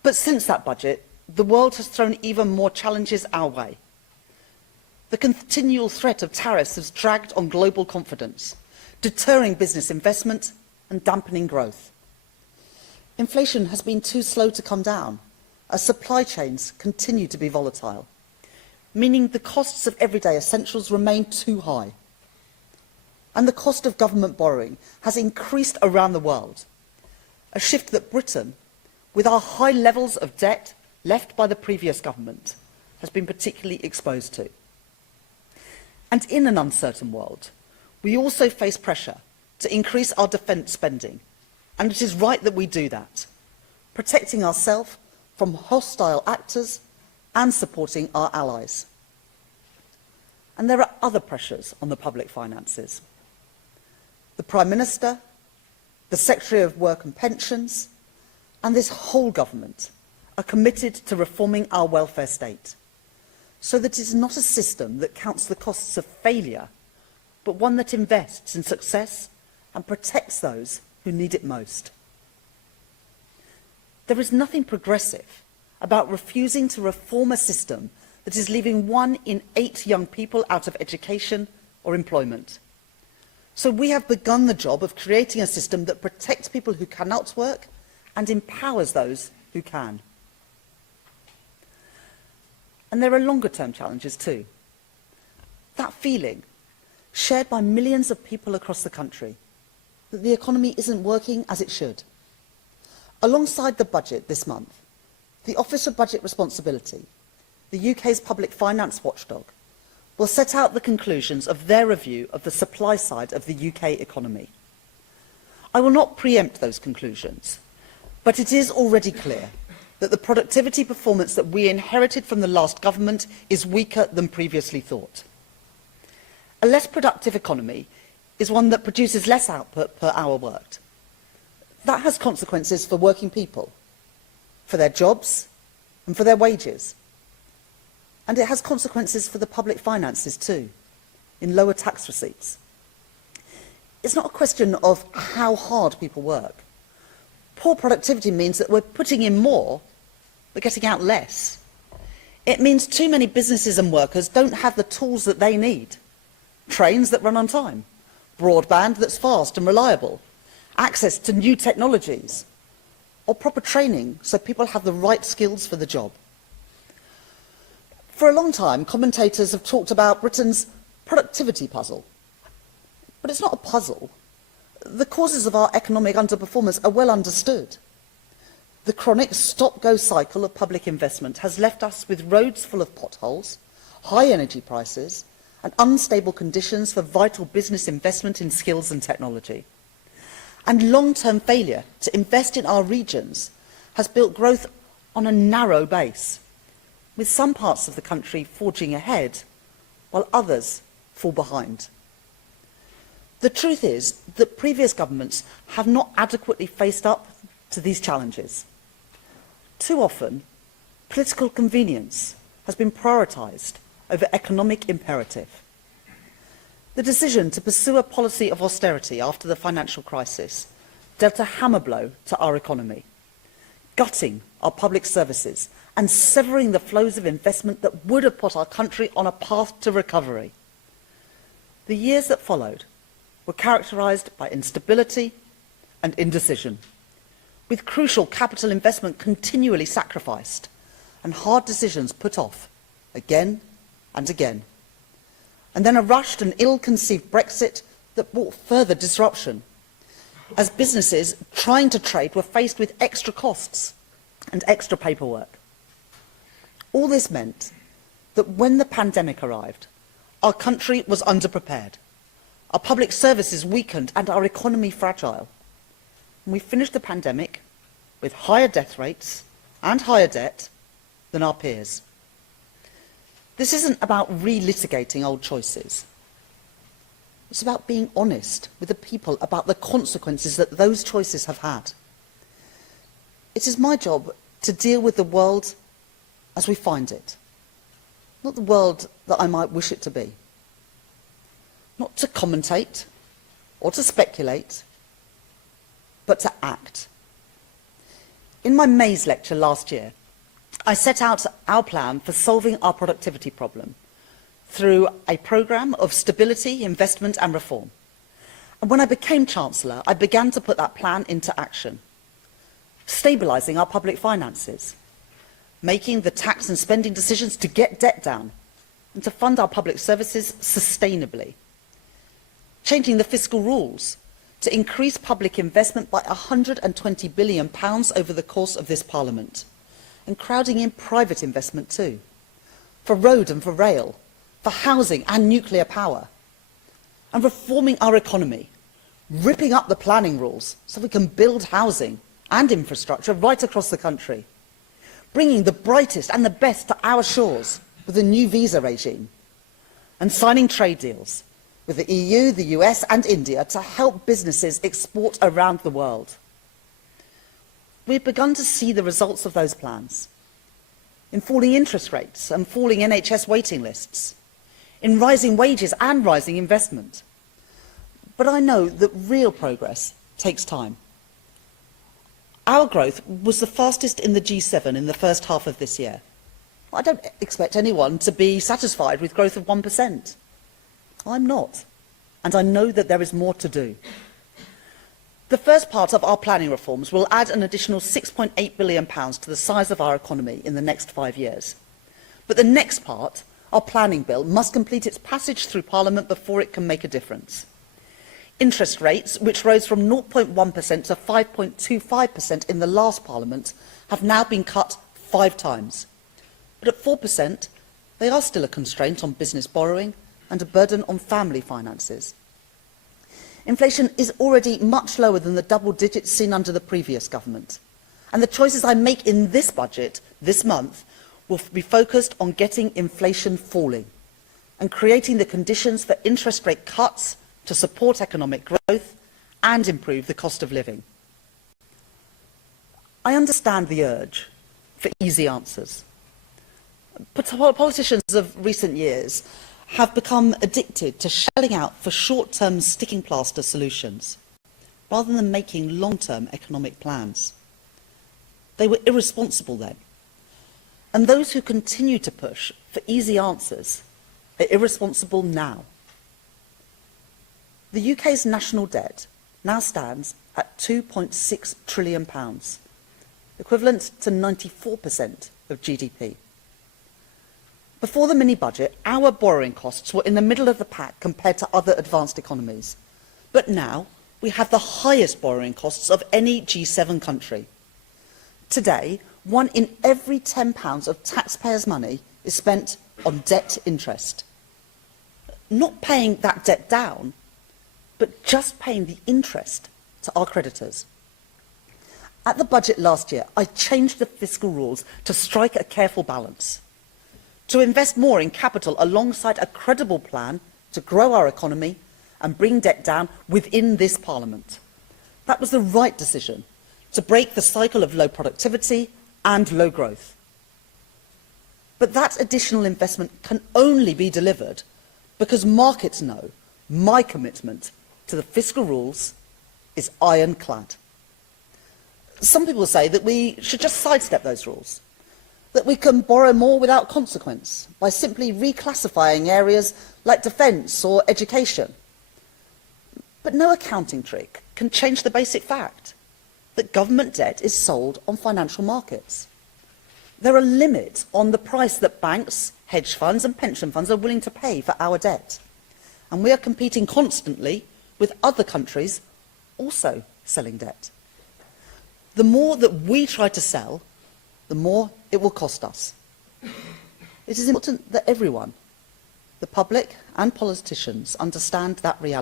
But since that budget, the world has thrown even more challenges our way. The continual threat of tariffs has dragged on global confidence, deterring business investment and dampening growth. Inflation has been too slow to come down, as supply chains continue to be volatile, meaning the costs of everyday essentials remain too high. And the cost of government borrowing has increased around the world, a shift that Britain, with our high levels of debt left by the previous government, has been particularly exposed to. And in an uncertain world, we also face pressure to increase our defence spending, and it is right that we do that, protecting ourselves from hostile actors and supporting our allies. And there are other pressures on the public finances. The Prime Minister, the Secretary of Work and Pensions, and this whole government are committed to reforming our welfare state, so that it is not a system that counts the costs of failure, but one that invests in success and protects those who need it most. There is nothing progressive about refusing to reform a system that is leaving 1 in 8 young people out of education or employment. So we have begun the job of creating a system that protects people who cannot work and empowers those who can. And there are longer-term challenges too. That feeling, shared by millions of people across the country, that the economy isn't working as it should. Alongside the budget this month, the Office of Budget Responsibility, the UK's public finance watchdog, will set out the conclusions of their review of the supply side of the UK economy. I will not preempt those conclusions, but it is already clear that the productivity performance that we inherited from the last government is weaker than previously thought. A less productive economy is one that produces less output per hour worked. That has consequences for working people, for their jobs and for their wages. And it has consequences for the public finances too, in lower tax receipts. It's not a question of how hard people work. Poor productivity means that we're putting in more, but getting out less. It means too many businesses and workers don't have the tools that they need. Trains that run on time, broadband that's fast and reliable, access to new technologies, or proper training so people have the right skills for the job. For a long time, commentators have talked about Britain's productivity puzzle. But it's not a puzzle. The causes of our economic underperformance are well understood. The chronic stop-go cycle of public investment has left us with roads full of potholes, high energy prices, and unstable conditions for vital business investment in skills and technology. And long-term failure to invest in our regions has built growth on a narrow base, with some parts of the country forging ahead, while others fall behind. The truth is that previous governments have not adequately faced up to these challenges. Too often, political convenience has been prioritised over economic imperative. The decision to pursue a policy of austerity after the financial crisis dealt a hammer blow to our economy, gutting our public services and severing the flows of investment that would have put our country on a path to recovery. The years that followed were characterised by instability and indecision, with crucial capital investment continually sacrificed and hard decisions put off again and again. And then a rushed and ill-conceived Brexit that brought further disruption, as businesses trying to trade were faced with extra costs and extra paperwork. All this meant that when the pandemic arrived, our country was underprepared, our public services weakened and our economy fragile. And we finished the pandemic with higher death rates and higher debt than our peers. This isn't about relitigating old choices. It's about being honest with the people about the consequences that those choices have had. It is my job to deal with the world as we find it, not the world that I might wish it to be. Not to commentate or to speculate, but to act. In my May's lecture last year, I set out our plan for solving our productivity problem through a programme of stability, investment and reform. And when I became Chancellor, I began to put that plan into action, stabilising our public finances, making the tax and spending decisions to get debt down and to fund our public services sustainably, changing the fiscal rules to increase public investment by £120 billion over the course of this Parliament, and crowding in private investment too, for road and for rail, for housing and nuclear power, and reforming our economy, ripping up the planning rules so we can build housing and infrastructure right across the country, bringing the brightest and the best to our shores with a new visa regime, and signing trade deals with the EU, the US and India to help businesses export around the world. We've begun to see the results of those plans in falling interest rates and falling NHS waiting lists, in rising wages and rising investment. But I know that real progress takes time. Our growth was the fastest in the G7 in the first half of this year. I don't expect anyone to be satisfied with growth of 1%. I'm not, and I know that there is more to do. The first part of our planning reforms will add an additional £6.8 billion to the size of our economy in the next 5 years. But the next part, our planning bill, must complete its passage through Parliament before it can make a difference. Interest rates, which rose from 0.1% to 5.25% in the last Parliament, have now been cut 5 times. But at 4%, they are still a constraint on business borrowing and a burden on family finances. Inflation is already much lower than the double digits seen under the previous government. And the choices I make in this budget this month will be focused on getting inflation falling and creating the conditions for interest rate cuts to support economic growth and improve the cost of living. I understand the urge for easy answers. Politicians of recent years have become addicted to shelling out for short-term sticking plaster solutions rather than making long-term economic plans. They were irresponsible then. And those who continue to push for easy answers are irresponsible now. The UK's national debt now stands at £2.6 trillion, equivalent to 94% of GDP. Before the mini-budget, our borrowing costs were in the middle of the pack compared to other advanced economies. But now, we have the highest borrowing costs of any G7 country. Today, 1 in every £10 of taxpayers' money is spent on debt interest. Not paying that debt down, but just paying the interest to our creditors. At the budget last year, I changed the fiscal rules to strike a careful balance, to invest more in capital alongside a credible plan to grow our economy and bring debt down within this Parliament. That was the right decision to break the cycle of low productivity and low growth. But that additional investment can only be delivered because markets know my commitment to the fiscal rules is ironclad. Some people say that we should just sidestep those rules, that we can borrow more without consequence by simply reclassifying areas like defence or education. But no accounting trick can change the basic fact that government debt is sold on financial markets. There are limits on the price that banks, hedge funds and pension funds are willing to pay for our debt. And we are competing constantly with other countries also selling debt. The more that we try to sell, the more it will cost us. It is important that everyone, the public and politicians, understand that reality.